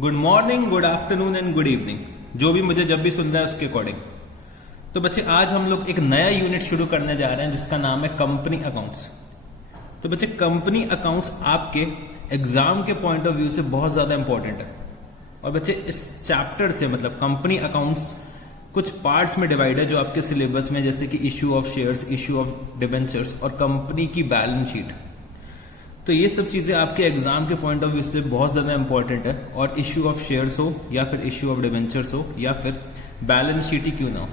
Good morning, good afternoon and good evening, जो भी मुझे जब भी सुन रहा है उसके अकॉर्डिंग। तो बच्चे आज हम लोग एक नया यूनिट शुरू करने जा रहे हैं जिसका नाम है कंपनी अकाउंट्स। तो बच्चे कंपनी अकाउंट्स आपके एग्जाम के पॉइंट ऑफ व्यू से बहुत ज्यादा इंपॉर्टेंट है। और बच्चे इस चैप्टर से मतलब कंपनी अकाउंट्स कुछ पार्ट्स में डिवाइड है जो आपके सिलेबस में, जैसे कि issue of shares, issue of debentures और कंपनी की बैलेंस शीट। तो ये सब चीजें आपके एग्जाम के पॉइंट ऑफ व्यू से बहुत ज्यादा इंपॉर्टेंट है। और इश्यू ऑफ शेयर्स हो या फिर इश्यू ऑफ डिबेंचर्स हो या फिर बैलेंस शीट ही क्यों ना हो,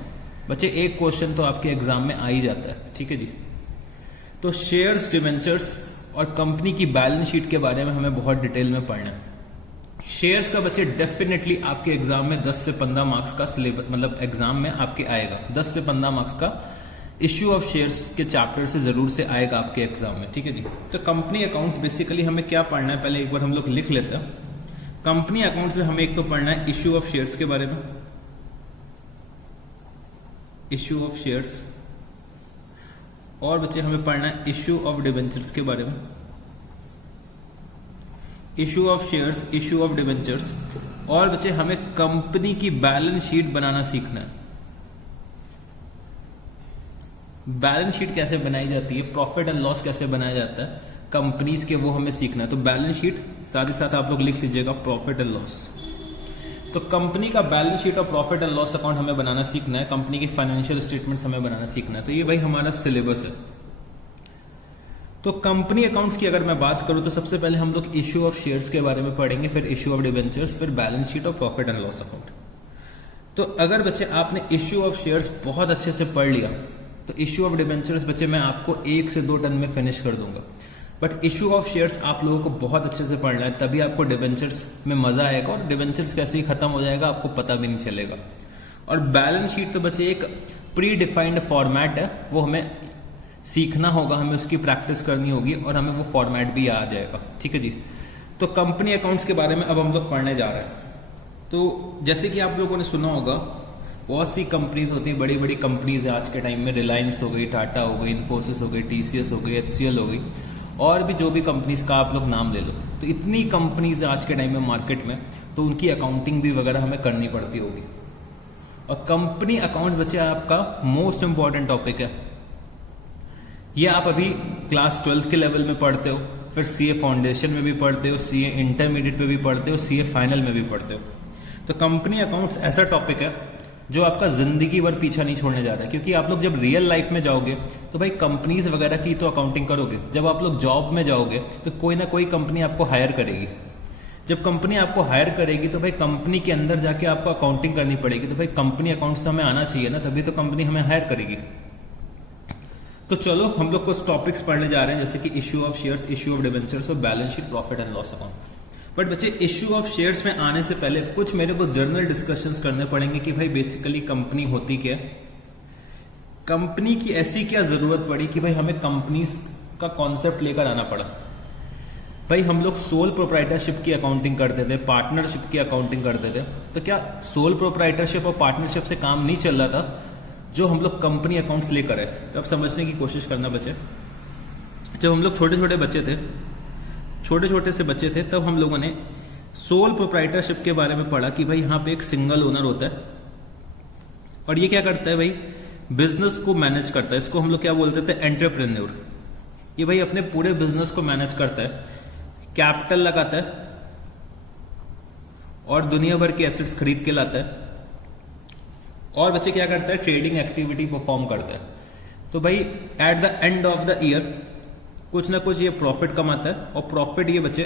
बच्चे एक क्वेश्चन तो आपके एग्जाम में आ ही जाता है। ठीक है जी। तो शेयर्स, डिबेंचर्स और कंपनी की बैलेंस शीट के बारे में हमें बहुत डिटेल में पढ़ना है। शेयर्स का बच्चे डेफिनेटली आपके एग्जाम में 10 से 15 मार्क्स का सिलेबस मतलब एग्जाम में आपके आएगा। 10 से 15 मार्क्स का इश्यू ऑफ शेयर्स के चैप्टर से जरूर से आएगा आपके एग्जाम में। ठीक है जी। तो कंपनी अकाउंट्स बेसिकली हमें क्या पढ़ना है, पहले एक बार हम लोग लिख लेते हैं। कंपनी अकाउंट्स में हमें एक तो पढ़ना है इश्यू ऑफ शेयर्स के बारे में, इश्यू ऑफ शेयर्स, और बच्चे हमें पढ़ना है इश्यू ऑफ डिबेंचर्स के बारे में, issue of shares, issue of debentures, और बच्चे हमें कंपनी की बैलेंस शीट बनाना सीखना है। बैलेंस शीट कैसे बनाई जाती है, प्रॉफिट एंड लॉस कैसे बनाया जाता है कंपनीज के, वो हमें सीखना है। तो बैलेंस शीट साथ ही साथ आप लोग लिख लीजिएगा प्रॉफिट एंड लॉस। तो कंपनी का बैलेंस शीट और प्रॉफिट एंड लॉस अकाउंट हमें बनाना सीखना है, कंपनी के फाइनेंशियल स्टेटमेंट्स हमें बनाना सीखना है। तो ये भाई हमारा सिलेबस है। तो कंपनी अकाउंट्स की अगर मैं बात करूं तो सबसे पहले हम लोग इश्यू ऑफ शेयर्स के बारे में पढ़ेंगे, फिर इश्यू ऑफ डिबेंचर्स, फिर बैलेंस शीट और प्रॉफिट एंड लॉस अकाउंट। तो अगर बच्चे आपने इश्यू ऑफ शेयर्स बहुत अच्छे से पढ़ लिया तो इश्यू ऑफ डिबेंचर्स बच्चे मैं आपको 1 से 2 टर्म में फिनिश कर दूंगा। बट इश्यू ऑफ शेयर्स आप लोगों को बहुत अच्छे से पढ़ना है, तभी आपको डिबेंचर्स में मजा आएगा। और डिबेंचर्स कैसे ही खत्म हो जाएगा आपको पता भी नहीं चलेगा। और बैलेंस शीट तो बच्चे एक प्री डिफाइंड फॉर्मेट है, वो हमें सीखना होगा, हमें उसकी प्रैक्टिस करनी होगी और हमें वो फॉर्मेट भी आ जाएगा। ठीक है जी। तो कंपनी अकाउंट्स के बारे में अब हम लोग पढ़ने जा रहे हैं। तो जैसे कि आप लोगों ने सुना होगा, बहुत सी कंपनीज होती हैं, बड़ी बड़ी कंपनीज है आज के टाइम में। रिलायंस हो गई, टाटा हो गई, इन्फोसिस हो गई, टीसीएस हो गई, एचसीएल हो गई, और भी जो भी कंपनीज का आप लोग नाम ले लो। तो इतनी कंपनीज है आज के टाइम में मार्केट में, तो उनकी अकाउंटिंग भी वगैरह हमें करनी पड़ती होगी। और कंपनी अकाउंट्स बच्चे आपका मोस्ट इंपॉर्टेंट टॉपिक है। ये आप अभी क्लास 12th के लेवल में पढ़ते हो, फिर सीए फाउंडेशन में भी पढ़ते हो, सीए इंटरमीडिएट में भी पढ़ते हो, सीए फाइनल में भी पढ़ते हो। तो कंपनी अकाउंट्स ऐसा टॉपिक है जो आपका जिंदगी भर पीछा नहीं छोड़ने जा रहा है। क्योंकि आप लोग जब रियल लाइफ में जाओगे तो भाई कंपनीज वगैरह की तो अकाउंटिंग करोगे, जब आप लोग जॉब में जाओगे तो कोई ना कोई कंपनी आपको हायर करेगी। जब कंपनी आपको हायर करेगी तो भाई कंपनी के अंदर जाके आपको अकाउंटिंग करनी पड़ेगी। तो भाई कंपनी अकाउंट्स तो हमें आना चाहिए ना, तभी तो कंपनी हमें हायर करेगी। तो चलो हम लोग कुछ टॉपिक्स पढ़ने जा रहे हैं, जैसे कि issue of shares, issue of debentures और balance sheet, profit and loss account. But बच्चे इश्यू ऑफ शेयर्स में आने से पहले कुछ मेरे को जर्नल डिस्कशंस करने पड़ेंगे कि भाई बेसिकली कंपनी होती क्या है, कंपनी की ऐसी क्या जरूरत पड़ी कि भाई हमें कंपनीज का कॉन्सेप्ट लेकर आना पड़ा। भाई हम लोग सोल प्रोप्राइटरशिप की अकाउंटिंग करते थे, पार्टनरशिप की अकाउंटिंग करते थे। तो क्या सोल प्रोप्राइटरशिप और पार्टनरशिप से काम नहीं चल रहा था जो हम लोग कंपनी अकाउंट्स लेकर आए? तो अब समझने की कोशिश करना बच्चे। जब हम लोग छोटे छोटे से बच्चे थे तब हम लोगों ने सोल प्रोप्राइटरशिप के बारे में पढ़ा कि भाई यहाँ पे एक सिंगल ओनर होता है और ये क्या करता है भाई, बिजनेस को मैनेज करता है। इसको हम लोग क्या बोलते थे, एंटरप्रेन्योर। ये भाई अपने पूरे बिजनेस को मैनेज करता है, कैपिटल लगाता है और दुनिया भर के एसेट्स खरीद के लाता है। और बच्चे क्या करता है, ट्रेडिंग एक्टिविटी परफॉर्म करता है। तो भाई at the end of the year कुछ ना कुछ ये प्रॉफिट कमाता है, और प्रॉफिट ये बच्चे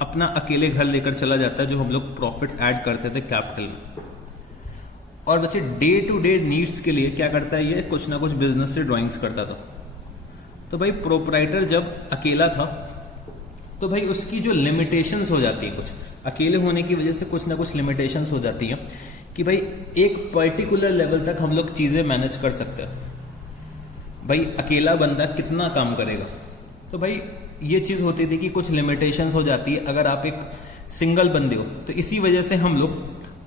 अपना अकेले घर लेकर चला जाता है, जो हम लोग प्रॉफिट्स ऐड करते थे कैपिटल में। और बच्चे डे टू डे नीड्स के लिए क्या करता है, ये कुछ ना कुछ बिजनेस से ड्राइंग्स करता था। तो भाई प्रोप्राइटर जब अकेला था तो भाई उसकी जो लिमिटेशंस हो जाती है, कुछ अकेले होने की वजह से कुछ ना कुछ लिमिटेशंस हो जाती हैं कि भाई एक पर्टिकुलर लेवल तक हम लोग चीजें मैनेज कर सकते हैं। भाई अकेला बंदा कितना काम करेगा? तो भाई ये चीज होती थी कि कुछ लिमिटेशंस हो जाती है अगर आप एक सिंगल बंदे हो। तो इसी वजह से हम लोग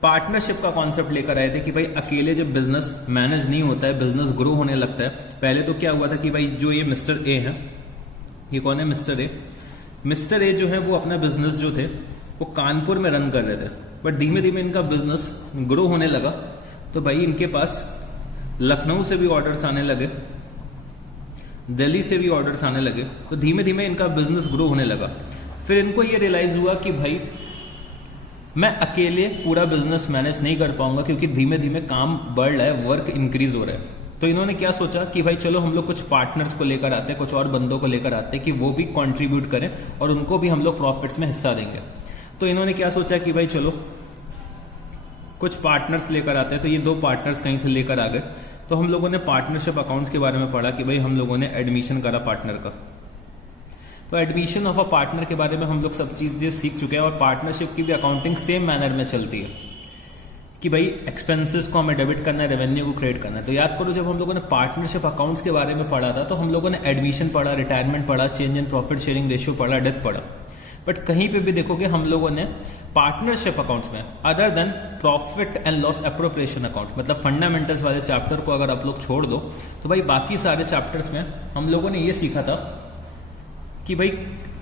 पार्टनरशिप का कॉन्सेप्ट लेकर आए थे कि भाई अकेले जब बिजनेस मैनेज नहीं होता है, बिजनेस ग्रो होने लगता है। पहले तो क्या हुआ था कि भाई जो ये मिस्टर ए है, ये कौन है, मिस्टर ए। मिस्टर ए जो है वो अपना बिजनेस जो थे वो कानपुर में रन कर रहे थे। बट धीमे धीमे इनका बिजनेस ग्रो होने लगा, तो भाई इनके पास लखनऊ से भी ऑर्डर्स आने लगे, दिल्ली से भी ऑर्डर्स आने लगे, तो धीमे धीमे इनका बिजनेस ग्रो होने लगा। फिर इनको ये रियलाइज हुआ कि भाई मैं अकेले पूरा बिजनेस मैनेज नहीं कर पाऊंगा, क्योंकि धीमे धीमे काम बढ़ रहा है, वर्क इंक्रीज हो रहा है। तो इन्होंने क्या सोचा कि भाई चलो हम लोग कुछ पार्टनर्स को लेकर आते हैं, कुछ और बंदों को लेकर आते हैं कि वो भी कंट्रीब्यूट करें और उनको भी हम लोग प्रॉफिट्स में हिस्सा देंगे। तो इन्होंने क्या सोचा कि भाई चलो कुछ पार्टनर्स लेकर आते हैं। तो ये 2 पार्टनर्स कहीं से लेकर आ गए। तो हम लोगों ने पार्टनरशिप अकाउंट्स के बारे में पढ़ा कि भाई हम लोगों ने एडमिशन करा पार्टनर का। तो एडमिशन ऑफ अ पार्टनर के बारे में हम लोग सब चीज़ें सीख चुके हैं, और पार्टनरशिप की भी अकाउंटिंग सेम मैनर में चलती है कि भाई एक्सपेंसेस को हमें डेबिट करना है, रेवेन्यू को क्रिएट करना है। तो याद करो जब हम लोगों ने पार्टनरशिप अकाउंट्स के बारे में पढ़ा था तो हम लोगों ने एडमिशन पढ़ा, रिटायरमेंट पढ़ा, change in profit sharing ratio पढ़ा, डेथ पढ़ा। बट कहीं पे भी देखोगे हम लोगों ने पार्टनरशिप अकाउंट्स में other than profit and loss appropriation account, मतलब फंडामेंटल्स वाले चैप्टर को अगर आप लोग छोड़ दो तो भाई बाकी सारे चैप्टर्स में हम लोगों ने ये सीखा था कि भाई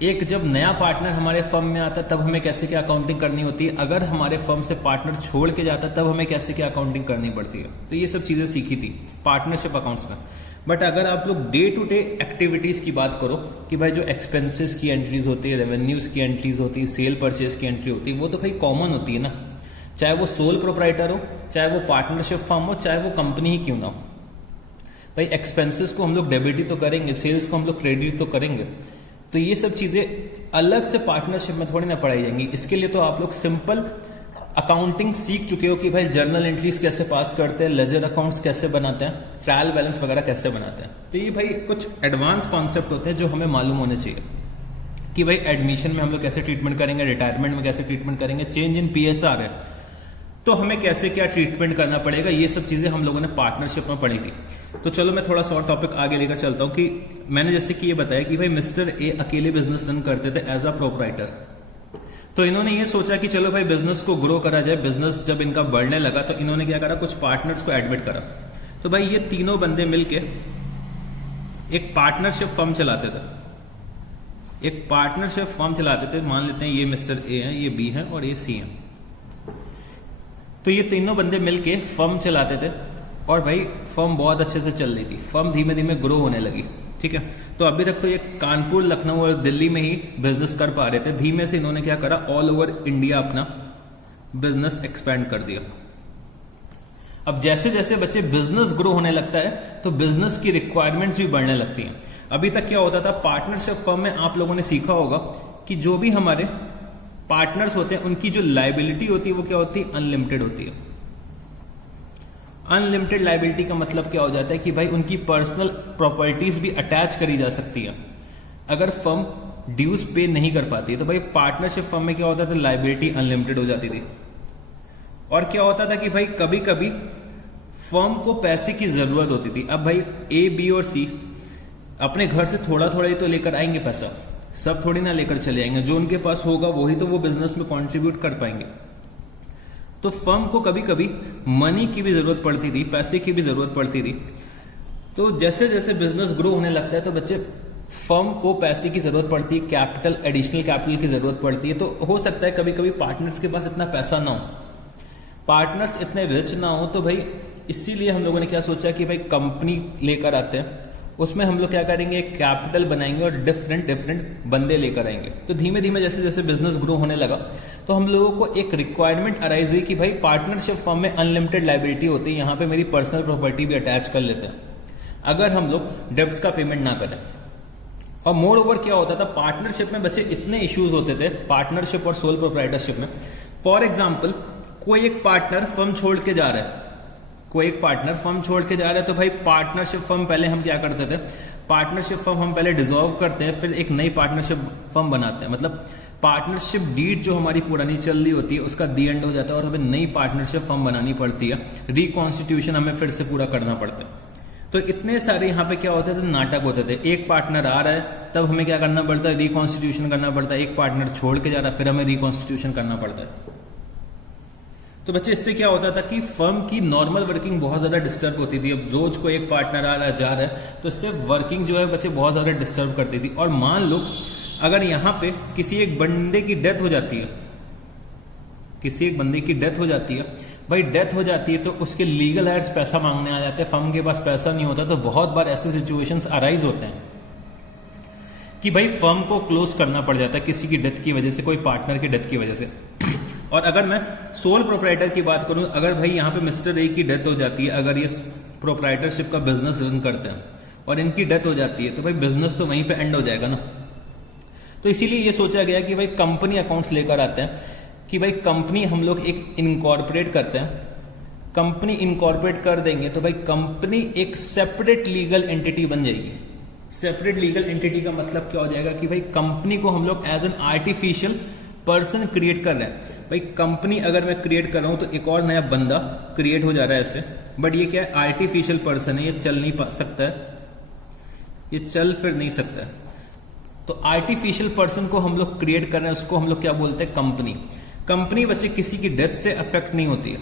एक जब नया पार्टनर हमारे फर्म में आता तब हमें कैसे क्या अकाउंटिंग करनी होती है, अगर हमारे फर्म से पार्टनर छोड़ के जाता तब हमें कैसे क्या अकाउंटिंग करनी पड़ती है। तो ये सब चीज़ें सीखी थी पार्टनरशिप अकाउंट्स में। बट अगर आप लोग डे टू डे एक्टिविटीज़ की बात करो कि भाई जो एक्सपेंसेस की एंट्रीज होती है, रेवेन्यूज़ की एंट्रीज होती है, सेल परचेज की एंट्री होती है, वो तो भाई कॉमन होती है ना, चाहे वो सोल प्रोप्राइटर हो, चाहे वो पार्टनरशिप फर्म हो, चाहे वो कंपनी ही क्यों ना हो। भाई एक्सपेंसेस को हम लोग डेबिट ही तो करेंगे, सेल्स को हम लोग क्रेडिट तो करेंगे। तो ये सब चीज़ें अलग से पार्टनरशिप में थोड़ी ना पढ़ाई जाएंगी। इसके लिए तो आप लोग सिंपल अकाउंटिंग सीख चुके हो कि भाई जर्नल एंट्रीज कैसे पास करते हैं, लेजर अकाउंट्स कैसे बनाते हैं, ट्रायल बैलेंस वगैरह कैसे बनाते हैं। तो ये भाई कुछ एडवांस कॉन्सेप्ट होते हैं जो हमें मालूम होने चाहिए कि भाई एडमिशन में हम लोग कैसे ट्रीटमेंट करेंगे, रिटायरमेंट में कैसे ट्रीटमेंट करेंगे, चेंज इन PSR है तो हमें कैसे क्या ट्रीटमेंट करना पड़ेगा। ये सब चीज़ें हम लोगों ने पार्टनरशिप में पढ़ी थी। तो चलो मैं थोड़ा सा और टॉपिक आगे लेकर चलता हूँ कि मैंने जैसे कि ये बताया कि भाई मिस्टर ए अकेले बिजनेस रन करते थे एज अ प्रोप्राइटर। तो इन्होंने ये सोचा कि चलो भाई बिजनेस को ग्रो करा जाए। बिजनेस जब इनका बढ़ने लगा तो इन्होंने क्या करा, कुछ पार्टनर्स को एडमिट करा। तो भाई ये तीनों बंदे मिलके एक पार्टनरशिप फर्म चलाते थे, एक पार्टनरशिप फर्म चलाते थे। मान लेते हैं ये मिस्टर ए है, ये बी है और ये सी है। तो ये तीनों बंदे मिलके फर्म चलाते थे और भाई फर्म बहुत अच्छे से चल रही थी, फर्म धीमे धीमे ग्रो होने लगी। ठीक है, तो अभी तक तो ये कानपुर, लखनऊ और दिल्ली में ही बिजनेस कर पा रहे थे। धीमे से इन्होंने क्या करा, ऑल ओवर इंडिया अपना बिजनेस एक्सपेंड कर दिया। अब जैसे जैसे बच्चे बिजनेस ग्रो होने लगता है तो बिजनेस की रिक्वायरमेंट्स भी बढ़ने लगती हैं। अभी तक क्या होता था, पार्टनरशिप फर्म में आप लोगों ने सीखा होगा कि जो भी हमारे पार्टनर्स होते हैं उनकी जो लायबिलिटी होती है वो क्या होती है, अनलिमिटेड होती है। अनलिमिटेड लायबिलिटी का मतलब क्या हो जाता है कि भाई उनकी पर्सनल प्रॉपर्टीज भी अटैच करी जा सकती है अगर फर्म ड्यूज पे नहीं कर पाती। तो भाई पार्टनरशिप फर्म में क्या होता था, लायबिलिटी अनलिमिटेड हो जाती थी। और क्या होता था कि भाई कभी कभी फर्म को पैसे की जरूरत होती थी। अब भाई ए, बी और सी अपने घर से थोड़ा थोड़ा ही तो लेकर आएंगे पैसा, सब थोड़ी ना लेकर चले आएंगे। जो उनके पास होगा वही तो वो बिजनेस में कंट्रीब्यूट कर पाएंगे। तो फर्म को कभी कभी मनी की भी जरूरत पड़ती थी, पैसे की भी जरूरत पड़ती थी। तो जैसे जैसे बिजनेस ग्रो होने लगता है तो बच्चे फर्म को पैसे की जरूरत पड़ती है, कैपिटल, एडिशनल कैपिटल की जरूरत पड़ती है। तो हो सकता है कभी कभी पार्टनर्स के पास इतना पैसा ना हो, पार्टनर्स इतने रिच ना हो। तो भाई इसीलिए हम लोगों ने क्या सोचा कि भाई कंपनी लेकर आते हैं, उसमें हम लोग क्या करेंगे, एक कैपिटल बनाएंगे और डिफरेंट डिफरेंट बंदे लेकर आएंगे। तो धीमे धीमे जैसे जैसे बिजनेस ग्रो होने लगा तो हम लोगों को एक रिक्वायरमेंट अराइज हुई कि भाई पार्टनरशिप फर्म में अनलिमिटेड लायबिलिटी होती है, यहाँ पे मेरी पर्सनल प्रॉपर्टी भी अटैच कर लेते हैं अगर हम लोग डेब्ट्स का पेमेंट ना करें। और मोर ओवर क्या होता था, पार्टनरशिप में बच्चे इतने इश्यूज होते थे पार्टनरशिप और सोल प्रोप्राइटरशिप में। फॉर एग्जाम्पल कोई एक पार्टनर फर्म छोड़ के जा रहा है, कोई एक पार्टनर फर्म छोड़ के जा रहा है, तो भाई पार्टनरशिप फर्म पहले हम क्या करते थे, पार्टनरशिप फर्म हम पहले डिसॉल्व करते हैं, फिर एक नई पार्टनरशिप फर्म बनाते हैं। मतलब पार्टनरशिप डीड जो हमारी पुरानी चल रही होती है उसका दी एंड हो जाता है और हमें नई पार्टनरशिप फर्म बनानी पड़ती है, रिकॉन्स्टिट्यूशन हमें फिर से पूरा करना पड़ता है। तो इतने सारे यहाँ पे क्या होते थे, नाटक होते थे। एक पार्टनर आ रहा है तब हमें क्या करना पड़ता है, रिकॉन्स्टिट्यूशन करना पड़ता है। एक पार्टनर छोड़ के जा रहा है फिर हमें रिकॉन्स्टिट्यूशन करना पड़ता है। तो बच्चे इससे क्या होता था कि फर्म की नॉर्मल वर्किंग बहुत ज्यादा डिस्टर्ब होती थी। अब रोज को एक पार्टनर आ रहा है, जा रहा है, तो इससे वर्किंग जो है बच्चे बहुत ज्यादा डिस्टर्ब करती थी। और मान लो अगर यहाँ पे किसी एक बंदे की डेथ हो जाती है किसी एक बंदे की डेथ हो जाती है, भाई डेथ हो जाती है तो उसके लीगल हायर्स पैसा मांगने आ जाते हैं, फर्म के पास पैसा नहीं होता, तो बहुत बार ऐसे सिचुएशंस अराइज होते हैं कि भाई फर्म को क्लोज करना पड़ जाता है किसी की डेथ की वजह से, कोई पार्टनर की डेथ की वजह से। और अगर मैं सोल प्रोप्राइटर की बात करूं, अगर भाई यहाँ पे मिस्टर ए की डेथ हो जाती है, अगर ये प्रोप्राइटरशिप का बिजनेस रन करते हैं और इनकी डेथ हो जाती है, तो भाई बिजनेस तो वहीं पे एंड हो जाएगा ना। तो इसीलिए ये सोचा गया कि भाई कंपनी अकाउंट्स लेकर आते हैं कि भाई कंपनी हम लोग एक इनकॉर्पोरेट करते हैं, कंपनी इनकॉर्पोरेट कर देंगे तो भाई कंपनी एक सेपरेट लीगल एंटिटी बन जाएगी। सेपरेट लीगल एंटिटी का मतलब क्या हो जाएगा कि भाई कंपनी को हम लोग as an artificial person create कर रहे हैं। भाई कंपनी अगर मैं क्रिएट कर रहा हूं तो एक और नया बंदा क्रिएट हो जा रहा है ऐसे, बट ये क्या है, आर्टिफिशियल पर्सन है, ये चल नहीं पा सकता है, ये चल फिर नहीं सकता है। तो आर्टिफिशियल पर्सन को हम लोग क्रिएट कर रहे हैं, उसको हम लोग क्या बोलते हैं, कंपनी। कंपनी बच्चे किसी की डेथ से अफेक्ट नहीं होती है,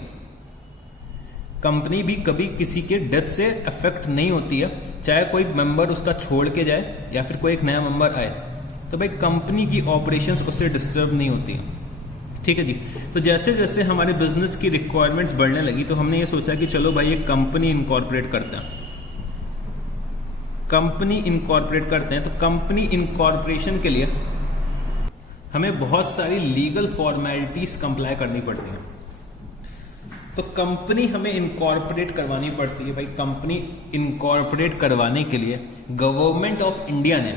कंपनी भी कभी किसी के डेथ से अफेक्ट नहीं होती है, चाहे कोई मेंबर उसका छोड़ के जाए या फिर कोई एक नया मेंबर आए, तो भाई कंपनी की ऑपरेशंस उससे डिस्टर्ब नहीं होती है। ठीक है जी। तो जैसे जैसे हमारे बिजनेस की रिक्वायरमेंट्स बढ़ने लगी तो हमने ये सोचा कि चलो भाई एक कंपनी इनकॉर्पोरेट करते हैं, कंपनी इनकॉर्पोरेट करते हैं। तो कंपनी इनकॉर्पोरेशन के लिए हमें बहुत सारी लीगल फॉर्मेलिटीज कंप्लाई करनी पड़ती हैं। तो कंपनी हमें इनकॉर्पोरेट करवानी पड़ती है। भाई कंपनी इनकॉर्पोरेट करवाने के लिए गवर्नमेंट ऑफ इंडिया ने,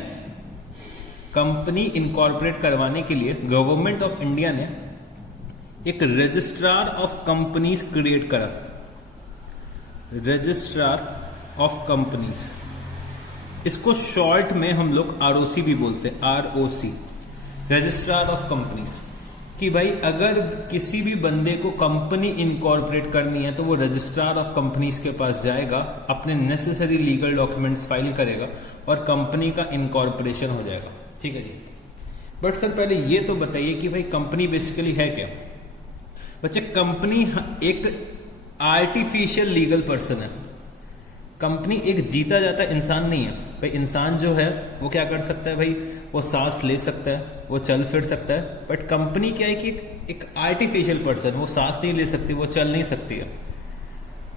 कंपनी इनकॉर्पोरेट करवाने के लिए गवर्नमेंट ऑफ इंडिया ने एक रजिस्ट्रार ऑफ कंपनीज क्रिएट करा। रजिस्ट्रार ऑफ कंपनीज, इसको शॉर्ट में हम लोग आरओसी भी बोलते हैं, आरओसी, रजिस्ट्रार ऑफ कंपनीज। कि भाई अगर किसी भी बंदे को कंपनी इनकॉर्पोरेट करनी है तो वो रजिस्ट्रार ऑफ कंपनीज के पास जाएगा, अपने नेसेसरी लीगल डॉक्यूमेंट्स फाइल करेगा और कंपनी का इनकॉर्पोरेशन हो जाएगा। ठीक है जी। बट सर पहले ये तो बताइए कि भाई कंपनी बेसिकली है क्या। बच्चे कंपनी एक आर्टिफिशियल लीगल पर्सन है। कंपनी एक जीता जाता इंसान नहीं है। भाई इंसान जो है वो क्या कर सकता है, भाई वो सांस ले सकता है, वो चल फिर सकता है, बट कंपनी क्या है कि एक आर्टिफिशियल पर्सन, वो सांस नहीं ले सकती, वो चल नहीं सकती है,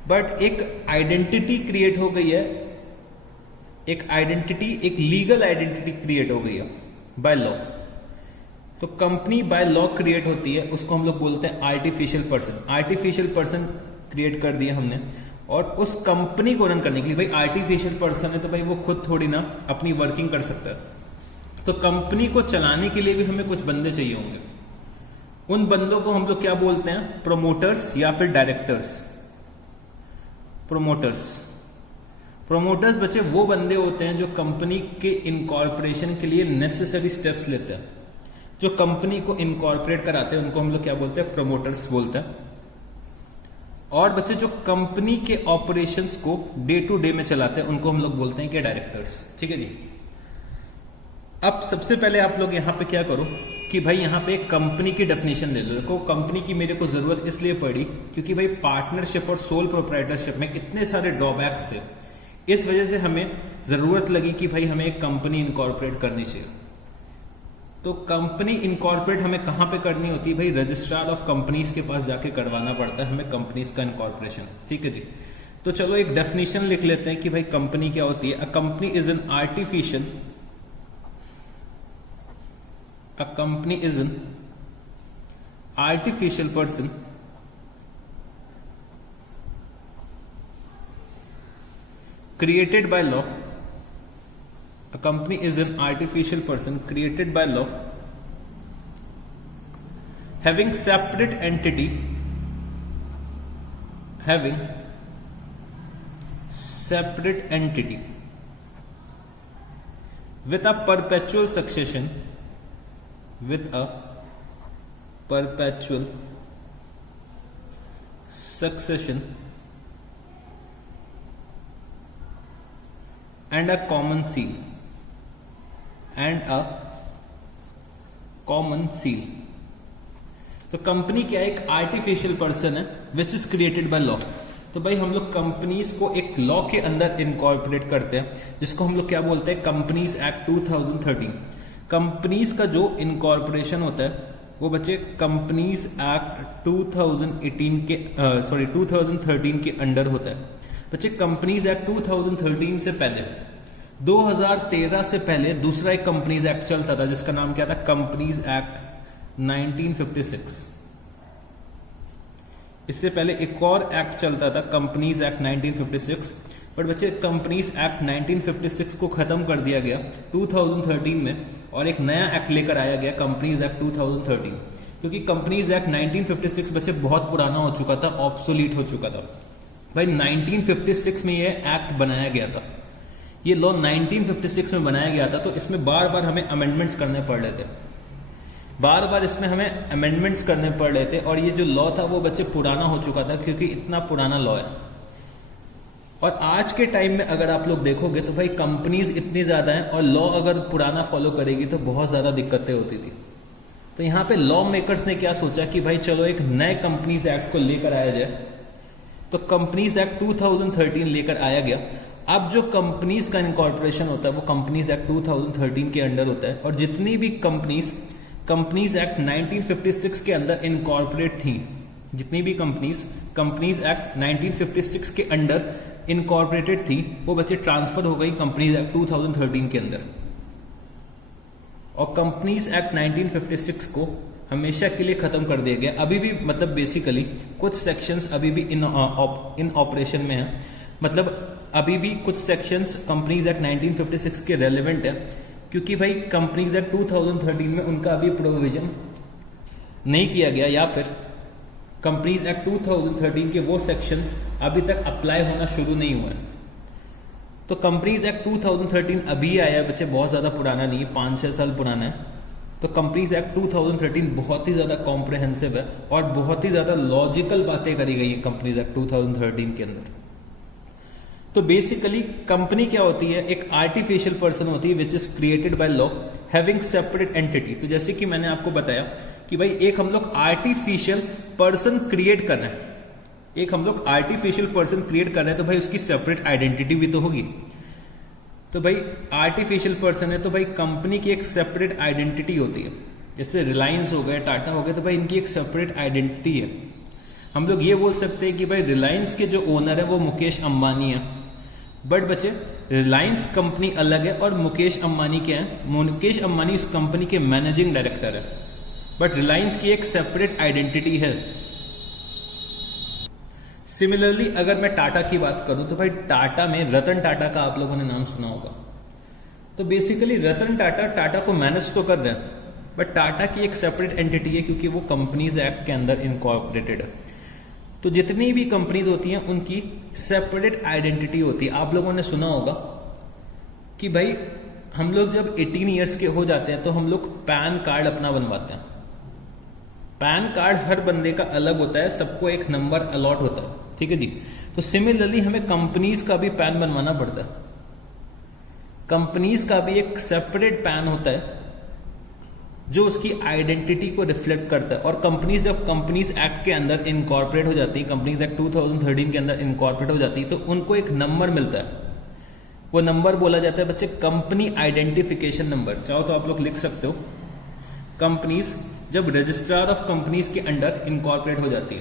बट एक आइडेंटिटी क्रिएट हो गई है, एक आइडेंटिटी, एक लीगल आइडेंटिटी क्रिएट हो गई है बाय लॉ। तो कंपनी बाय लॉ क्रिएट होती है, उसको हम लोग बोलते हैं artificial person. Artificial person create कर दिया हमने, और उस कंपनी को रन करने के लिए, भाई आर्टिफिशियल पर्सन है तो भाई वो खुद थोड़ी ना अपनी वर्किंग कर सकता है, तो कंपनी को चलाने के लिए भी हमें कुछ बंदे चाहिए होंगे। उन बंदों को हम लोग क्या बोलते हैं, प्रोमोटर्स या फिर डायरेक्टर्स। प्रोमोटर्स बच्चे वो बंदे होते हैं जो कंपनी के इनकॉर्पोरेशन के लिए नेसेसरी स्टेप्स लेते हैं, जो कंपनी को इनकॉर्पोरेट कराते हैं, उनको हम लोग क्या बोलते हैं, प्रोमोटर्स बोलते हैं। और बच्चे जो कंपनी के ऑपरेशंस को डे टू डे में चलाते हैं, उनको हम लोग बोलते हैं कि डायरेक्टर्स। ठीक है जी। अब सबसे पहले आप लोग यहाँ पे क्या करो कि भाई यहाँ पे एक कंपनी की डेफिनेशन ले लो। देखो कंपनी की मेरे को जरूरत इसलिए पड़ी क्योंकि भाई पार्टनरशिप और सोल प्रोप्राइटरशिप में इतने सारे ड्रॉबैक्स थे, इस वजह से हमें जरूरत लगी कि भाई हमें एक कंपनी इनकॉर्पोरेट करनी चाहिए। तो कंपनी इनकॉर्पोरेट हमें कहाँ पे करनी होती है, भाई रजिस्ट्रार ऑफ कंपनीज के पास जाके करवाना पड़ता है हमें कंपनीज का इनकॉर्पोरेशन। ठीक है जी। तो चलो एक डेफिनेशन लिख लेते हैं कि भाई कंपनी क्या होती है। A company is an artificial, a company is an artificial person created by law. A company is an artificial person created by law having separate entity with a perpetual succession and a common seal तो company क्या है, एक artificial person है which is created by law. तो भाई हम लोग companies को एक लॉ के अंदर इनकॉर्पोरेट करते हैं, जिसको हम लोग क्या बोलते हैं, कंपनीज एक्ट 2013। कंपनीज का जो इनकॉर्पोरेशन होता है वो बच्चे कंपनीज एक्ट 2013 के अंडर होता है। बच्चे कंपनीज एक्ट 2013 से पहले 2013 से पहले दूसरा एक कंपनीज एक्ट चलता था जिसका नाम क्या था, कंपनीज एक्ट 1956। इससे पहले एक और एक्ट चलता था कंपनीज एक्ट 1956, बट बच्चे कंपनीज एक्ट 1956 को खत्म कर दिया गया 2013 में और एक नया एक्ट लेकर आया गया कंपनीज एक्ट 2013, क्योंकि कंपनीज एक्ट 1956 बच्चे बहुत पुराना हो चुका था, ऑब्सोलीट हो चुका था। भाई 1956 में ये एक्ट बनाया गया था, ये लॉ 1956 में बनाया गया था, तो इसमें बार बार हमें अमेंडमेंट्स करने पड़ रहे थे, बार बार इसमें हमें अमेंडमेंट्स करने पड़ रहे थे। और ये जो लॉ था वो बच्चे पुराना हो चुका था, क्योंकि इतना पुराना लॉ है। और आज के टाइम में अगर आप लोग देखोगे तो भाई कंपनीज इतनी ज़्यादा हैं और लॉ अगर पुराना फॉलो करेगी तो बहुत ज़्यादा दिक्कतें होती थी। तो यहाँ पे लॉ मेकर्स ने क्या सोचा कि भाई चलो एक नए कंपनीज एक्ट को लेकर आया जाए, तो कंपनीज एक्ट 2013 लेकर आया गया। अब जो कंपनीज का इनकॉर्पोरेशन होता है वो कंपनीज एक्ट 2013 के अंडर होता है, और जितनी भी कंपनीज एक्ट 1956 के अंदर इनकॉर्पोरेट थी, जितनी भी कंपनीज एक्ट 1956 के अंडर इनकॉर्पोरेटेड थी, वो बच्चे ट्रांसफर हो गई कंपनीज एक्ट 2013 के अंदर। और कंपनीज एक्ट 1956 को हमेशा के लिए खत्म कर दिया गया। अभी भी मतलब बेसिकली कुछ सेक्शंस अभी भी इन ऑपरेशन में है, मतलब अभी भी कुछ सेक्शंस कंपनीज एक्ट 1956 के रेलेवेंट है, क्योंकि भाई कंपनीज एक्ट 2013 में उनका अभी प्रोविजन नहीं किया गया, या फिर कंपनीज एक्ट 2013 के वो सेक्शंस अभी तक अप्लाई होना शुरू नहीं हुए। तो कंपनीज एक्ट 2013 अभी आया है बच्चे, बहुत ज़्यादा पुराना नहीं है, 5-6 साल पुराना है। तो कंपनीज एक्ट 2013 बहुत ही ज़्यादा कॉम्प्रहेंसिव है और बहुत ही ज़्यादा लॉजिकल बातें करी गई हैं कंपनीज एक्ट 2013 के अंदर। तो बेसिकली कंपनी क्या होती है, एक आर्टिफिशियल पर्सन होती है which is created by law having separate entity. तो जैसे कि मैंने आपको बताया कि भाई एक हम लोग आर्टिफिशियल पर्सन क्रिएट कर रहे हैं, एक हम लोग आर्टिफिशियल पर्सन क्रिएट कर रहे हैं, तो भाई उसकी सेपरेट आइडेंटिटी भी तो होगी। तो भाई आर्टिफिशियल पर्सन है तो भाई कंपनी की एक सेपरेट आइडेंटिटी होती है। जैसे रिलायंस हो गए, टाटा हो गए, तो भाई इनकी एक सेपरेट आइडेंटिटी है। हम लोग ये बोल सकते हैं कि भाई रिलायंस के जो ओनर है वो मुकेश अंबानी है, बट बच्चे रिलायंस कंपनी अलग है और मुकेश अंबानी क्या है, मुकेश अंबानी उस कंपनी के मैनेजिंग डायरेक्टर है, बट रिलायंस की एक सेपरेट आइडेंटिटी है। सिमिलरली अगर मैं टाटा की बात करूं तो भाई टाटा में रतन टाटा का आप लोगों ने नाम सुना होगा। तो बेसिकली रतन टाटा को मैनेज तो कर रहे हैं, बट टाटा की एक सेपरेट एंटिटी है क्योंकि वो कंपनीज एक्ट के अंदर इनकॉर्पोरेटेड है। तो जितनी भी कंपनीज होती हैं उनकी सेपरेट आइडेंटिटी होती है। आप लोगों ने सुना होगा कि भाई हम लोग जब 18 ईयर्स के हो जाते हैं तो हम लोग पैन कार्ड अपना बनवाते हैं। पैन कार्ड हर बंदे का अलग होता है, सबको एक नंबर अलॉट होता है, ठीक है जी। तो सिमिलरली हमें कंपनीज का भी पैन बनवाना पड़ता है। कंपनीज का भी एक सेपरेट पैन होता है जो उसकी आइडेंटिटी को रिफ्लेक्ट करता है। और कंपनीज जब कंपनीज एक्ट के अंदर इनकॉर्पोरेट हो जाती है, कंपनीज एक्ट 2013 के अंदर इनकॉर्पोरेट हो जाती है, तो उनको एक नंबर मिलता है। वो नंबर बोला जाता है बच्चे कंपनी आइडेंटिफिकेशन नंबर। चाहो तो आप लोग लिख सकते हो। कंपनीज जब रजिस्ट्रार ऑफ कंपनीज के अंडर इनकॉर्पोरेट हो जाती है,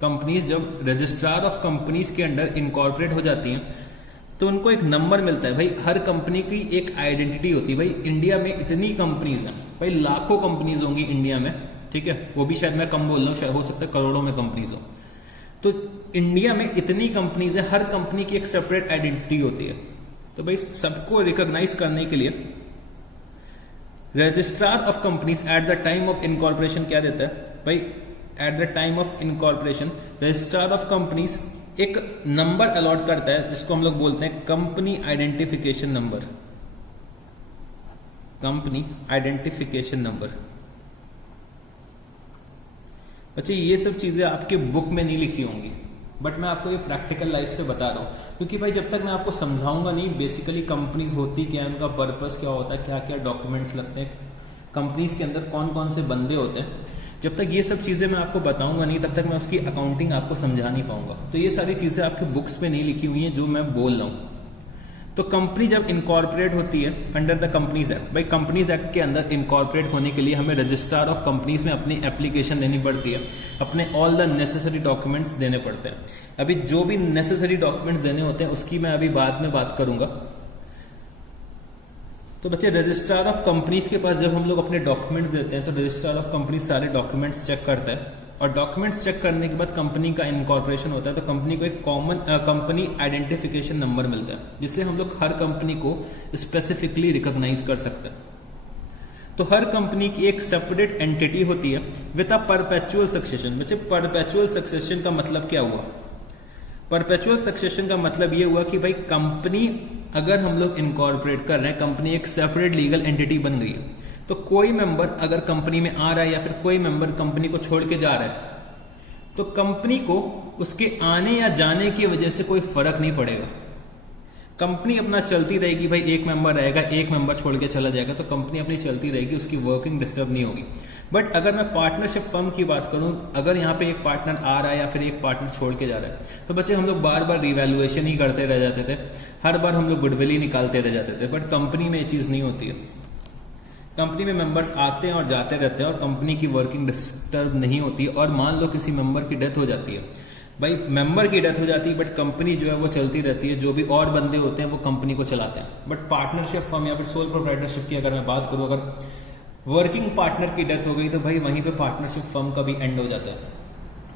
कंपनीज जब रजिस्ट्रार ऑफ कंपनीज के अंडर इनकॉर्पोरेट हो जाती हैं तो उनको एक नंबर मिलता है। भाई हर कंपनी की एक आइडेंटिटी होती है। भाई इंडिया में इतनी कंपनीज हैं, भाई लाखों कंपनीज होंगी इंडिया में, ठीक है, वो भी शायद मैं कम बोल रहा हूँ, शायद हो सकता है करोड़ों में कंपनीज हो। तो इंडिया में इतनी कंपनीज है, हर कंपनी की एक सेपरेट आइडेंटिटी होती है। तो भाई सबको रिकॉग्नाइज करने के लिए registrar of companies at the time of incorporation क्या देता है, भाई at the time of incorporation registrar of companies एक नंबर अलॉट करता है जिसको हम लोग बोलते हैं company identification number. Company identification number. अच्छा, ये सब चीजें आपके बुक में नहीं लिखी होंगी, बट मैं आपको ये प्रैक्टिकल लाइफ से बता रहा हूँ, क्योंकि भाई जब तक मैं आपको समझाऊंगा नहीं बेसिकली कंपनीज होती क्या है, उनका पर्पस क्या होता है, क्या क्या डॉक्यूमेंट्स लगते हैं, कंपनीज के अंदर कौन कौन से बंदे होते हैं, जब तक ये सब चीज़ें मैं आपको बताऊंगा नहीं तब तक मैं उसकी अकाउंटिंग आपको समझा नहीं पाऊंगा। तो ये सारी चीज़ें आपके बुक्स में नहीं लिखी हुई हैं जो मैं बोल रहा हूँ। तो कंपनी जब इनकॉर्पोरेट होती है अंडर द कंपनीज एक्ट, भाई कंपनीज एक्ट के अंदर इनकॉर्पोरेट होने के लिए हमें रजिस्ट्रार ऑफ कंपनीज में अपनी एप्लीकेशन देनी पड़ती है, अपने ऑल द नेसेसरी डॉक्यूमेंट्स देने पड़ते हैं। अभी जो भी नेसेसरी डॉक्यूमेंट्स देने होते हैं उसकी मैं अभी बाद में बात करूंगा। तो बच्चे रजिस्ट्रार ऑफ कंपनीज के पास जब हम लोग अपने डॉक्यूमेंट्स देते हैं तो रजिस्ट्रार ऑफ कंपनीज सारे डॉक्यूमेंट्स चेक करता है, और डॉक्यूमेंट्स चेक करने के बाद कंपनी का इनकॉर्पोरेशन होता है तो कंपनी को एक कॉमन कंपनी आइडेंटिफिकेशन नंबर मिलता है, जिससे हम लोग हर कंपनी को स्पेसिफिकली रिकॉग्नाइज कर सकते हैं। तो हर कंपनी की एक सेपरेट एंटिटी होती है विद अ परपेचुअल सक्सेशन। बच्चे परपेचुअल सक्सेशन का मतलब क्या हुआ? परपेचुअल सक्सेशन का मतलब ये हुआ कि भाई कंपनी अगर हम लोग इनकॉर्पोरेट कर रहे हैं, कंपनी एक सेपरेट लीगल एंटिटी बन गई है, तो कोई मेंबर अगर कंपनी में आ रहा है या फिर कोई मेंबर कंपनी को छोड़ के जा रहा है तो कंपनी को उसके आने या जाने की वजह से कोई फर्क नहीं पड़ेगा। कंपनी अपना चलती रहेगी, भाई एक मेंबर रहेगा, एक मेंबर छोड़ के चला जाएगा तो कंपनी अपनी चलती रहेगी, उसकी वर्किंग डिस्टर्ब नहीं होगी। बट अगर मैं पार्टनरशिप फर्म की बात करूं, अगर यहाँ पे एक पार्टनर आ रहा है या फिर एक पार्टनर छोड़ के जा रहा है तो बच्चे हम लोग बार बार रिवैल्यूएशन ही करते रह जाते थे, हर बार हम लोग गुडविल ही निकालते रह जाते थे। बट कंपनी में ये चीज़ नहीं होती है। कंपनी में मेंबर्स आते हैं और जाते रहते हैं और कंपनी की वर्किंग डिस्टर्ब नहीं होती है। और मान लो किसी मेंबर की डेथ हो जाती है, भाई मेंबर की डेथ हो जाती है बट कंपनी जो है वो चलती रहती है, जो भी और बंदे होते हैं वो कंपनी को चलाते हैं। बट पार्टनरशिप फर्म या फिर सोल प्रोप्राइटरशिप की अगर मैं बात करूं, अगर वर्किंग पार्टनर की डेथ हो गई तो भाई वहीं पे पार्टनरशिप फर्म का भी एंड हो जाता है।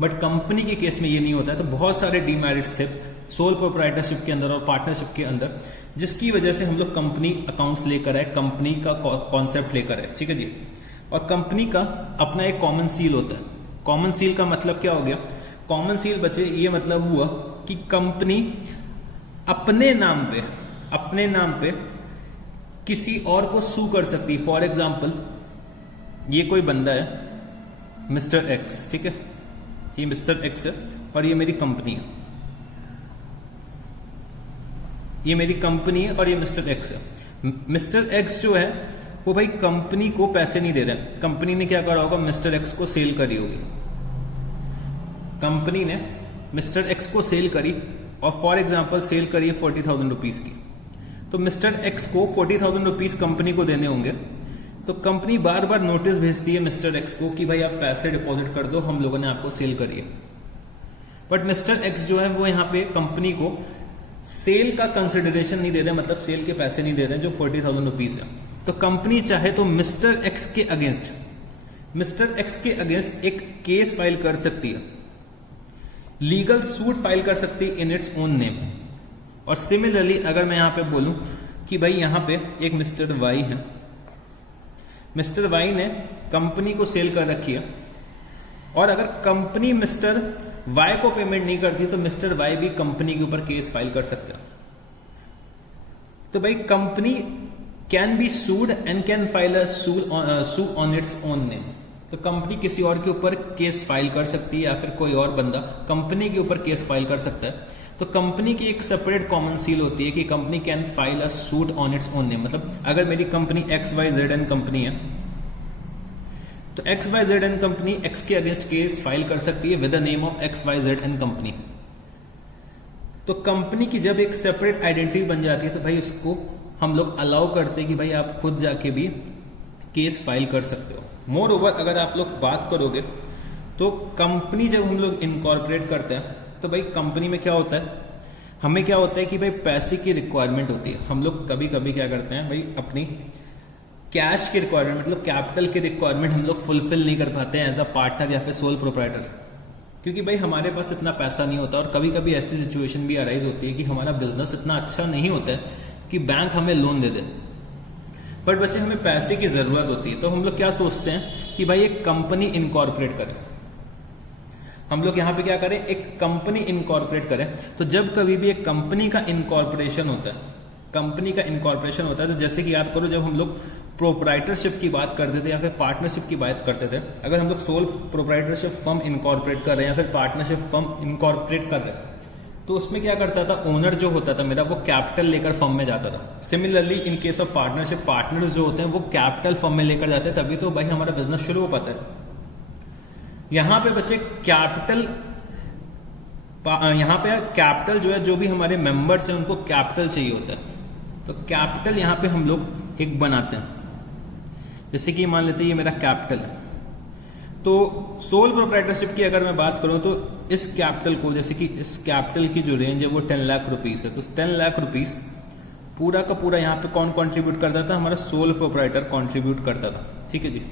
बट कंपनी के केस में ये नहीं होता है। तो बहुत सारे डीमेरिट्स थे सोल प्रोप्राइटरशिप के अंदर और पार्टनरशिप के अंदर, जिसकी वजह से हम लोग कंपनी अकाउंट्स लेकर आए, कंपनी का कॉन्सेप्ट लेकर आए, ठीक है जी। और कंपनी का अपना एक कॉमन सील होता है। कॉमन सील का मतलब क्या हो गया? कॉमन सील बच्चे ये मतलब हुआ कि कंपनी अपने नाम पे किसी और को सू कर सकती। फॉर एग्जाम्पल ये कोई बंदा है मिस्टर एक्स, ठीक है, ये मिस्टर एक्स है और ये मेरी कंपनी है, ये मेरी कंपनी है और ये मिस्टर एक्स है। मिस्टर एक्स जो है वो भाई कंपनी को पैसे नहीं दे रहा है। कंपनी ने क्या करा होगा? मिस्टर एक्स को सेल करी होगी। कंपनी ने मिस्टर एक्स को सेल करी और फॉर एग्जाम्पल सेल करी है 40,000 रुपीज की। तो मिस्टर एक्स को 40,000 रुपीज कंपनी को देने होंगे, तो कंपनी बार बार नोटिस भेजती है मिस्टर एक्स को कि भाई आप पैसे डिपॉजिट कर दो, हम लोगों ने आपको सेल करी है। बट मिस्टर एक्स जो है वो यहाँ पे कंपनी को सेल का कंसिडरेशन नहीं दे रहे, मतलब सेल के पैसे नहीं दे रहे जो 40,000 रुपीज है। तो कंपनी चाहे तो मिस्टर एक्स के अगेंस्ट एक केस फाइल कर सकती है, लीगल सूट फाइल कर सकती है इन इट्स ओन नेम। और सिमिलरली अगर मैं यहां पे बोलूं कि भाई यहां पे एक मिस्टर वाई है, मिस्टर वाई ने कंपनी को सेल कर रखी है और अगर कंपनी मिस्टर वाई को पेमेंट नहीं करती तो मिस्टर वाई भी कंपनी के ऊपर केस फाइल कर सकते हैं। तो भाई company can be sued and can file a suit on its own name. तो कंपनी किसी और के ऊपर केस फाइल कर सकती है या फिर कोई और बंदा कंपनी के ऊपर केस फाइल कर सकता है। तो कंपनी की एक सेपरेट कॉमन सील होती है कि company can file a suit on its own name. मतलब अगर मेरी कंपनी XYZN कंपनी है तो XYZN कंपनी एक्स के अगेंस्ट केस फाइल कर सकती है with the name of XYZN company. तो कंपनी की जब एक सेपरेट आइडेंटिटी बन जाती है तो भाई उसको हम लोग अलाउ करते हैं कि भाई आप खुद जाके भी केस फाइल कर सकते हो। मोर ओवर अगर आप लोग बात करोगे तो कंपनी जब हम लोग इनकॉर्पोरेट करते हैं तो भाई कंपनी में क्या होता है, हमें क्या होता है कि भाई पैसे की रिक्वायरमेंट होती है। हम लोग कभी कभी क्या करते हैं भाई अपनी कैश की रिक्वायरमेंट मतलब कैपिटल की रिक्वायरमेंट हम लोग फुलफिल नहीं कर पाते हैं एज अ पार्टनर या फिर सोल प्रोप्राइटर, क्योंकि भाई हमारे पास इतना पैसा नहीं होता। और कभी कभी ऐसी सिचुएशन भी अराइज होती है कि हमारा बिजनेस इतना अच्छा नहीं होता है कि बैंक हमें लोन दे दे, बट बच्चे हमें पैसे की जरूरत होती है। तो हम लोग क्या सोचते हैं कि भाई एक कंपनी इनकॉर्पोरेट करें, हम लोग यहाँ पे क्या करें, एक कंपनी इनकॉर्पोरेट करें। तो जब कभी भी एक कंपनी का इनकॉर्पोरेशन होता है, तो जैसे कि याद करो जब हम लोग प्रोप्राइटरशिप की बात करते थे या फिर पार्टनरशिप की बात करते थे, अगर हम लोग सोल प्रोप्राइटरशिप फर्म इनकॉर्पोरेट कर रहे हैं या फिर पार्टनरशिप फर्म इनकॉर्पोरेट कर रहे हैं तो उसमें क्या करता था, ओनर जो होता था मेरा वो कैपिटल लेकर फर्म में जाता था। Similarly in case of partnership partners जो होते हैं वो कैपिटल फर्म में लेकर जाते हैं, तभी तो भाई हमारा बिजनेस शुरू हो पाता है। यहाँ पे बच्चे कैपिटल जो है जो भी हमारे मेंबर्स हैं उनको कैपिटल चाहिए होता है। तो कैपिटल यहाँ पे हम लोग एक बनाते हैं, जैसे कि मान लेते हैं ये मेरा कैपिटल है। तो सोल प्रोप्राइटरशिप की अगर मैं बात करूं तो इस कैपिटल को, जैसे कि इस कैपिटल की जो रेंज है वो 10 लाख रुपीस है, तो 10 लाख रुपीस पूरा का पूरा यहाँ पे कौन कंट्रीब्यूट करता था? हमारा सोल प्रोप्राइटर कंट्रीब्यूट करता था। ठीक है जी,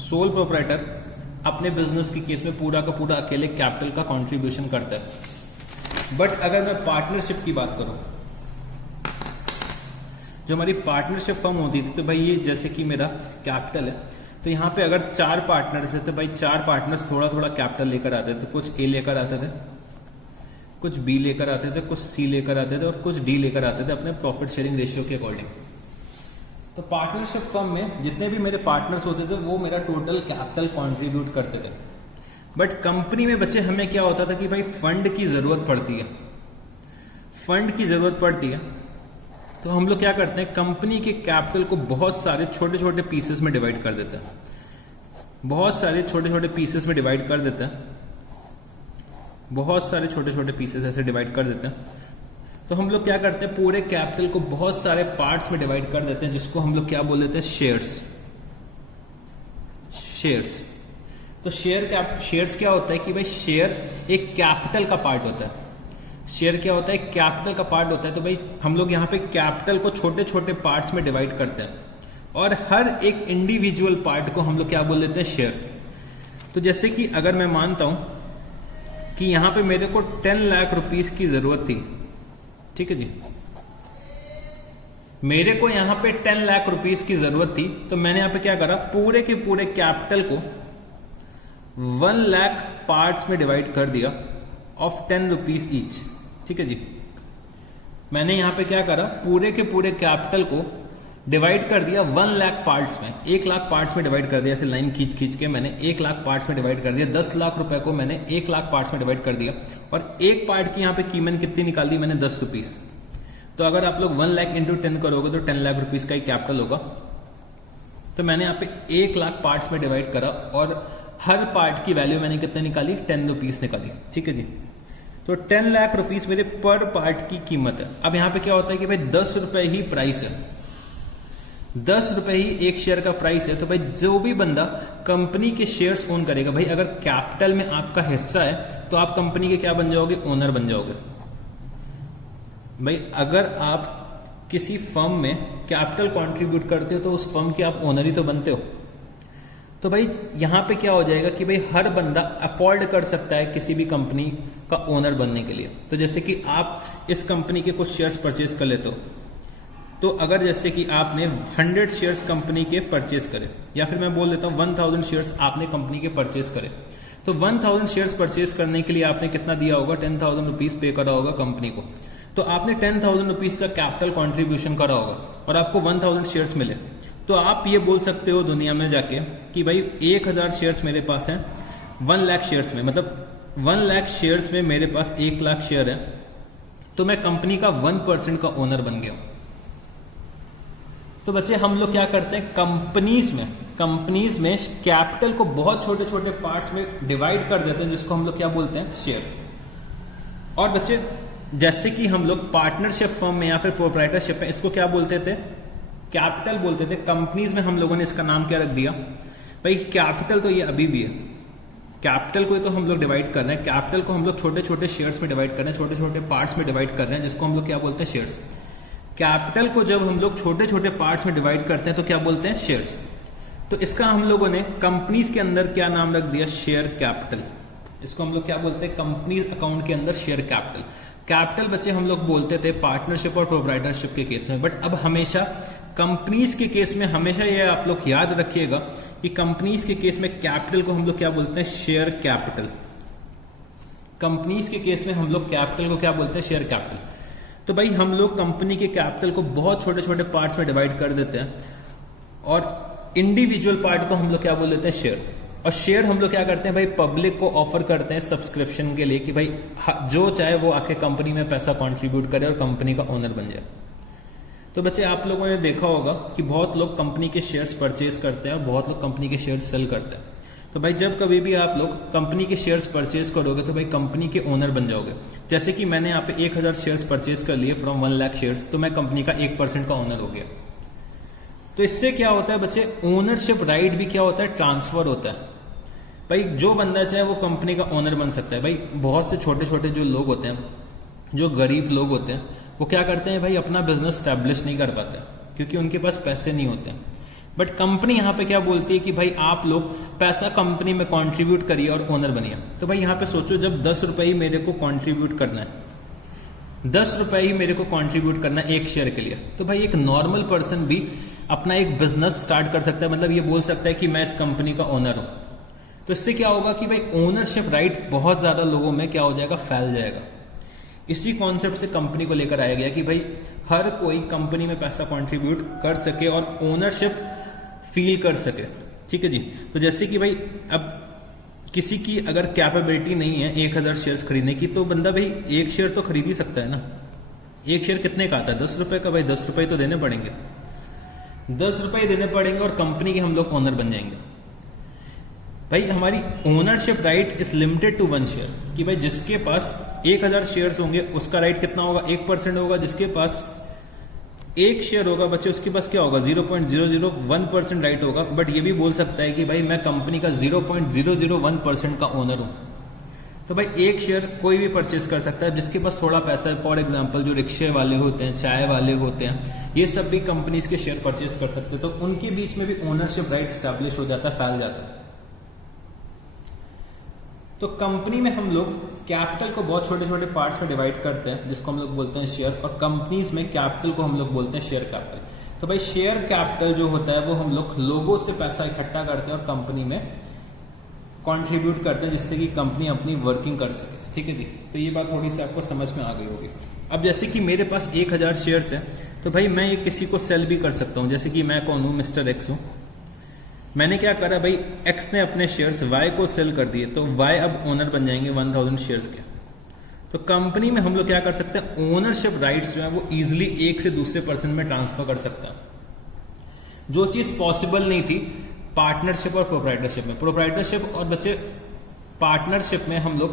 सोल प्रोप्राइटर अपने बिजनेस के केस में पूरा का पूरा अकेले कैपिटल का कंट्रीब्यूशन करता है। बट अगर मैं पार्टनरशिप की बात करूं, जो हमारी पार्टनरशिप फर्म होती थी, तो भाई ये जैसे कि मेरा कैपिटल है, तो यहाँ पे अगर 4 पार्टनर्स है तो भाई 4 पार्टनर्स थोड़ा थोड़ा कैपिटल लेकर आते थे। कुछ ए लेकर आते थे, कुछ बी लेकर आते थे, कुछ सी लेकर आते थे और कुछ डी लेकर आते थे अपने प्रॉफिट शेयरिंग रेशियो के अकॉर्डिंग। तो पार्टनरशिप फर्म में जितने भी मेरे पार्टनर्स होते थे वो मेरा टोटल कैपिटल कंट्रीब्यूट करते थे। बट कंपनी में बच्चे हमें क्या होता था कि भाई फंड की जरूरत पड़ती है, फंड की जरूरत पड़ती है, तो हम लोग क्या करते हैं, कंपनी के कैपिटल को बहुत सारे छोटे छोटे पीसेस में डिवाइड कर देते हैं, बहुत सारे छोटे छोटे पीसेस में डिवाइड कर देते हैं, बहुत सारे छोटे छोटे पीसेस ऐसे डिवाइड कर देते हैं। तो हम लोग क्या करते हैं, पूरे कैपिटल को बहुत सारे पार्ट्स में डिवाइड कर देते हैं, जिसको हम लोग क्या बोल देते हैं, शेयर्स। शेयर्स तो शेयर्स क्या होता है कि भाई शेयर एक कैपिटल का पार्ट होता है। शेयर क्या होता है, कैपिटल का पार्ट होता है। तो भाई हम लोग यहाँ पे कैपिटल को छोटे छोटे पार्ट्स में डिवाइड करते हैं और हर एक इंडिविजुअल पार्ट को हम लोग क्या बोल देते हैं, शेयर। तो जैसे कि अगर मैं मानता हूं कि यहाँ पे मेरे को 10 लाख रुपीस की जरूरत थी, ठीक है जी, मेरे को यहाँ पे 10 लाख रुपीस की जरूरत थी, तो मैंने यहाँ पे क्या करा, पूरे के पूरे कैपिटल को 1 लाख पार्ट्स में डिवाइड कर दिया ऑफ 10 रुपीज ईच। ठीक है जी, मैंने यहाँ पे क्या करा, पूरे के पूरे कैपिटल को डिवाइड कर दिया 1 लाख पार्ट्स में, 1 लाख पार्ट्स में डिवाइड कर दिया। ऐसे लाइन खींच खींच के मैंने 1 लाख पार्ट्स में डिवाइड कर दिया। 10 लाख रुपए को मैंने 1 लाख पार्ट्स में डिवाइड कर दिया और एक पार्ट की यहाँ पे कीमत कितनी निकाल दी मैंने, 10 रुपीज। तो अगर आप लोग 1 लाख इंटू 10 करोगे तो 10 लाख रुपीज का ही कैपिटल होगा। तो मैंने यहाँ पे 1 लाख पार्ट्स में डिवाइड करा और हर पार्ट की वैल्यू मैंने कितने निकाली, 10 रुपीज निकाली। ठीक है जी, तो 10 लाख रुपीज मेरे पर पार्ट की कीमत है। अब यहाँ पे क्या होता है कि भाई 10 रुपए ही प्राइस है, 10 रुपए ही एक शेयर का प्राइस है। तो भाई जो भी बंदा कंपनी के शेयर्स ओन करेगा, भाई अगर कैपिटल में आपका हिस्सा है तो आप कंपनी के क्या बन जाओगे, ओनर बन जाओगे। भाई अगर आप किसी फर्म में कैपिटल कंट्रीब्यूट करते हो तो उस फर्म के आप ओनर ही तो बनते हो। तो भाई यहां पे क्या हो जाएगा कि भाई हर बंदा अफोर्ड कर सकता है किसी भी कंपनी का ओनर बनने के लिए। तो जैसे कि आप इस कंपनी के कुछ शेयर्स परचेज कर लेते हो, तो अगर जैसे कि आपने 100 शेयर्स कंपनी के परचेज करे, या फिर मैं बोल देता हूँ 1000 शेयर्स आपने कंपनी के परचेज करे, तो 1000 शेयर्स परचेज करने के लिए आपने कितना दिया होगा, 10,000 रुपीज पे करा होगा कंपनी को। तो आपने 10,000 रुपीज का कैपिटल कंट्रीब्यूशन करा होगा और आपको 1000 शेयर्स मिले। तो आप ये बोल सकते हो दुनिया में जाके कि भाई 1000 शेयर्स मेरे पास हैं 1 लाख शेयर्स में, मतलब 1 लाख शेयर्स में मेरे पास 1 लाख शेयर है, तो मैं कंपनी का 1% का ओनर बन गया। तो बच्चे हम लोग क्या करते हैं, कंपनीज में कैपिटल को बहुत छोटे छोटे पार्ट्स में डिवाइड कर देते हैं, जिसको हम लोग क्या बोलते हैं, शेयर। और बच्चे जैसे कि हम लोग पार्टनरशिप फर्म में या फिर प्रोप्राइटरशिप में इसको क्या बोलते थे, कैपिटल बोलते थे। कंपनीज में हम लोगों ने इसका नाम क्या रख दिया, भाई कैपिटल तो ये अभी भी है, कैपिटल को तो हम लोग डिवाइड कर रहे हैं, कैपिटल को हम लोग छोटे छोटे शेयर्स में डिवाइड कर रहे हैं, छोटे छोटे पार्ट्स में डिवाइड कर रहे हैं, जिसको हम लोग क्या बोलते हैं, शेयर्स। कैपिटल को जब हम लोग छोटे छोटे पार्ट्स में डिवाइड करते हैं तो क्या बोलते हैं, शेयर्स। तो इसका हम लोगों ने कंपनीज के अंदर क्या नाम रख दिया, शेयर कैपिटल। इसको हम लोग क्या बोलते हैं, कंपनीज अकाउंट के अंदर शेयर कैपिटल। कैपिटल बच्चे हम लोग बोलते थे पार्टनरशिप और प्रोप्राइटरशिप के केस में, बट अब हमेशा कंपनीज के केस में हमेशा ये आप लोग याद रखिएगा कि कंपनीज के केस में कैपिटल को हम लोग क्या बोलते हैं, शेयर कैपिटल। कंपनीज के केस में हम लोग कैपिटल को क्या बोलते हैं, शेयर कैपिटल। तो भाई हम लोग कंपनी के कैपिटल को बहुत छोटे छोटे पार्ट्स में डिवाइड कर देते हैं और इंडिविजुअल पार्ट को हम लोग क्या बोल देते हैं, शेयर। और शेयर हम लोग क्या करते हैं भाई, पब्लिक को ऑफर करते हैं सब्सक्रिप्शन के लिए कि भाई जो चाहे वो आके कंपनी में पैसा कंट्रीब्यूट करे और कंपनी का ओनर बन जाए। तो बच्चे आप लोगों ने देखा होगा कि बहुत लोग कंपनी के शेयर्स परचेज करते हैं और बहुत लोग कंपनी के शेयर्स सेल करते हैं। तो भाई जब कभी भी आप लोग कंपनी के शेयर्स परचेज करोगे तो भाई कंपनी के ओनर बन जाओगे। जैसे कि मैंने यहाँ पे 1000 शेयर्स परचेज कर लिए फ्रॉम 1 लाख शेयर्स, तो मैं कंपनी का 1% का ओनर हो गया। तो इससे क्या होता है बच्चे, ओनरशिप राइट भी क्या होता है, ट्रांसफर होता है। भाई जो बंदा चाहे वो कंपनी का ओनर बन सकता है। भाई बहुत से छोटे छोटे जो लोग होते हैं, जो गरीब लोग होते हैं, वो क्या करते हैं भाई, अपना बिजनेस स्टैब्लिश नहीं कर पाते क्योंकि उनके पास पैसे नहीं होते हैं। बट कंपनी यहाँ पे क्या बोलती है कि भाई आप लोग पैसा कंपनी में कंट्रीब्यूट करिए और ओनर बनिए। तो भाई यहाँ पे सोचो, जब 10 रुपये ही मेरे को कंट्रीब्यूट करना है, 10 रुपये ही मेरे को कंट्रीब्यूट करना है एक शेयर के लिए, तो भाई एक नॉर्मल पर्सन भी अपना एक बिजनेस स्टार्ट कर सकता है। मतलब ये बोल सकता है कि मैं इस कंपनी का ओनर हूं। तो इससे क्या होगा कि भाई ओनरशिप राइट बहुत ज्यादा लोगों में क्या हो जाएगा, फैल जाएगा। इसी कॉन्सेप्ट से कंपनी को लेकर आया गया कि भाई हर कोई कंपनी में पैसा कंट्रीब्यूट कर सके और ओनरशिप फील कर सके। ठीक है जी। तो जैसे कि भाई अब किसी की अगर कैपेबिलिटी नहीं है 1000 शेयर्स खरीदने की, तो बंदा भाई एक शेयर तो खरीद ही सकता है ना। एक शेयर कितने का आता है, 10 रुपए का। भाई 10 रुपए तो देने पड़ेंगे, 10 रुपए देने पड़ेंगे और कंपनी के हम लोग ओनर बन जाएंगे। भाई हमारी ownership right is limited to 1 share, कि भाई जिसके पास 1000 शेयर्स होंगे उसका राइट कितना होगा, 1% होगा। जिसके पास 1 शेयर होगा बच्चे, उसके पास क्या होगा, 0.001% राइट होगा। बट ये भी बोल सकता है कि भाई मैं कंपनी का 0.001% का ओनर हूं। तो भाई 1 शेयर कोई भी परचेज कर सकता है जिसके पास थोड़ा पैसा है। फॉर एग्जांपल जो रिक्शे वाले होते हैं, चाय वाले होते हैं, ये सब भी कंपनीज के शेयर परचेज कर सकते हैं। तो उनके बीच में भी ओनरशिप राइट स्टैब्लिश हो जाता है, फैल जाता है। तो कंपनी में हम लोग कैपिटल को बहुत छोटे छोटे पार्ट्स में डिवाइड करते हैं, जिसको हम लोग बोलते हैं शेयर, और कंपनीज में कैपिटल को हम लोग बोलते हैं शेयर कैपिटल। तो भाई शेयर कैपिटल जो होता है वो हम लोग लोगों से पैसा इकट्ठा करते हैं और कंपनी में कंट्रीब्यूट करते हैं, जिससे कि कंपनी अपनी वर्किंग कर सके। ठीक है जी। तो ये बात थोड़ी सी आपको समझ में आ गई होगी। अब जैसे कि मेरे पास 1000 शेयर्स हैं, तो भाई मैं ये किसी को सेल भी कर सकता हूँ। जैसे कि मैं कौन हूँ, मिस्टर एक्स हूँ। मैंने क्या करा भाई, एक्स ने अपने शेयर्स वाई को सेल कर दिए, तो वाई अब ओनर बन जाएंगे 1000 शेयर्स के। तो कंपनी में हम लोग क्या कर सकते हैं, ओनरशिप राइट्स जो है वो इजिली एक से दूसरे पर्सन में ट्रांसफर कर सकता है। जो चीज पॉसिबल नहीं थी पार्टनरशिप और प्रोप्राइटरशिप में। प्रोप्राइटरशिप और बच्चे पार्टनरशिप में हम लोग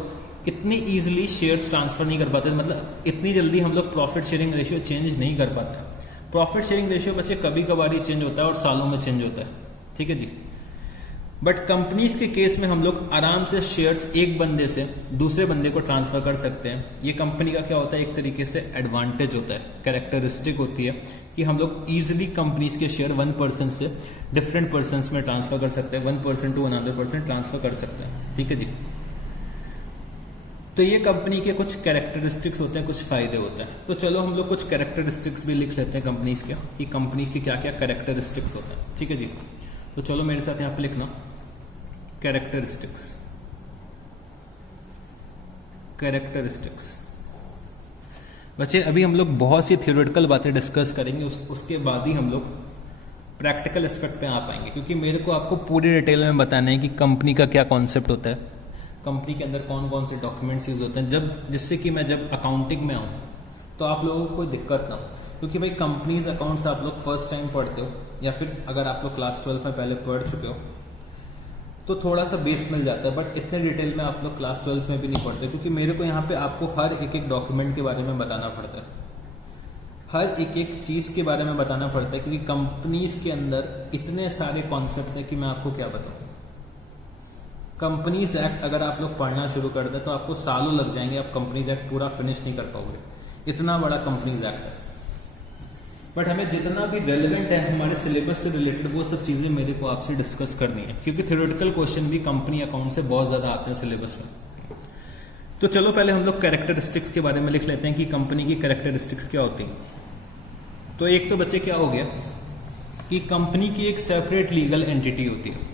इतनी इजीली शेयर्स ट्रांसफर नहीं कर पाते, मतलब इतनी जल्दी हम लोग प्रॉफिट शेयरिंग रेशियो चेंज नहीं कर पाते। प्रॉफिट शेयरिंग रेशियो बच्चे कभी कभार ही चेंज होता है और सालों में चेंज होता है। ठीक है जी। बट कंपनीज के केस में हम लोग आराम से शेयर्स एक बंदे से दूसरे बंदे को ट्रांसफर कर सकते हैं। ये कंपनी का क्या होता है, एक तरीके से एडवांटेज होता है, कैरेक्टरिस्टिक होती है कि हम लोग इजीली कंपनीज के शेयर 1 पर्सन से डिफरेंट पर्सन में ट्रांसफर कर सकते हैं, 1% टू अनदर पर्सन ट्रांसफर कर सकते हैं। ठीक है जी। तो ये कंपनी के कुछ कैरेक्टरिस्टिक्स होते हैं, कुछ फायदे होते हैं। तो चलो हम लोग कुछ कैरेक्टरिस्टिक्स भी लिख लेते हैं कंपनीज के, कि कंपनीज के क्या क्या कैरेक्टरिस्टिक्स होते हैं। ठीक है जी। तो चलो मेरे साथ यहाँ पे लिखना कैरेक्टरिस्टिक्स। कैरेक्टरिस्टिक्स बच्चे अभी हम लोग बहुत सी थ्योरेटिकल बातें डिस्कस करेंगे, उसके बाद ही हम लोग प्रैक्टिकल एस्पेक्ट पे आ पाएंगे, क्योंकि मेरे को आपको पूरी डिटेल में बताना है कि कंपनी का क्या कॉन्सेप्ट होता है, कंपनी के अंदर कौन कौन से डॉक्यूमेंट्स यूज होते हैं, जिससे कि मैं जब अकाउंटिंग में आऊँ तो आप लोगों को कोई दिक्कत ना हो। क्योंकि भाई कंपनीज अकाउंट्स आप लोग फर्स्ट टाइम पढ़ते हो, या फिर अगर आप लोग क्लास 12 में पहले पढ़ चुके हो तो थोड़ा सा बेस मिल जाता है। बट इतने डिटेल में आप लोग क्लास 12 में भी नहीं पढ़ते, क्योंकि मेरे को यहाँ पे आपको हर एक डॉक्यूमेंट के बारे में बताना पड़ता है, हर एक चीज के बारे में बताना पड़ता है, क्योंकि कंपनीज के अंदर इतने सारे कॉन्सेप्ट्स हैं कि मैं आपको क्या बताऊं। कंपनीज एक्ट अगर आप लोग पढ़ना शुरू कर दें तो आपको सालों लग जाएंगे, आप कंपनीज एक्ट पूरा फिनिश नहीं कर पाओगे, इतना बड़ा कंपनीज एक्ट है। बट हमें जितना भी रेलेवेंट है हमारे सिलेबस से रिलेटेड वो सब चीजें मेरे को आपसे डिस्कस करनी है, क्योंकि थ्योरेटिकल क्वेश्चन भी कंपनी अकाउंट से बहुत ज्यादा आते हैं सिलेबस में। तो चलो पहले हम लोग कैरेक्टरिस्टिक्स के बारे में लिख लेते हैं कि कंपनी की कैरेक्टरिस्टिक्स क्या होती हैं। तो एक तो बच्चे क्या हो गया कि कंपनी की एक सेपरेट लीगल एंटिटी होती है।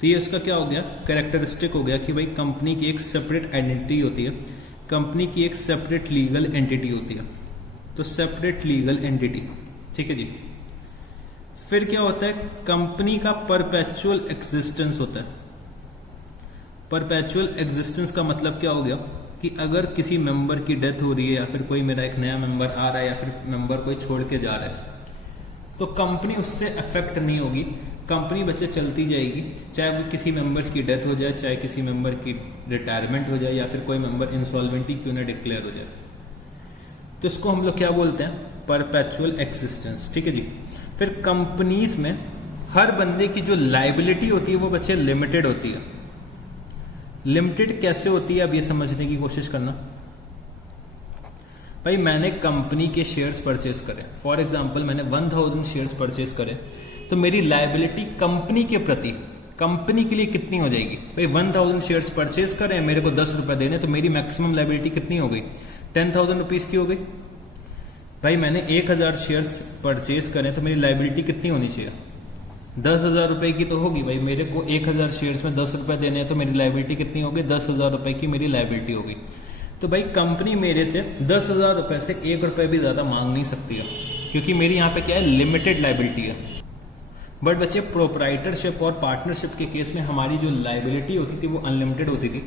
तो ये उसका क्या हो गया, कैरेक्टरिस्टिक हो गया कि भाई कंपनी की एक सेपरेट आइडेंटिटी होती है, कंपनी की एक सेपरेट लीगल एंटिटी होती है। तो सेपरेट लीगल एंटिटी, ठीक है जी। फिर क्या होता है, कंपनी का परपेचुअल एग्जिस्टेंस होता है। परपेचुअल एग्जिस्टेंस का मतलब क्या हो गया कि अगर किसी मेंबर की डेथ हो रही है, या फिर कोई मेरा एक नया मेंबर आ रहा है, या फिर मेंबर कोई छोड़ के जा रहा है, तो कंपनी उससे अफेक्ट नहीं होगी। कंपनी बच्चे चलती जाएगी, चाहे वो किसी मेंबर्स की डेथ हो जाए, चाहे किसी मेंबर की रिटायरमेंट हो जाए, या फिर कोई मेंबर इंसॉल्वेंटी क्यों ना डिक्लेयर हो जाए। तो इसको हम लोग क्या बोलते हैं, परपेचुअल एक्सिस्टेंस। ठीक है जी। फिर कंपनीज में हर बंदे की जो लाइबिलिटी होती है वो बच्चे लिमिटेड होती है। लिमिटेड कैसे होती है, अब ये समझने की कोशिश करना। भाई मैंने कंपनी के शेयर्स परचेज करे, फॉर एग्जांपल मैंने 1000 शेयर्स परचेज करे, तो मेरी लाइबिलिटी कंपनी के प्रति, कंपनी के लिए कितनी हो जाएगी। भाई 1000 शेयर्स परचेज करें, मेरे को 10 रुपए देने, तो मेरी मैक्सिमम लाइबिलिटी कितनी हो गई, 10,000 रुपीज की हो गई। भाई मैंने 1000 शेयर्स परचेज करें तो मेरी लाइबिलिटी कितनी होनी चाहिए, 10,000 रुपए की तो होगी। भाई मेरे को 1000 शेयर्स में 10 रुपए देने हैं, तो मेरी लाइबिलिटी कितनी होगी, 10,000 रुपए की मेरी लाइबिलिटी होगी। तो भाई कंपनी मेरे से 10,000 रुपए से 1 रुपए भी ज्यादा मांग नहीं सकती है, क्योंकि मेरी यहाँ पे क्या है, लिमिटेड लाइबिलिटी है। बट बच्चे प्रोप्राइटरशिप और पार्टनरशिप के केस में हमारी जो लाइबिलिटी होती थी वो अनलिमिटेड होती थी।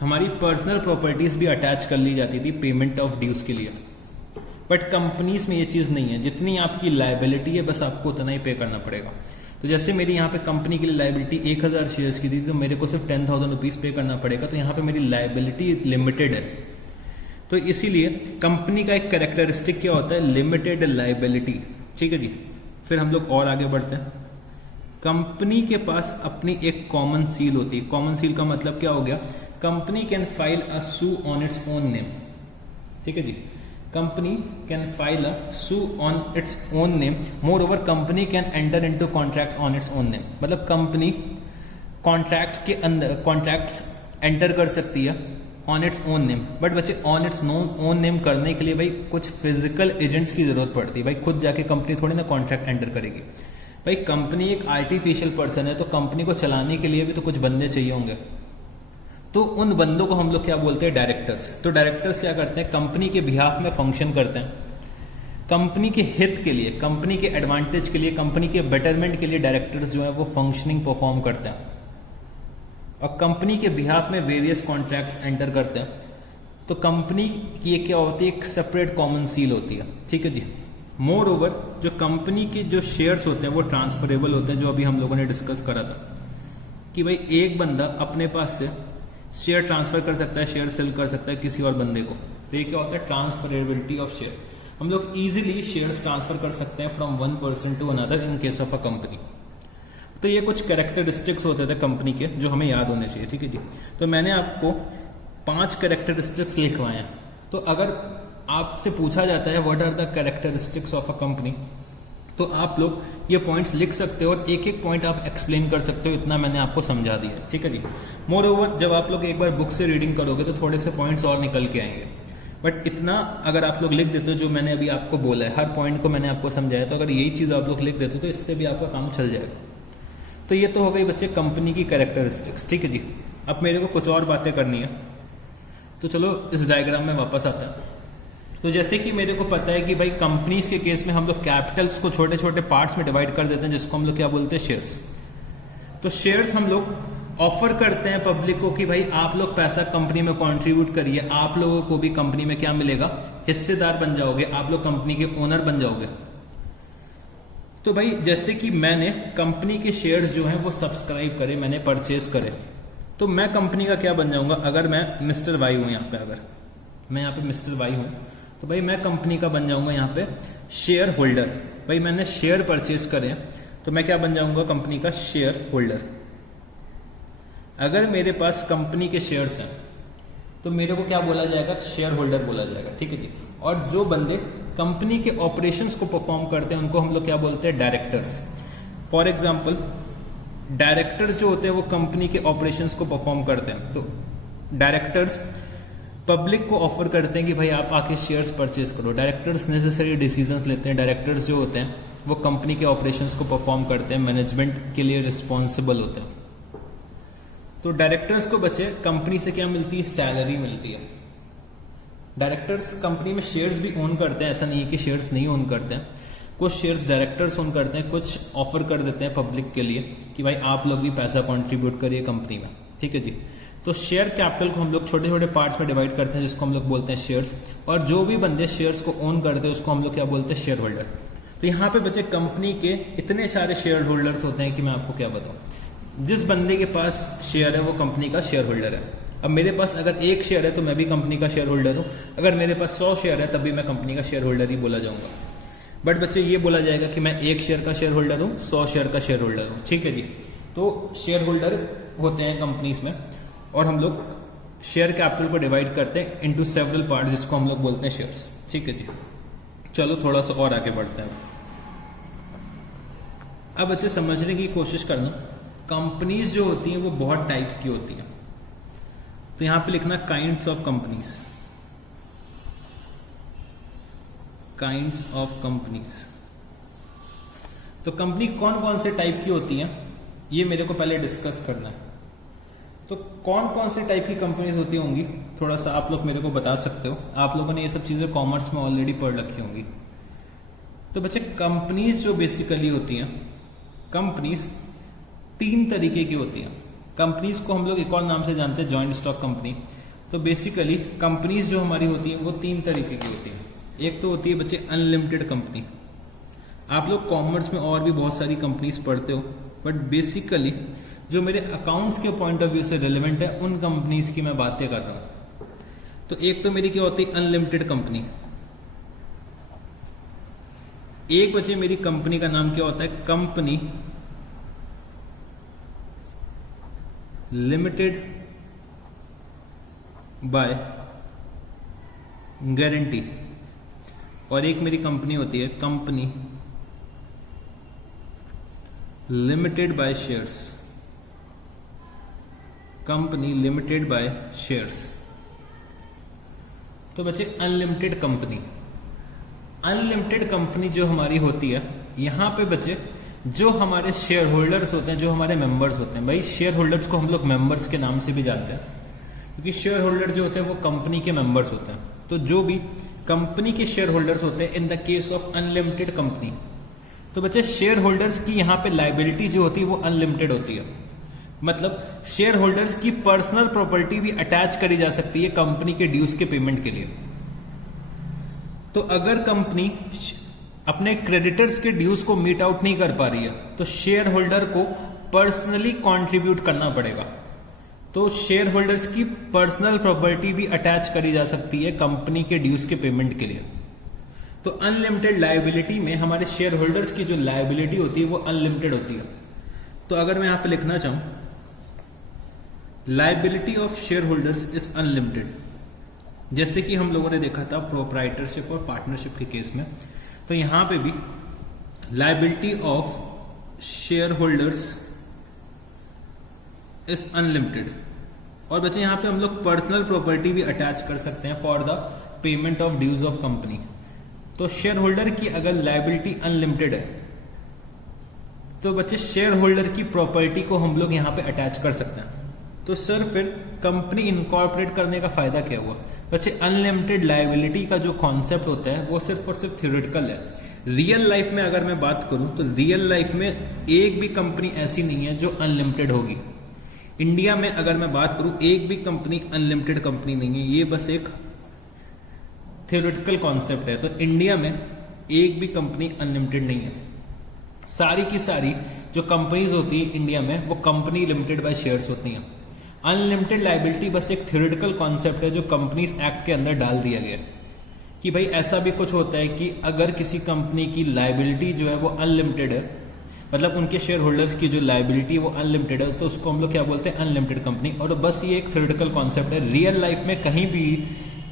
हमारी पर्सनल प्रॉपर्टीज भी अटैच कर ली जाती थी पेमेंट ऑफ ड्यूज के लिए। बट कंपनीज में ये चीज नहीं है, जितनी आपकी लाइबिलिटी है बस आपको उतना ही पे करना पड़ेगा। तो जैसे मेरी यहाँ पे कंपनी के लिए लाइबिलिटी 1000 शेयर्स की थी, तो मेरे को सिर्फ 10,000 रुपीज पे करना पड़ेगा, तो यहाँ पे मेरी लाइबिलिटी लिमिटेड है। तो इसीलिए कंपनी का एक कैरेक्टरिस्टिक क्या होता है, लिमिटेड लाइबिलिटी। ठीक है जी। फिर हम लोग और आगे बढ़ते हैं। कंपनी के पास अपनी एक कॉमन सील होती है। कॉमन सील का मतलब क्या हो गया, company can file a sue on its own name. ठीक है जी। Company can file a sue on its own name, moreover company can enter into contracts on its own name. मतलब company contracts के अंदर contracts enter कर सकती है on its own name. But बच्चे ऑन इट्स ओन नेम करने के लिए भाई कुछ फिजिकल एजेंट्स की जरूरत पड़ती है। भाई खुद जाके कंपनी थोड़ी ना कॉन्ट्रैक्ट एंटर करेगी। भाई कंपनी एक आर्टिफिशियल पर्सन है, तो कंपनी को चलाने के लिए भी तो कुछ बंदे चाहिए होंगे। तो उन बंदों को हम लोग क्या बोलते हैं, डायरेक्टर्स। तो डायरेक्टर्स क्या करते हैं, कंपनी के बिहाफ में फंक्शन करते हैं। कंपनी के हित के लिए, कंपनी के एडवांटेज के लिए, कंपनी के बेटरमेंट के लिए डायरेक्टर्स जो है वो फंक्शनिंग परफॉर्म करते हैं और कंपनी के बिहाफ में वेरियस कॉन्ट्रैक्ट्स एंटर करते हैं। तो कंपनी की क्या होती है, एक सेपरेट कॉमन सील होती है। ठीक है जी। मोर ओवर जो कंपनी के जो शेयर्स होते हैं वो ट्रांसफरेबल होते हैं, जो अभी हम लोगों ने डिस्कस करा था कि भाई एक बंदा अपने पास से शेयर ट्रांसफर कर सकता है, शेयर सेल कर सकता है किसी और बंदे को। तो ये क्या होता है, ट्रांसफरेबिलिटी ऑफ शेयर। हम लोग इजीली शेयर्स ट्रांसफर कर सकते हैं from one person to another in case of a company. तो ये कुछ कैरेक्टरिस्टिक्स होते थे कंपनी के जो हमें याद होने चाहिए। ठीक है जी। तो मैंने आपको 5 कैरेक्टरिस्टिक्स लिखवाए हैं। तो अगर आपसे पूछा जाता है what are the characteristics of a company, तो आप लोग ये पॉइंट्स लिख सकते हो और एक एक पॉइंट आप एक्सप्लेन कर सकते हो। इतना मैंने आपको समझा दिया है। ठीक है जी। मोर ओवर जब आप लोग एक बार बुक से रीडिंग करोगे तो थोड़े से पॉइंट्स और निकल के आएंगे। बट इतना अगर आप लोग लिख देते हो जो मैंने अभी आपको बोला है, हर पॉइंट को मैंने आपको समझाया, तो अगर यही चीज़ आप लोग लिख देते हो तो इससे भी आपका काम चल जाएगा। तो ये तो हो गई बच्चे कंपनी की कैरेक्टरिस्टिक्स। ठीक है जी। अब मेरे को कुछ और बातें करनी है, तो चलो इस डायग्राम में वापस आता है। तो जैसे कि मेरे को पता है कि भाई कंपनीज के केस में हम लोग कैपिटल्स को छोटे छोटे पार्ट्स में डिवाइड कर देते हैं, जिसको हम लोग क्या बोलते हैं, शेयर्स। तो शेयर्स हम लोग ऑफर करते हैं पब्लिक को कि भाई आप लोग पैसा कंपनी में कंट्रीब्यूट करिए, आप लोगों को भी कंपनी में क्या मिलेगा, हिस्सेदार बन जाओगे, आप लोग कंपनी के ओनर बन जाओगे। तो भाई जैसे कि मैंने कंपनी के शेयर्स जो हैं वो सब्सक्राइब करे, मैंने परचेज करे, तो मैं कंपनी का क्या बन जाऊंगा। अगर मैं मिस्टर वाई हूं यहाँ पे, अगर मैं यहाँ पे मिस्टर वाई हूं, तो भाई मैं कंपनी का बन जाऊंगा यहाँ पे शेयर होल्डर। भाई मैंने शेयर परचेज करे तो मैं क्या बन जाऊंगा, कंपनी का शेयर होल्डर। अगर मेरे पास कंपनी के शेयर्स हैं तो मेरे को क्या बोला जाएगा, शेयर होल्डर बोला जाएगा। ठीक है जी। और जो बंदे कंपनी के ऑपरेशंस को परफॉर्म करते हैं उनको हम लोग क्या बोलते हैं, डायरेक्टर्स। फॉर एग्जाम्पल डायरेक्टर्स जो होते हैं वो कंपनी के ऑपरेशंस को परफॉर्म करते हैं। तो डायरेक्टर्स पब्लिक को ऑफर करते हैं कि भाई आप आके शेयर्स परचेज करो। डायरेक्टर्स नेसेसरी डिसीजंस लेते हैं। डायरेक्टर्स जो होते हैं वो कंपनी के ऑपरेशंस को परफॉर्म करते हैं, मैनेजमेंट के लिए रिस्पॉन्सिबल होते हैं। तो डायरेक्टर्स को बच्चे कंपनी से क्या मिलती है, सैलरी मिलती है। डायरेक्टर्स कंपनी में शेयर्स भी ओन करते हैं, ऐसा नहीं है कि शेयर्स नहीं ओन करते हैं। कुछ शेयर्स डायरेक्टर्स ओन करते हैं, कुछ ऑफर कर देते हैं पब्लिक के लिए कि भाई आप लोग भी पैसा कंट्रीब्यूट करिए कंपनी में। ठीक है जी। तो शेयर कैपिटल को हम लोग छोटे छोटे पार्ट्स में डिवाइड करते हैं, जिसको हम लोग बोलते हैं शेयर्स। और जो भी बंदे शेयर्स को ओन करते हैं उसको हम लोग क्या बोलते हैं, शेयर होल्डर। तो यहाँ पे बच्चे कंपनी के इतने सारे शेयर होल्डर्स होते हैं कि मैं आपको क्या बताऊँ। जिस बंदे के पास शेयर है वो कंपनी का शेयर होल्डर है। अब मेरे पास अगर 1 शेयर है तो मैं भी कंपनी का शेयर होल्डर हूँ, अगर मेरे पास 100 शेयर है तब भी मैं कंपनी का शेयर होल्डर ही बोला जाऊँगा। बट बच्चे ये बोला जाएगा कि मैं 1 शेयर का शेयर होल्डर हूँ, 100 शेयर का शेयर होल्डर हूँ। ठीक है जी। तो शेयर होल्डर होते हैं कंपनीज में, और हम लोग शेयर कैपिटल को डिवाइड करते हैं इनटू सेवरल पार्ट्स, जिसको हम लोग बोलते हैं शेयर्स। ठीक है जी। चलो थोड़ा सा और आगे बढ़ते हैं। अब बच्चे समझने की कोशिश करना, कंपनीज जो होती हैं वो बहुत टाइप की होती हैं। तो यहां पे लिखना kinds of companies, kinds of companies. तो कंपनी कौन कौन से टाइप की होती हैं ये मेरे को पहले डिस्कस करना है। तो कौन कौन से टाइप की कंपनीज होती होंगी, थोड़ा सा आप लोग मेरे को बता सकते हो। आप लोगों ने ये सब चीज़ें कॉमर्स में ऑलरेडी पढ़ रखी होंगी। तो बच्चे कंपनीज जो बेसिकली होती हैं, कंपनीज 3 तरीके की होती हैं। कंपनीज को हम लोग एक और नाम से जानते हैं, जॉइंट स्टॉक कंपनी। तो बेसिकली कंपनीज जो हमारी होती हैं वो 3 तरीके की होती हैं। एक तो होती है बच्चे अनलिमिटेड कंपनी। आप लोग कॉमर्स में और भी बहुत सारी कंपनीज पढ़ते हो, बट बेसिकली जो मेरे अकाउंट्स के पॉइंट ऑफ व्यू से रिलेवेंट है उन कंपनीज की मैं बातें कर रहा हूं। तो एक तो मेरी क्या होती है, अनलिमिटेड कंपनी। एक बच्चे मेरी कंपनी का नाम क्या होता है, कंपनी लिमिटेड बाय गारंटी, और एक मेरी कंपनी होती है company limited by shares, company limited by shares. तो बच्चे अनलिमिटेड कंपनी, अनलिमिटेड कंपनी जो हमारी होती है, यहां पे बच्चे जो हमारे शेयर होल्डर्स होते हैं, जो हमारे मेंबर्स होते हैं, भाई शेयर होल्डर्स को हम लोग मेंबर्स के नाम से भी जानते हैं, क्योंकि शेयर होल्डर जो होते हैं वो कंपनी के मेंबर्स होते हैं। तो जो भी कंपनी के शेयर होल्डर्स होते हैं in the case of unlimited company, तो बच्चे शेयर होल्डर्स की यहाँ पे लाइबिलिटी जो होती है वो अनलिमिटेड होती है। मतलब शेयर होल्डर्स की पर्सनल प्रॉपर्टी भी अटैच करी जा सकती है कंपनी के ड्यूज के पेमेंट के लिए। तो अगर कंपनी अपने क्रेडिटर्स के ड्यूज को मीट आउट नहीं कर पा रही है तो शेयर होल्डर को पर्सनली कंट्रीब्यूट करना पड़ेगा। तो शेयर होल्डर्स की पर्सनल प्रॉपर्टी भी अटैच करी जा सकती है कंपनी के ड्यूज के पेमेंट के लिए। तो अनलिमिटेड लायबिलिटी में हमारे शेयर होल्डर्स की जो लायबिलिटी होती है वो अनलिमिटेड होती है। तो अगर मैं यहां पे लिखना चाहूं, liability of share holders is unlimited, जैसे कि हम लोगों ने देखा था प्रोप्राइटरशिप और पार्टनरशिप के केस में, तो यहां पे भी liability of share holders is unlimited. और बच्चे यहां पे हम लोग पर्सनल प्रॉपर्टी भी अटैच कर सकते हैं for the payment of dues of company. तो शेयर होल्डर की अगर लायबिलिटी अनलिमिटेड है तो बच्चे शेयर होल्डर की प्रॉपर्टी को हम लोग यहां पे अटैच कर सकते हैं। तो सर फिर कंपनी इनकॉर्पोरेट करने का फायदा क्या हुआ? बच्चे अनलिमिटेड लायबिलिटी का जो कॉन्सेप्ट होता है वो सिर्फ और सिर्फ थ्योरेटिकल है। रियल लाइफ में अगर मैं बात करूं तो रियल लाइफ में एक भी कंपनी ऐसी नहीं है जो अनलिमिटेड होगी। इंडिया में अगर मैं बात करूं एक भी कंपनी अनलिमिटेड कंपनी नहीं है, ये बस एक थ्योरेटिकल कॉन्सेप्ट है। तो इंडिया में एक भी कंपनी अनलिमिटेड नहीं है। सारी की सारी जो कंपनीज होती है इंडिया में वो कंपनी लिमिटेड बाय शेयर्स होती हैं। अनलिमिटेड लायबिलिटी बस एक थ्योरेटिकल कॉन्सेप्ट है जो कंपनीज एक्ट के अंदर डाल दिया गया कि भाई ऐसा भी कुछ होता है कि अगर किसी कंपनी की लायबिलिटी जो है वो अनलिमिटेड है, मतलब उनके शेयर होल्डर्स की जो लायबिलिटी वो अनलिमिटेड है, तो उसको हम लोग क्या बोलते हैं, अनलिमिटेड कंपनी। और बस ये एक थ्योरेटिकल कॉन्सेप्ट है। रियल लाइफ में कहीं भी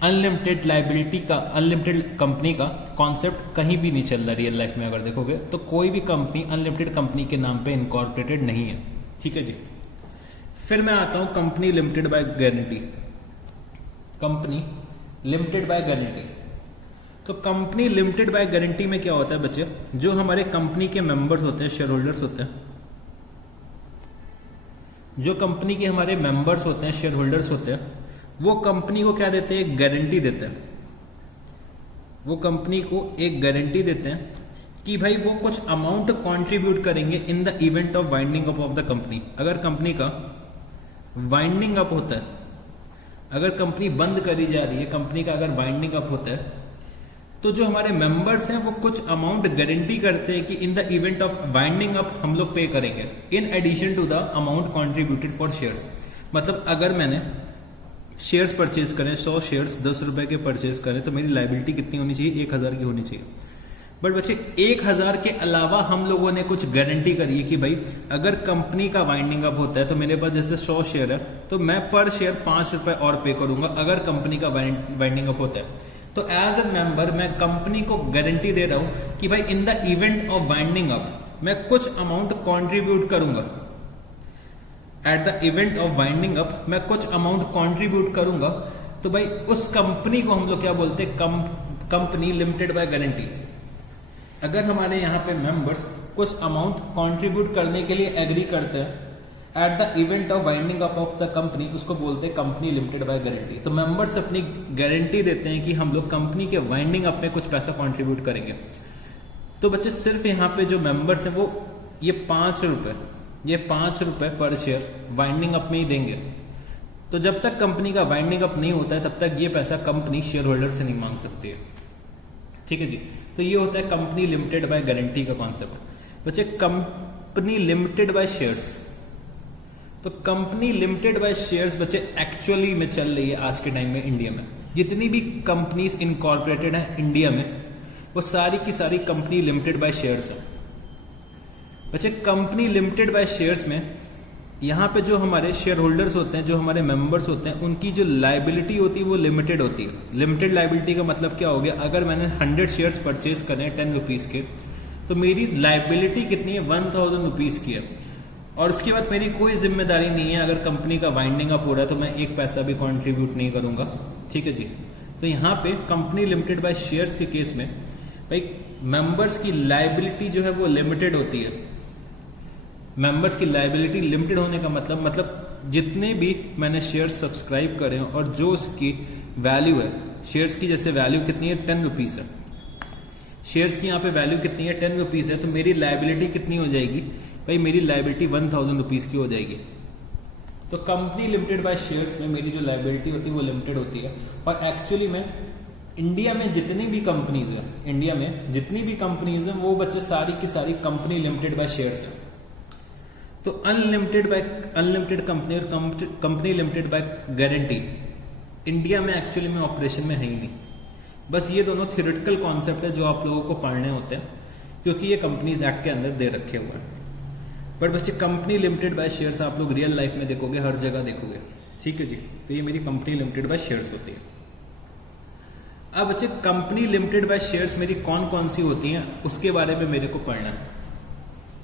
अनलिमिटेड लायबिलिटी का, अनलिमिटेड कंपनी का कॉन्सेप्ट कहीं भी नहीं चल रहा। रियल लाइफ में अगर देखोगे तो कोई भी कंपनी अनलिमिटेड कंपनी के नाम पे इनकॉर्पोरेटेड नहीं है। ठीक है जी। फिर मैं आता हूं company limited by guarantee. Company limited by guarantee, तो कंपनी लिमिटेड बाय गारंटी में क्या होता है बच्चे, जो हमारे कंपनी के मेंबर्स होते हैं, शेयर होल्डर्स होते हैं, जो कंपनी के हमारे मेंबर्स होते हैं, शेयर होल्डर्स होते हैं, वो कंपनी को क्या देते हैं, गारंटी देते हैं। वो कंपनी को एक गारंटी देते हैं कि भाई वो कुछ अमाउंट कंट्रीब्यूट करेंगे इन the event of winding up of the company. अगर कंपनी का वाइंडिंग अप होता है, अगर कंपनी बंद करी जा रही है, कंपनी का अगर वाइंडिंग अप होता है, तो जो हमारे मेंबर्स हैं वो कुछ अमाउंट गारंटी करते हैं कि in the event of winding up हम लोग पे करेंगे in addition to the amount contributed for shares. मतलब अगर मैंने शेयर्स परचेज करें, 100 शेयर्स 10 रुपए के परचेज करें, तो मेरी लाइबिलिटी कितनी होनी चाहिए? 1000 की होनी चाहिए। बट बच्चे 1000 के अलावा हम लोगों ने कुछ गारंटी करी है कि भाई अगर कंपनी का वाइंडिंग अप होता है तो मेरे पास जैसे 100 शेयर है तो मैं पर शेयर 5 रुपए और पे करूंगा अगर कंपनी का वाइंडिंग अप होता है। तो एज ए मेंबर मैं कंपनी को गारंटी दे रहा हूं कि भाई इन the event of winding up मैं कुछ अमाउंट कंट्रीब्यूट करूंगा। At the event of winding up मैं कुछ अमाउंट कंट्रीब्यूट करूंगा। तो भाई उस कंपनी को हम लोग क्या बोलते हैं? Company limited by guarantee. अगर हमारे यहाँ पे मेंबर्स कुछ अमाउंट कंट्रीब्यूट करने के लिए एग्री करते हैं at the event of winding up of the company, उसको बोलते हैं कंपनी लिमिटेड बाय गारंटी। तो मेंबर्स अपनी गारंटी देते हैं कि हम लोग कंपनी के वाइंडिंग अप में कुछ पैसा कंट्रीब्यूट करेंगे। तो बच्चे सिर्फ यहाँ पे जो मेंबर्स हैं वो ये 5 रुपए पर शेयर वाइंडिंग अप में ही देंगे। तो जब तक कंपनी का वाइंडिंग अप नहीं होता है तब तक ये पैसा कंपनी शेयर होल्डर से नहीं मांग सकती है। ठीक है जी। तो ये होता है कंपनी लिमिटेड बाय गारंटी का कॉन्सेप्ट। बच्चे कंपनी लिमिटेड बाय शेयर्स, तो कंपनी लिमिटेड बाय शेयर्स बच्चे एक्चुअली में चल रही है आज के टाइम में इंडिया में। जितनी भी कंपनीज इनकॉर्पोरेटेड हैं इंडिया में वो सारी की सारी कंपनी लिमिटेड बाय शेयर्स है। बच्चे कंपनी लिमिटेड बाय शेयर्स में यहाँ पे जो हमारे शेयर होल्डर्स होते हैं, जो हमारे मेंबर्स होते हैं, उनकी जो लाइबिलिटी होती है वो लिमिटेड होती है। लिमिटेड लाइबिलिटी का मतलब क्या हो गया? अगर मैंने 100 शेयर्स परचेज करें 10 रुपीज़ के तो मेरी लाइबिलिटी कितनी है? 1000 रुपीज़ की है। और उसके बाद मेरी कोई जिम्मेदारी नहीं है, अगर कंपनी का वाइंडिंग अप हो रहा है तो मैं एक पैसा भी कंट्रीब्यूट नहीं करूंगा। ठीक है जी। तो यहाँ पे कंपनी लिमिटेड बाय शेयर्स के केस में भाई मेंबर्स की लाइबिलिटी जो है वो लिमिटेड होती है। मेंबर्स की लाइबिलिटी लिमिटेड होने का मतलब जितने भी मैंने शेयर्स सब्सक्राइब करे हैं और जो उसकी वैल्यू है, शेयर्स की जैसे वैल्यू कितनी है? 10 रुपीज़ है। शेयर्स की यहाँ पे वैल्यू कितनी है? 10 रुपीज़ है। तो मेरी लाइबिलिटी कितनी हो जाएगी भाई? मेरी लाइबिलिटी 1000 रुपीज़ की हो जाएगी। तो कंपनी लिमिटेड बाय शेयर्स में मेरी जो लाइबिलिटी होती है वो लिमिटेड होती है। और एक्चुअली में इंडिया में जितनी भी कंपनीज हैं वो बच्चे सारी की सारी कंपनी लिमिटेड बाय शेयर्स है। तो अनलिमिटेड कंपनी और company limited by guarantee India में एक्चुअली में ऑपरेशन में है ही नहीं। बस ये दोनों थियोरेटिकल कॉन्सेप्ट है जो आप लोगों को पढ़ने होते हैं क्योंकि ये कंपनीज एक्ट के अंदर दे रखे हुए हैं। बट बच्चे कंपनी लिमिटेड बाय शेयर्स आप लोग रियल लाइफ में देखोगे, हर जगह देखोगे। ठीक है जी। तो ये मेरी कंपनी लिमिटेड बाय शेयर्स होती है। अब बच्चे कंपनी लिमिटेड बाय शेयर्स मेरी कौन कौन सी होती हैं उसके बारे में मेरे को पढ़ना है।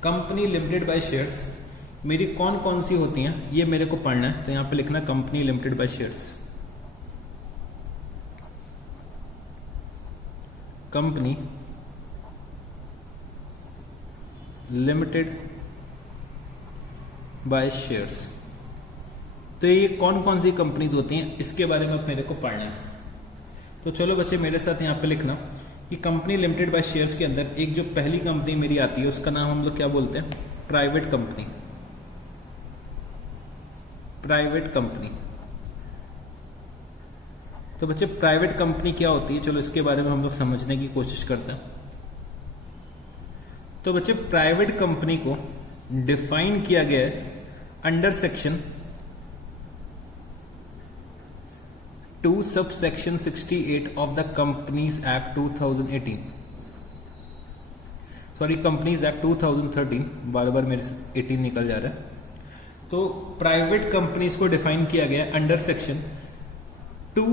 कंपनी लिमिटेड बाय शेयर्स मेरी कौन कौन सी होती हैं ये मेरे को पढ़ना है। तो यहां पे लिखना company limited by shares. Company limited by shares. तो ये कौन कौन सी कंपनीज होती हैं इसके बारे में अब मेरे को पढ़ना है। तो चलो बच्चे मेरे साथ यहाँ पे लिखना कि कंपनी लिमिटेड बाय शेयर्स के अंदर एक जो पहली कंपनी मेरी आती है उसका नाम हम लोग क्या बोलते हैं? Private company. Private company. तो बच्चे प्राइवेट कंपनी क्या होती है चलो इसके बारे में हम लोग समझने की कोशिश करते हैं। तो बच्चे प्राइवेट कंपनी को डिफाइन किया गया है under section 2 sub section 68 of the companies act 2018। Sorry, companies act 2013, बार बार मेरे 18 निकल जा रहा है। तो प्राइवेट कंपनीज को डिफाइन किया गया under section 2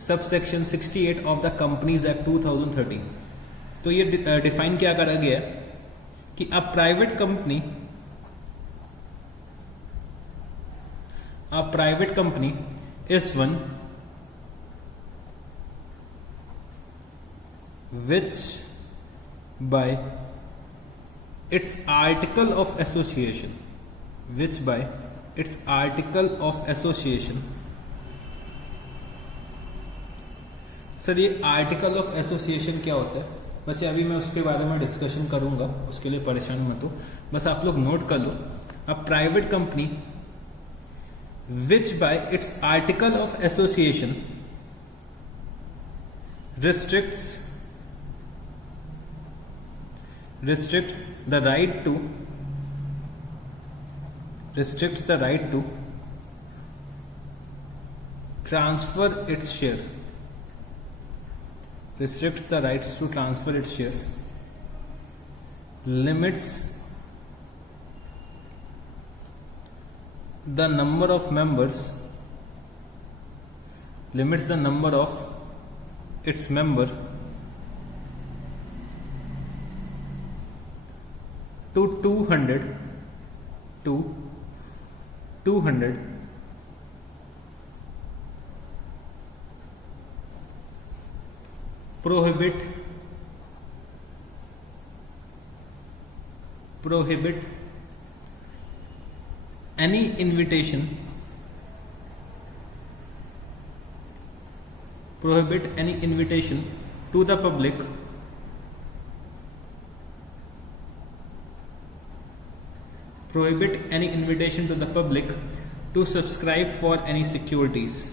sub section 68 of the companies act 2013। तो ये डिफाइन क्या करा गया है कि अ private company is one which by its article of association sir ये आर्टिकल ऑफ एसोसिएशन क्या होता है बच्चे? अभी मैं उसके बारे में डिस्कशन करूंगा, उसके लिए परेशान मत हो, बस आप लोग नोट कर लो। A private company which by its article of association restricts restricts the right to transfer its share, restricts the rights to transfer its shares, limits the number of members, limits the number of its member to 200 prohibit any invitation to the public to subscribe for any securities,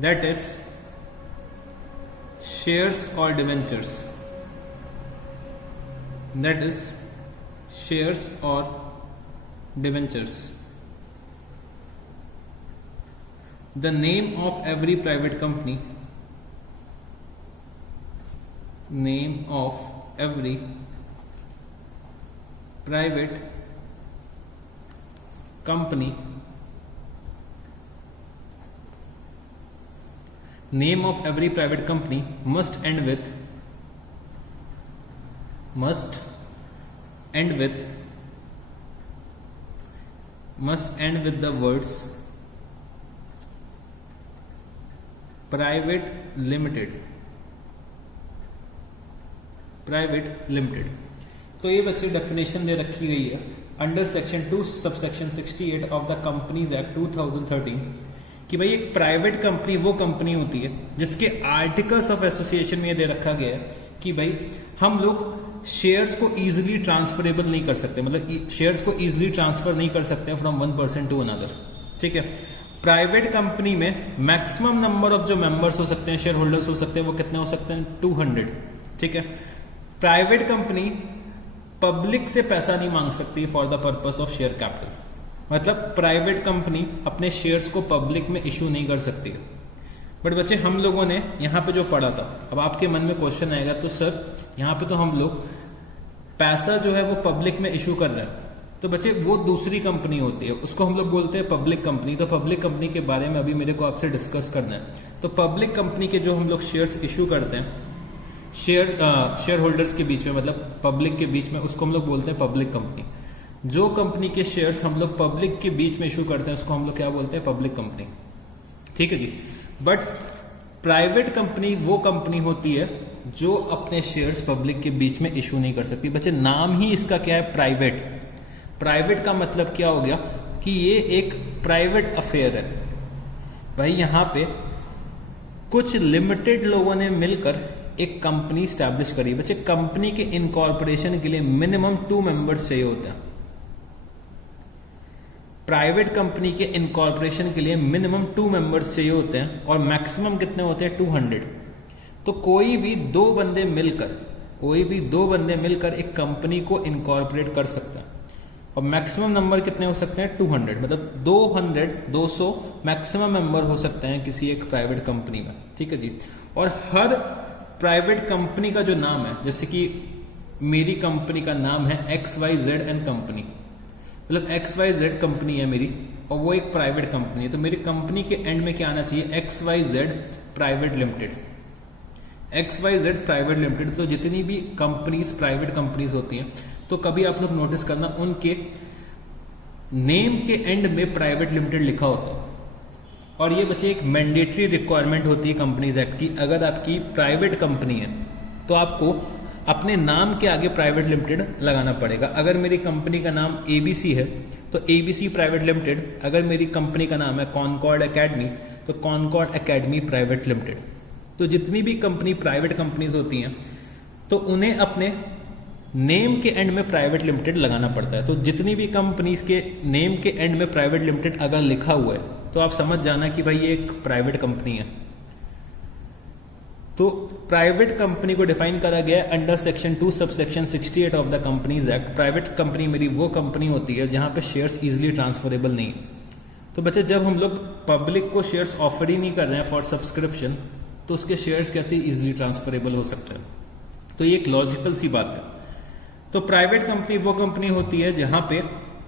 that is shares or debentures, the name of every private company, name of every private company must end with the words private limited. तो ये बच्चे definition दे रखी गई है under section 2 subsection 68 of the companies act 2013 कि भाई एक private company वो कंपनी होती है जिसके आर्टिकल्स ऑफ एसोसिएशन में ये दे रखा गया है कि भाई हम लोग शेयर्स को इजीली ट्रांसफरेबल नहीं कर सकते, मतलब शेयर्स को इजीली ट्रांसफर नहीं कर सकते from one person to another. ठीक है, प्राइवेट कंपनी में मैक्सिमम नंबर ऑफ जो मेंबर्स हो सकते हैं, शेयर होल्डर्स हो सकते हैं, वो कितने हो सकते हैं? 200। ठीक है, प्राइवेट कंपनी पब्लिक से पैसा नहीं मांग सकती for the purpose of share capital, मतलब प्राइवेट कंपनी अपने शेयर्स को पब्लिक में इशू नहीं कर सकती है। बट बच्चे हम लोगों ने यहाँ पे जो पढ़ा था, अब आपके मन में क्वेश्चन आएगा तो सर यहाँ पे तो हम लोग पैसा जो है वो पब्लिक में इशू कर रहे हैं, तो बच्चे वो दूसरी कंपनी होती है, उसको हम लोग बोलते हैं पब्लिक कंपनी। तो पब्लिक कंपनी के बारे में अभी मेरे को आपसे डिस्कस करना है। तो पब्लिक कंपनी के जो हम लोग शेयर्स इशू करते हैं शेयर होल्डर्स के बीच में, मतलब पब्लिक के बीच में, उसको हम लोग बोलते हैं पब्लिक कंपनी। जो कंपनी के शेयर्स हम लोग पब्लिक के बीच में इशू करते हैं उसको हम लोग क्या बोलते हैं? Public company. ठीक है जी। बट प्राइवेट कंपनी वो कंपनी होती है जो अपने शेयर्स पब्लिक के बीच में इशू नहीं कर सकती। बच्चे नाम ही इसका क्या है? प्राइवेट। प्राइवेट का मतलब क्या हो गया कि ये एक प्राइवेट अफेयर है। भाई यहाँ पे कुछ लिमिटेड लोगों ने मिलकर एक कंपनी स्टैब्लिश करी। बच्चे कंपनी के इनकॉर्पोरेशन के लिए मिनिमम 2 मेंबर्स चाहिए होता है। प्राइवेट कंपनी के इनकॉर्पोरेशन के लिए मिनिमम 2 मेंबर्स चाहिए होते हैं और मैक्सिमम कितने होते हैं? 200। तो कोई भी दो बंदे मिलकर एक कंपनी को इनकॉर्पोरेट कर सकता है और मैक्सिमम नंबर कितने हो सकते हैं? 200, मतलब 200 मैक्सिमम मेंबर हो सकते हैं किसी एक प्राइवेट कंपनी में। ठीक है जी। और हर प्राइवेट कंपनी का जो नाम है, जैसे कि मेरी कंपनी का नाम है XYZ कंपनी, मतलब XYZ कंपनी है मेरी और वो एक प्राइवेट कंपनी है, तो मेरी कंपनी के एंड में क्या आना चाहिए? XYZ private limited. XYZ private limited. तो जितनी भी कंपनीज प्राइवेट कंपनीज होती हैं तो कभी आप लोग नोटिस करना उनके नेम के एंड में प्राइवेट लिमिटेड लिखा होता है। और ये बच्चे एक मैंडेटरी रिक्वायरमेंट होती है कंपनीज एक्ट की। अगर आपकी प्राइवेट कंपनी है तो आपको अपने नाम के आगे प्राइवेट लिमिटेड लगाना पड़ेगा। अगर मेरी कंपनी का नाम ABC है तो ABC प्राइवेट लिमिटेड। अगर मेरी कंपनी का नाम है कॉनकॉर्ड एकेडमी तो कॉनकॉर्ड एकेडमी प्राइवेट लिमिटेड। तो जितनी भी कंपनी प्राइवेट कंपनीज होती हैं तो उन्हें अपने नेम के एंड में प्राइवेट लिमिटेड लगाना पड़ता है। तो जितनी भी कंपनीज के नेम के एंड में प्राइवेट लिमिटेड अगर लिखा हुआ है तो आप समझ जाना कि भाई ये एक प्राइवेट कंपनी है। तो प्राइवेट कंपनी को डिफाइन करा गया है under section 2 subsection 68 of the companies act. Private company मेरी वो कंपनी होती है जहां पे शेयर्स इजीली ट्रांसफरेबल नहीं है। तो बच्चे जब हम लोग पब्लिक को शेयर्स ऑफर ही नहीं कर रहे हैं फॉर सब्सक्रिप्शन, तो उसके शेयर्स कैसे इजीली ट्रांसफरेबल हो सकते हैं? तो ये एक लॉजिकल सी बात है। तो प्राइवेट कंपनी वो कंपनी होती है जहां पे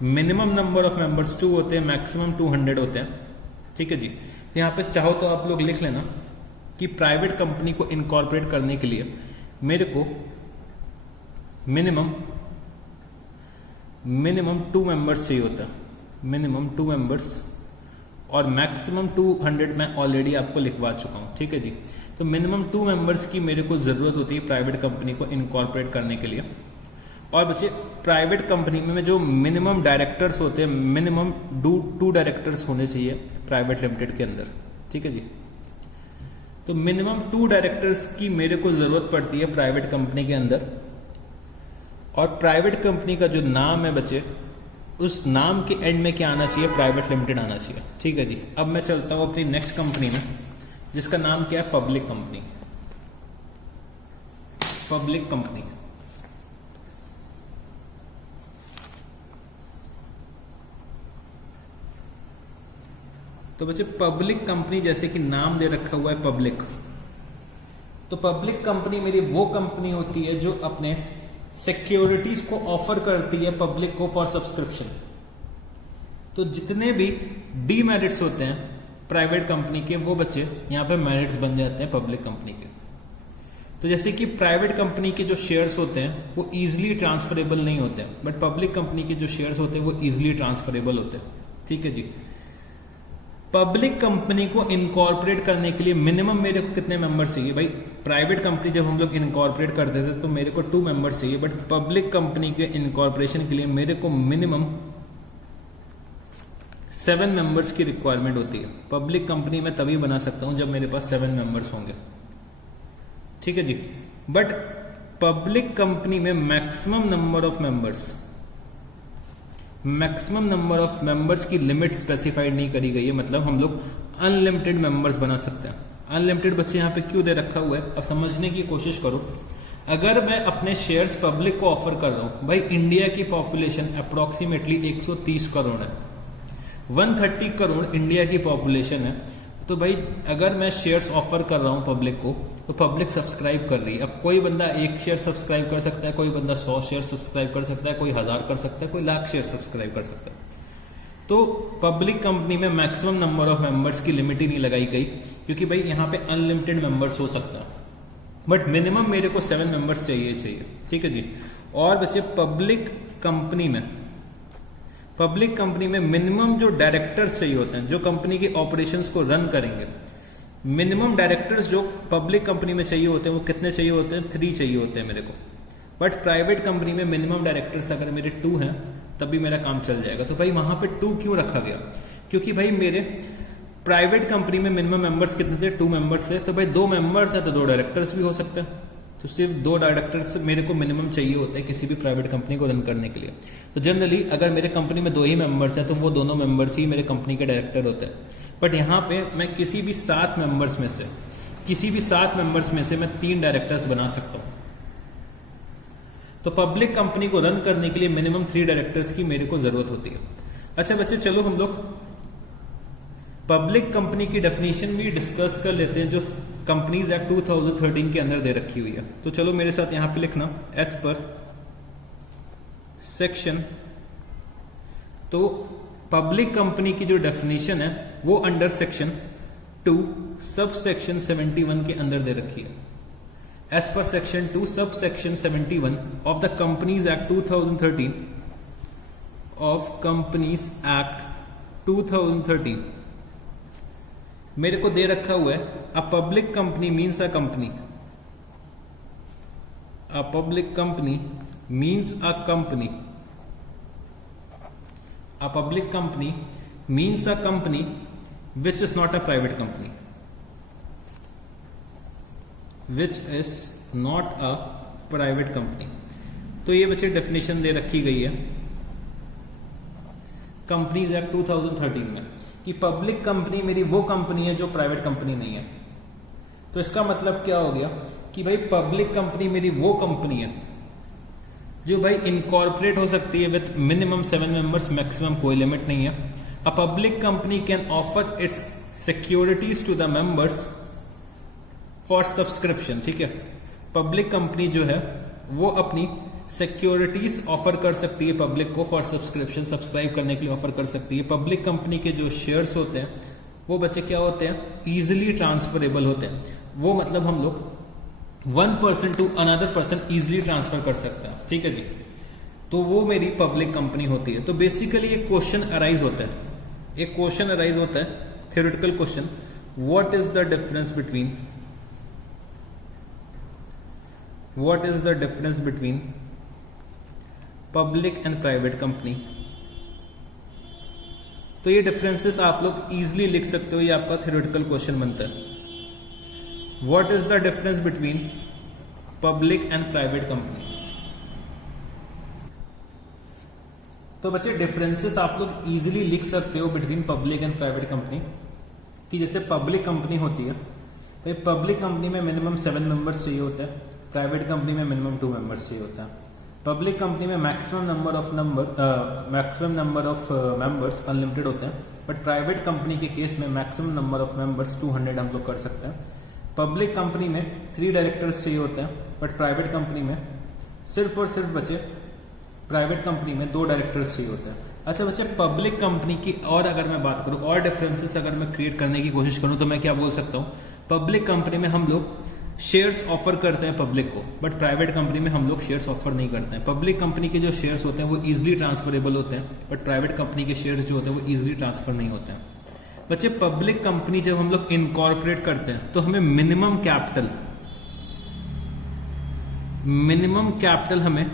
मिनिमम नंबर ऑफ मेंबर्स 2 होते हैं, मैक्सिमम 200 होते हैं। ठीक है जी। यहाँ पे चाहो तो आप लोग लिख लेना कि प्राइवेट कंपनी को इनकॉर्पोरेट करने के लिए मेरे को मिनिमम 2 मेंबर्स चाहिए होता है, मिनिमम 2 मेंबर्स, और मैक्सिमम 200 मैं ऑलरेडी आपको लिखवा चुका हूं। ठीक है जी। तो मिनिमम 2 मेंबर्स की मेरे को जरूरत होती है प्राइवेट कंपनी को इनकॉर्पोरेट करने के लिए। और बच्चे प्राइवेट कंपनी में जो मिनिमम डायरेक्टर्स होते हैं, मिनिमम 2 डायरेक्टर्स होने चाहिए प्राइवेट लिमिटेड के अंदर। ठीक है जी। तो मिनिमम 2 डायरेक्टर्स की मेरे को जरूरत पड़ती है प्राइवेट कंपनी के अंदर। और प्राइवेट कंपनी का जो नाम है बच्चे, उस नाम के एंड में क्या आना चाहिए? प्राइवेट लिमिटेड आना चाहिए। ठीक है जी। अब मैं चलता हूं अपनी नेक्स्ट कंपनी में, जिसका नाम क्या है? Public company. पब्लिक कंपनी तो बच्चे पब्लिक कंपनी, जैसे कि नाम दे रखा हुआ है पब्लिक, तो पब्लिक कंपनी मेरी वो कंपनी होती है जो अपने सिक्योरिटीज को ऑफर करती है पब्लिक को फॉर सब्सक्रिप्शन। तो जितने भी डीमेरिट्स होते हैं प्राइवेट कंपनी के, वो बच्चे यहाँ पे मेरिट्स बन जाते हैं पब्लिक कंपनी के। तो जैसे कि प्राइवेट कंपनी के जो शेयर्स होते हैं वो इजीली ट्रांसफरेबल नहीं होते हैं, बट पब्लिक कंपनी के जो शेयर्स होते हैं वो इजीली ट्रांसफरेबल होते हैं। ठीक है जी। पब्लिक कंपनी को इनकॉर्पोरेट करने के लिए मिनिमम मेरे को कितने मेंबर्स चाहिए? भाई प्राइवेट कंपनी जब हम लोग इनकॉर्पोरेट करते थे तो मेरे को 2 मेंबर्स चाहिए, बट पब्लिक कंपनी के इनकॉर्पोरेशन के लिए मेरे को मिनिमम 7 मेंबर्स की रिक्वायरमेंट होती है। पब्लिक कंपनी में तभी बना सकता हूं जब मेरे पास 7 मेंबर्स होंगे। ठीक है जी। बट पब्लिक कंपनी में मैक्सिमम नंबर ऑफ मेंबर्स की लिमिट स्पेसिफाइड नहीं करी गई है। मतलब हम लोग अनलिमिटेड मेंबर्स बना सकते हैं। अनलिमिटेड बच्चे यहाँ पे क्यों दे रखा हुआ है? अब समझने की कोशिश करो। अगर मैं अपने शेयर्स पब्लिक को ऑफर कर रहा हूं, भाई इंडिया की पॉपुलेशन अप्रोक्सीमेटली 130 करोड़ है, 130 करोड़ इंडिया की पॉपुलेशन है। तो भाई अगर मैं शेयर्स ऑफर कर रहा हूं पब्लिक को, तो पब्लिक सब्सक्राइब कर रही है। अब कोई बंदा 1 शेयर सब्सक्राइब कर सकता है, कोई बंदा 100 शेयर सब्सक्राइब कर सकता है, कोई 1000 कर सकता है, कोई लाख शेयर सब्सक्राइब कर सकता है। तो पब्लिक कंपनी में मैक्सिमम नंबर ऑफ मेंबर्स की लिमिट ही नहीं लगाई गई, क्योंकि भाई यहाँ पे अनलिमिटेड मेंबर्स हो सकता है, बट मिनिमम मेरे को 7 मेंबर्स चाहिए। ठीक है जी। और बच्चे पब्लिक कंपनी में मिनिमम जो डायरेक्टर्स चाहिए होते हैं जो कंपनी के ऑपरेशंस को रन करेंगे, मिनिमम डायरेक्टर्स जो पब्लिक कंपनी में चाहिए होते हैं वो कितने चाहिए होते हैं? 3 चाहिए होते हैं मेरे को। बट प्राइवेट कंपनी में मिनिमम डायरेक्टर्स अगर मेरे 2 हैं तब भी मेरा काम चल जाएगा। तो भाई वहां पे 2 क्यों रखा गया? क्योंकि भाई मेरे प्राइवेट कंपनी में मिनिमम मेंबर्स कितने थे? 2 मेंबर्स थे। तो भाई 2 मेंबर्स है तो 2 डायरेक्टर्स भी हो सकते हैं। तो सिर्फ 2 डायरेक्टर्स मेरे को मिनिमम चाहिए होते हैं किसी भी प्राइवेट कंपनी को रन करने के लिए। तो जनरली अगर मेरे कंपनी में 2 ही मेंबर्स हैं तो वो दोनों मेंबर्स ही मेरे कंपनी के डायरेक्टर होते हैं। बट यहाँ पे मैं किसी भी 7 मेंबर्स में से मैं 3 डायरेक्टर्स बना सकता हूँ। तो पब्लिक कंपनी को रन करने के लिए मिनिमम 3 डायरेक्टर्स की मेरे को जरूरत होती है। अच्छा बच्चे, चलो हम लोग पब्लिक कंपनी की डेफिनेशन भी डिस्कस कर लेते हैं जो कंपनीज एक्ट 2013 के अंदर दे रखी हुई है। तो चलो मेरे साथ यहां पे लिखना एज पर सेक्शन। तो पब्लिक कंपनी की जो डेफिनेशन है वो अंडर सेक्शन 2 सब सेक्शन 71 के अंदर दे रखी है। As per section 2 sub section 71 of the companies act 2013 of companies act 2013 मेरे को दे रखा हुआ है a public company means a company. A public company means a company. A public company means a company which is not a private company, which is not a private company। तो ये बच्चे definition दे रखी गई है companies act 2013 में कि public company मेरी वो कंपनी है जो प्राइवेट कंपनी नहीं है। तो इसका मतलब क्या हो गया कि भाई पब्लिक कंपनी मेरी वो कंपनी है जो भाई इनकॉर्पोरेट हो सकती है विथ मिनिमम 7 मेंबर्स, मैक्सिमम कोई लिमिट नहीं है। A public company can offer its securities to the members for subscription. ठीक है, पब्लिक कंपनी जो है वो अपनी सिक्योरिटीज ऑफर कर सकती है पब्लिक को फॉर सब्सक्रिप्शन, सब्सक्राइब करने के लिए ऑफर कर सकती है। पब्लिक कंपनी के जो शेयर्स होते हैं वो बच्चे क्या होते हैं, इजिली ट्रांसफरेबल होते हैं। वो मतलब हम लोग 1 person to another person easily transfer कर सकते हैं। ठीक है जी, तो वो मेरी पब्लिक कंपनी होती है। तो बेसिकली एक क्वेश्चन अराइज होता है, एक क्वेश्चन अराइज होता है, theoretical question, what is the difference between public and private company. तो ये डिफरेंसेस आप लोग इजीली लिख सकते हो, ये आपका थ्योरेटिकल क्वेश्चन बनता है। What is the difference between public and private company. तो बच्चे डिफरेंसेस आप लोग इजीली लिख सकते हो between public and private company कि जैसे पब्लिक कंपनी होती है, भाई पब्लिक कंपनी में मिनिमम 7 मेंबर्स चाहिए होता है, प्राइवेट कंपनी में मिनिमम 2 मेंबर्स चाहिए होता है। पब्लिक कंपनी में maximum number of members unlimited होते हैं, बट प्राइवेट कंपनी के केस में मैक्सिमम नंबर ऑफ मेंबर्स 200 हम लोग कर सकते हैं। पब्लिक कंपनी में 3 डायरेक्टर्स चाहिए होते हैं, बट प्राइवेट कंपनी में सिर्फ और सिर्फ बचे प्राइवेट कंपनी में 2 डायरेक्टर्स चाहिए होते हैं। अच्छा बच्चे, पब्लिक कंपनी की और अगर मैं बात करूं और डिफरेंसेस अगर मैं क्रिएट करने की कोशिश करूं तो मैं क्या बोल सकता हूं, पब्लिक कंपनी में हम लोग शेयर्स ऑफर करते हैं पब्लिक को, बट प्राइवेट कंपनी में हम लोग शेयर्स ऑफर नहीं करते हैं। पब्लिक कंपनी के जो शेयर्स होते हैं वो इजीली ट्रांसफरेबल होते हैं, बट प्राइवेट कंपनी के शेयर्स जो होते हैं वो इजीली ट्रांसफर नहीं होते हैं। बच्चे, पब्लिक कंपनी जब हम लोग इनकॉर्पोरेट करते हैं तो हमें मिनिमम कैपिटल हमें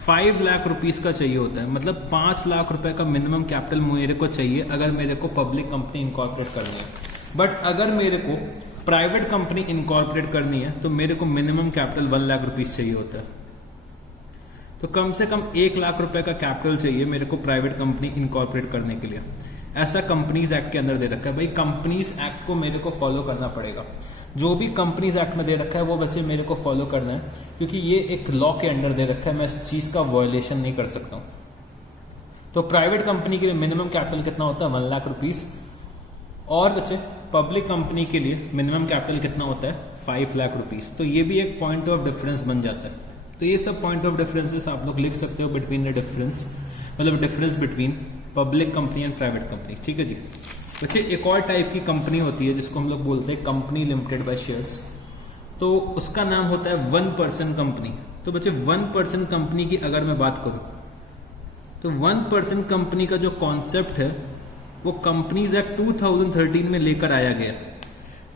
5 लाख रुपीस का चाहिए होता है। मतलब 5 लाख रुपए का मिनिमम कैपिटल मेरे को चाहिए अगर मेरे को पब्लिक कंपनी इनकॉर्पोरेट करनी है। बट अगर मेरे को प्राइवेट कंपनी इनकॉर्पोरेट करनी है तो मेरे को मिनिमम कैपिटल 1 लाख रुपीस चाहिए होता है। तो कम से कम 1 लाख रुपए का कैपिटल चाहिए मेरे को प्राइवेट कंपनी इनकॉर्पोरेट करने के लिए। ऐसा कंपनीज एक्ट के अंदर दे रखा है। भाई कंपनीज एक्ट को मेरे को फॉलो करना पड़ेगा। जो भी कंपनीज एक्ट में दे रखा है वो बच्चे मेरे को फॉलो करना है, क्योंकि ये एक लॉ के अंडर दे रखा है, मैं इस चीज का वायोलेशन नहीं कर सकता हूं। तो प्राइवेट कंपनी के लिए मिनिमम कैपिटल कितना होता है, 1 लाख रुपीस, और बच्चे पब्लिक कंपनी के लिए मिनिमम कैपिटल कितना होता है, 5 लाख रुपीस। तो ये भी एक पॉइंट ऑफ डिफरेंस बन जाता है। तो ये सब पॉइंट ऑफ डिफरेंसेस आप लोग लिख सकते हो बिटवीन द डिफरेंस, मतलब difference between public company and private company. ठीक है जी बच्चे, एक और टाइप की कंपनी होती है जिसको हम लोग बोलते हैं कंपनी लिमिटेड बाय शेयर्स। तो उसका नाम होता है 1 पर्सन कंपनी। तो बच्चे 1 पर्सन कंपनी की अगर मैं बात करूं तो 1 पर्सन कंपनी का जो कॉन्सेप्ट है वो कंपनीज एक्ट 2013 में लेकर आया गया।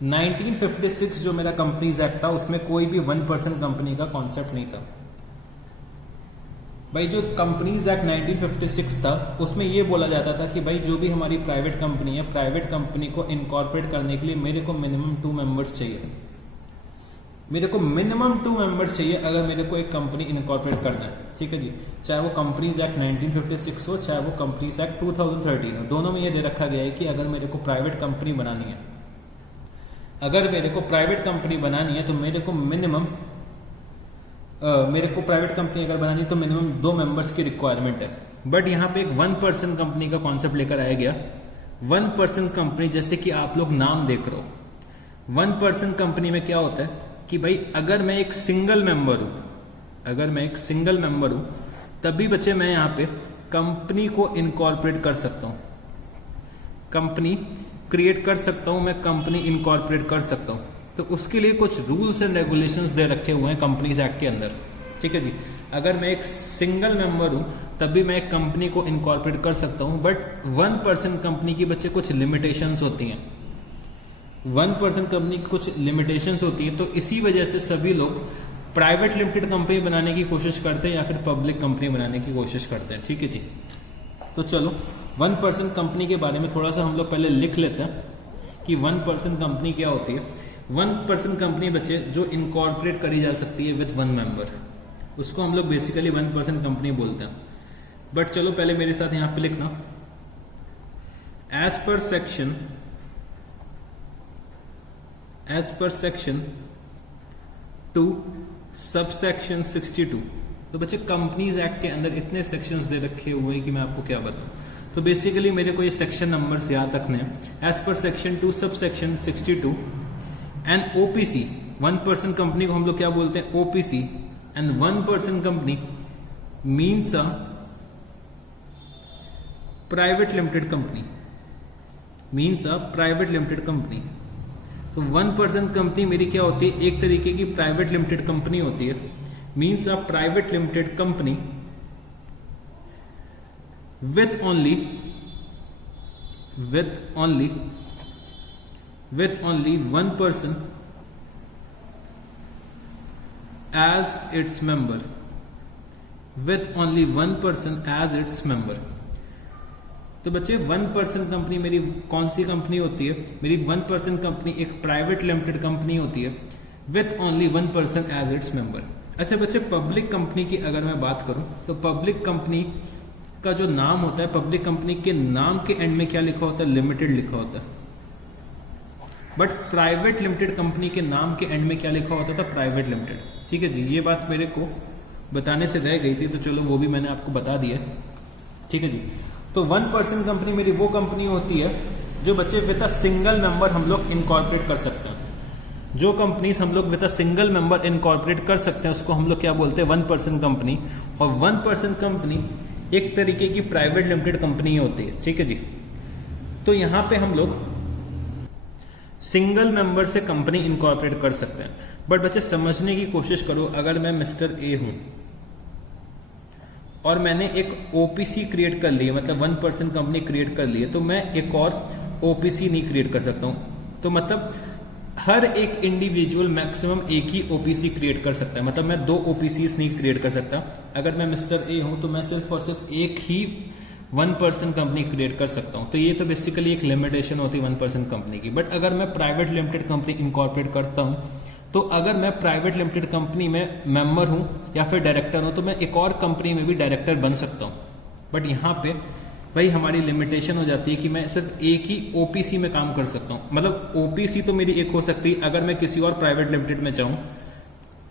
1956 जो मेरा कंपनीज एक्ट था उसमें कोई भी 1 पर्सन कंपनी का कॉन्सेप्ट नहीं था। भाई जो कंपनीज एक्ट 1956 था उसमें ये बोला जाता था कि भाई जो भी हमारी प्राइवेट कंपनी है, प्राइवेट कंपनी को इनकॉर्पोरेट करने के लिए मेरे को मिनिमम 2 मेंबर्स चाहिए। मेरे को मिनिमम 2 मेंबर्स चाहिए अगर मेरे को एक कंपनी इनकॉर्पोरेट करना है। ठीक है जी, चाहे वो कंपनीज एक्ट 1956 हो, चाहे वो कंपनीज एक्ट 2013 हो, दोनों में ये दे रखा गया है कि अगर मेरे को प्राइवेट कंपनी बनानी है, तो प्राइवेट कंपनी अगर बनानी है तो मिनिमम 2 मेंबर्स की रिक्वायरमेंट है। बट यहाँ पे एक 1 पर्सन कंपनी का कॉन्सेप्ट लेकर आया गया। 1 पर्सन कंपनी, जैसे कि आप लोग नाम देख रहे हो, 1 पर्सन कंपनी में क्या होता है कि भाई अगर मैं एक सिंगल मेंबर हूं तभी बच्चे मैं यहाँ पे कंपनी को इनकॉर्पोरेट कर सकता हूं, कंपनी क्रिएट कर सकता हूं, मैं कंपनी इनकॉर्पोरेट कर सकता हूं। तो उसके लिए कुछ रूल्स एंड रेगुलेशंस दे रखे हुए हैं कंपनीज एक्ट के अंदर। ठीक है जी, अगर मैं एक सिंगल मेंबर हूं तभी मैं एक कंपनी को इनकॉर्पोरेट कर सकता हूं। बट 1 पर्सन कंपनी की बच्चे कुछ लिमिटेशंस होती हैं, 1 पर्सन कंपनी की कुछ लिमिटेशंस होती हैं। तो इसी वजह से सभी लोग प्राइवेट लिमिटेड कंपनी बनाने की कोशिश करते हैं या फिर पब्लिक कंपनी बनाने की कोशिश करते हैं। ठीक है जी, तो चलो 1 पर्सन कंपनी के बारे में थोड़ा सा हम लोग पहले लिख लेते हैं कि 1 पर्सन कंपनी क्या होती है। 1 पर्सन कंपनी बच्चे जो इनकॉर्पोरेट करी जा सकती है विथ 1 मेंबर। उसको हम लोग बेसिकली 1% कंपनी बोलते हैं। बट चलो पहले मेरे साथ यहां पे लिखना, एज पर सेक्शन 2 सबसेक्शन 62। तो बच्चे कंपनीज एक्ट के अंदर इतने सेक्शंस दे रखे हुए हैं कि मैं आपको क्या बताऊं। तो बेसिकली मेरे को ये सेक्शन नंबर्स याद रखने हैं। As per section 2 subsection 62 and OPC, 1% company को हम लोग क्या बोलते हैं, OPC. And 1% company means a private limited company, means a private limited company. तो 1% कंपनी मेरी क्या होती है, एक तरीके की प्राइवेट लिमिटेड कंपनी होती है। Means a private limited company with only 1% as its member, with only 1% as its member। तो बच्चे 1% कंपनी मेरी कौन सी कंपनी होती है, मेरी 1% कंपनी एक प्राइवेट लिमिटेड कंपनी होती है with only 1% as its member. अच्छा बच्चे, पब्लिक कंपनी की अगर मैं बात करूं तो पब्लिक कंपनी का जो नाम होता है, पब्लिक कंपनी के नाम के एंड में क्या लिखा होता है, लिमिटेड लिखा होता है। बट प्राइवेट लिमिटेड कंपनी के नाम के एंड में क्या लिखा होता था, प्राइवेट लिमिटेड। ठीक है जी, ये बात मेरे को बताने से रह गई थी, तो चलो वो भी मैंने आपको बता दिया। ठीक है जी, तो 1% कंपनी मेरी वो कंपनी होती है जो बच्चे विद अ सिंगल मेंबर हम लोग इनकॉर्पोरेट कर सकते हैं। जो कंपनीज हम लोग with a single member incorporate कर सकते हैं उसको हम लोग क्या बोलते हैं, 1% कंपनी। और 1% कंपनी एक तरीके की प्राइवेट लिमिटेड कंपनी होती है। ठीक है जी, तो यहां पे हम लोग सिंगल मेंबर से कंपनी इनकॉर्पोरेट कर सकते हैं। बट बच्चे समझने की कोशिश करो, अगर मैं मिस्टर ए हूं और मैंने एक ओपीसी क्रिएट कर ली, मतलब 1% कंपनी क्रिएट कर ली है, तो मैं एक और ओपीसी नहीं क्रिएट कर सकता हूं। तो मतलब हर एक इंडिविजुअल मैक्सिमम एक ही ओपीसी क्रिएट कर सकता है, मतलब मैं 2 ओपीसीज नहीं क्रिएट कर सकता। अगर मैं मिस्टर ए हूं तो मैं सिर्फ और सिर्फ एक ही 1% कंपनी क्रिएट कर सकता हूं। तो ये तो बेसिकली एक लिमिटेशन होती है 1% कंपनी की। बट अगर मैं प्राइवेट लिमिटेड कंपनी इनकॉर्पोरेट करता हूं, तो अगर मैं प्राइवेट लिमिटेड कंपनी में मेंबर हूं या फिर डायरेक्टर हूं, तो मैं एक और कंपनी में भी डायरेक्टर बन सकता हूं। बट यहाँ पे भाई हमारी लिमिटेशन हो जाती है कि मैं सिर्फ एक ही ओपीसी में काम कर सकता हूं। मतलब ओपीसी तो मेरी एक हो सकती है, अगर मैं किसी और प्राइवेट लिमिटेड में चाहूं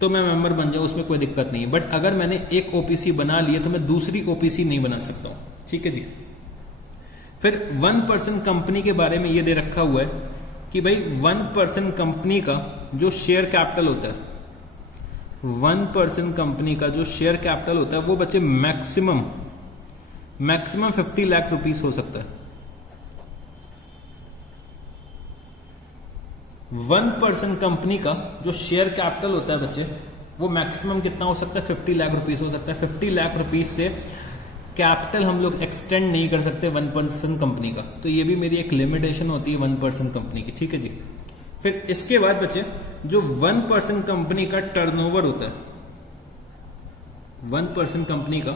तो मैं मेंबर बन जाऊं, उसमें कोई दिक्कत नहीं है। बट अगर मैंने एक ओपीसी बना लिया तो मैं दूसरी ओपीसी नहीं बना सकता हूं। ठीक है जी, फिर 1% कंपनी के बारे में ये दे रखा हुआ है कि भाई 1% कंपनी का जो शेयर कैपिटल होता है, 1% कंपनी का जो शेयर कैपिटल होता है वो बच्चे मैक्सिमम 50 लाख रुपीस हो सकता है। 1% कंपनी का जो शेयर कैपिटल होता है बच्चे, वो मैक्सिमम कितना हो सकता है, 50 लाख रुपीस हो सकता है। 50 लाख रुपीस से कैपिटल हम लोग एक्सटेंड नहीं कर सकते 1% कंपनी का। तो ये भी मेरी एक लिमिटेशन होती है 1% कंपनी की। ठीक है जी, फिर इसके बाद बच्चे जो 1% कंपनी का टर्नओवर होता है, 1% कंपनी का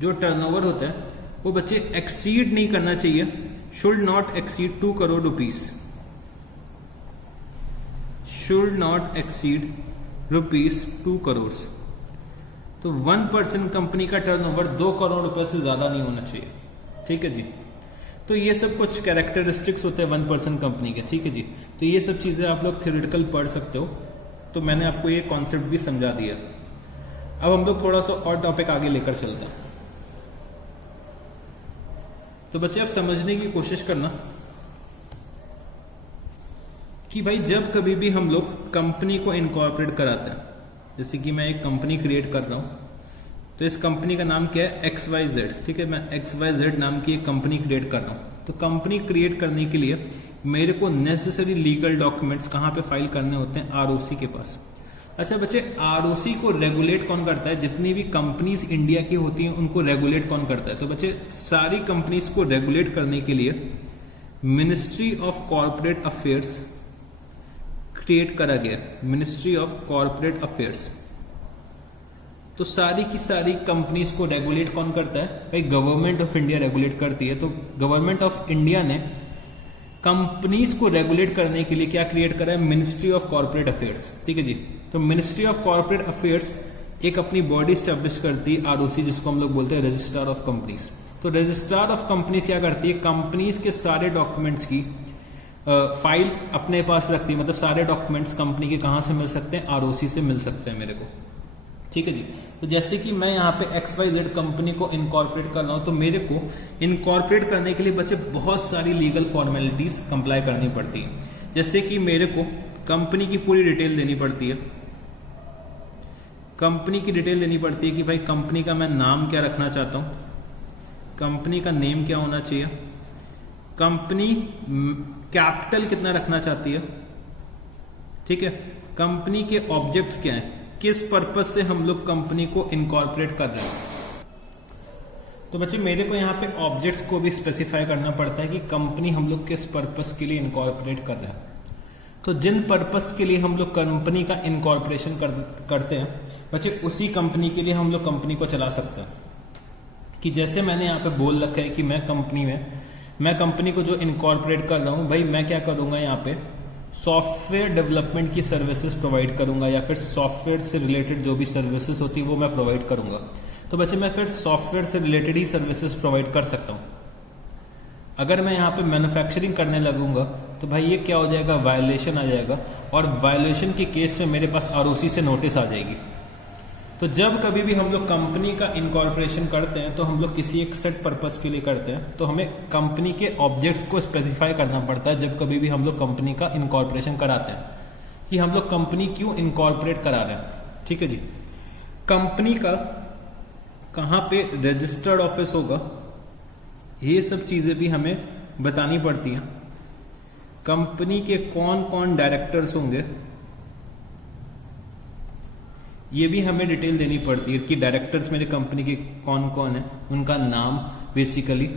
जो टर्नओवर होता है वो बच्चे एक्सीड नहीं करना चाहिए, should not exceed 2 crore rupees, should not exceed rupees 2 crore. तो 1% कंपनी का टर्नओवर 2 करोड़ रुपए से ज्यादा नहीं होना चाहिए। ठीक है जी, तो ये सब कुछ कैरेक्टरिस्टिक्स होते हैं 1% कंपनी के। ठीक है जी, तो ये सब चीजें आप लोग थ्योरेटिकल पढ़ सकते हो, तो मैंने आपको ये कॉन्सेप्ट भी समझा दिया। अब हम लोग थोड़ा सा और टॉपिक आगे लेकर चलते हैं। तो बच्चे आप समझने की कोशिश करना कि भाई जब कभी भी हम लोग कंपनी को इनकॉर्पोरेट कराते हैं, जैसे कि मैं एक कंपनी क्रिएट कर रहा हूं, तो इस कंपनी का नाम क्या है, XYZ। ठीक है, मैं XYZ नाम की एक कंपनी क्रिएट कर रहा हूं। तो कंपनी क्रिएट करने के लिए मेरे को नेसेसरी लीगल डॉक्यूमेंट्स कहां पे फाइल करने होते हैं, ROC के पास। अच्छा बच्चे, ROC को रेगुलेट कौन करता है, जितनी भी कंपनीज इंडिया की होती हैं उनको रेगुलेट कौन करता है। तो बच्चे सारी कंपनीज को रेगुलेट करने के लिए ministry of corporate affairs create करा गया, मिनिस्ट्री ऑफ कॉर्पोरेट अफेयर्स। तो सारी की सारी कंपनीज को रेगुलेट कौन करता है, भाई गवर्नमेंट ऑफ इंडिया रेगुलेट करती है। तो गवर्नमेंट ऑफ इंडिया ने कंपनीज को रेगुलेट करने के लिए क्या क्रिएट करा है, मिनिस्ट्री ऑफ कॉर्पोरेट अफेयर्स। ठीक है जी, तो मिनिस्ट्री ऑफ कॉर्पोरेट अफेयर्स एक अपनी बॉडी स्टैब्लिश करती है आरओसी, जिसको हम लोग बोलते हैं रजिस्ट्रार ऑफ कंपनीज। तो रजिस्ट्रार ऑफ कंपनीज क्या करती है, कंपनीज के सारे डॉक्यूमेंट्स की फाइल अपने पास रखती है। मतलब सारे डॉक्यूमेंट्स कंपनी के कहाँ से मिल सकते हैं, आरओसी से मिल सकते हैं मेरे को। ठीक है जी। तो जैसे कि मैं यहाँ पे XYZ कंपनी को इनकॉर्पोरेट कर रहा हूँ, तो मेरे को इनकॉर्पोरेट करने के लिए बच्चे बहुत सारी लीगल फॉर्मेलिटीज कंप्लाई करनी पड़ती है। जैसे कि मेरे को कंपनी की पूरी डिटेल देनी पड़ती है। कंपनी की डिटेल देनी पड़ती है कि भाई कंपनी का मैं नाम क्या रखना चाहता हूँ, कंपनी का नेम क्या होना चाहिए, कंपनी कैपिटल कितना रखना चाहती है, ठीक है, कंपनी के ऑब्जेक्ट्स क्या हैं, किस पर्पस से हम लोग कंपनी को इनकॉर्पोरेट कर रहे हैं। तो बच्चे मेरे को यहाँ पे ऑब्जेक्ट्स को भी स्पेसिफाई करना पड़ता है कि कंपनी हम लोग किस पर्पस के लिए इनकॉर्पोरेट कर रहे हैं। तो जिन पर्पस के लिए हम लोग कंपनी का इनकॉर्पोरेशन करते हैं बच्चे, उसी कंपनी के लिए हम लोग कंपनी को चला सकते हैं। कि जैसे मैंने यहाँ पे बोल रखा है कि मैं कंपनी को जो इनकॉर्पोरेट कर रहा हूँ, भाई मैं क्या करूँगा, यहाँ पे सॉफ्टवेयर डेवलपमेंट की सर्विसेज प्रोवाइड करूँगा, या फिर सॉफ्टवेयर से रिलेटेड जो भी सर्विसेज होती है वो मैं प्रोवाइड करूँगा। तो बच्चे मैं फिर सॉफ्टवेयर से रिलेटेड ही सर्विसेज प्रोवाइड कर सकता हूँ। अगर मैं यहाँ पे मैन्युफैक्चरिंग करने लगूंगा तो भाई ये क्या हो जाएगा, वायलेशन आ जाएगा, और वायलेशन के केस में मेरे पास आरओसी से नोटिस आ जाएगी। तो जब कभी भी हम लोग कंपनी का इनकॉर्पोरेशन करते हैं तो हम लोग किसी एक सेट पर्पस के लिए करते हैं, तो हमें कंपनी के ऑब्जेक्ट्स को स्पेसिफाई करना पड़ता है जब कभी भी हम लोग कंपनी का इनकॉर्पोरेशन कराते हैं, कि हम लोग कंपनी क्यों इनकॉर्पोरेट करा रहे हैं। ठीक है जी। कंपनी का कहाँ पे रजिस्टर्ड ऑफिस होगा, ये सब चीज़ें भी हमें बतानी पड़ती हैं। कंपनी के कौन कौन डायरेक्टर्स होंगे, ये भी हमें डिटेल देनी पड़ती है कि डायरेक्टर्स मेरे कंपनी के कौन कौन है, उनका नाम, बेसिकली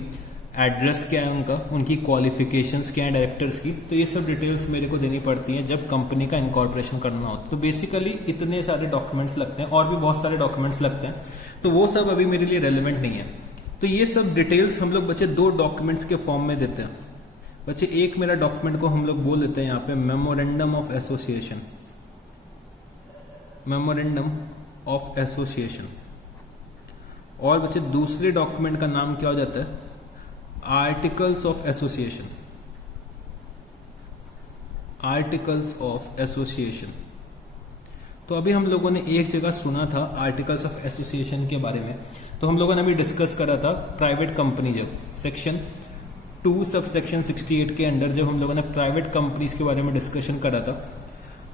एड्रेस क्या है उनका, उनकी क्वालिफिकेशंस क्या है डायरेक्टर्स की। तो ये सब डिटेल्स मेरे को देनी पड़ती हैं जब कंपनी का इनकॉर्पोरेशन करना हो। तो बेसिकली इतने सारे डॉक्यूमेंट्स लगते हैं, और भी बहुत सारे डॉक्यूमेंट्स लगते हैं, तो वो सब अभी मेरे लिए रेलिवेंट नहीं है। तो ये सब डिटेल्स हम लोग बच्चे दो डॉक्यूमेंट्स के फॉर्म में देते हैं। बच्चे एक मेरा डॉक्यूमेंट को हम लोग बोल देते हैं यहाँ पे memorandum of association, memorandum of association. और बच्चे दूसरे डॉक्यूमेंट का नाम क्या हो जाता है, articles of association, articles of association. तो अभी हम लोगों ने एक जगह सुना था आर्टिकल्स ऑफ एसोसिएशन के बारे में, तो हम लोगों ने अभी डिस्कस करा था प्राइवेट कंपनी, जब सेक्शन 2 सब सेक्शन 68 के अंडर जब हम लोगों ने प्राइवेट कंपनीज के बारे में डिस्कशन करा था,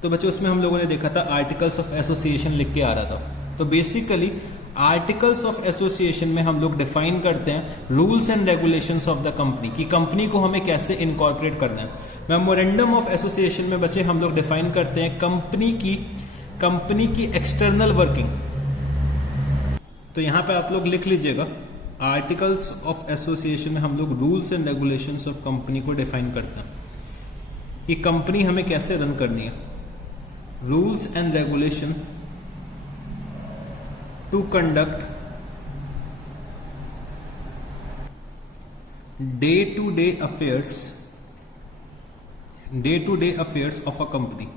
तो बच्चों उसमें हम लोगों ने देखा था आर्टिकल्स ऑफ एसोसिएशन लिख के आ रहा था। तो बेसिकली आर्टिकल्स ऑफ एसोसिएशन में हम लोग डिफाइन करते हैं rules and regulations of the company, कि कंपनी को हमें कैसे इनकॉर्पोरेट करना है। मेमोरेंडम ऑफ एसोसिएशन में बच्चे हम लोग डिफाइन करते हैं कंपनी की एक्सटर्नल वर्किंग। तो यहाँ पे आप लोग लिख लीजिएगा, आर्टिकल्स ऑफ एसोसिएशन में हम लोग rules and regulations of company को डिफाइन करते हैं कि कंपनी हमें कैसे रन करनी है। Rules and regulation to conduct day to day affairs of a company.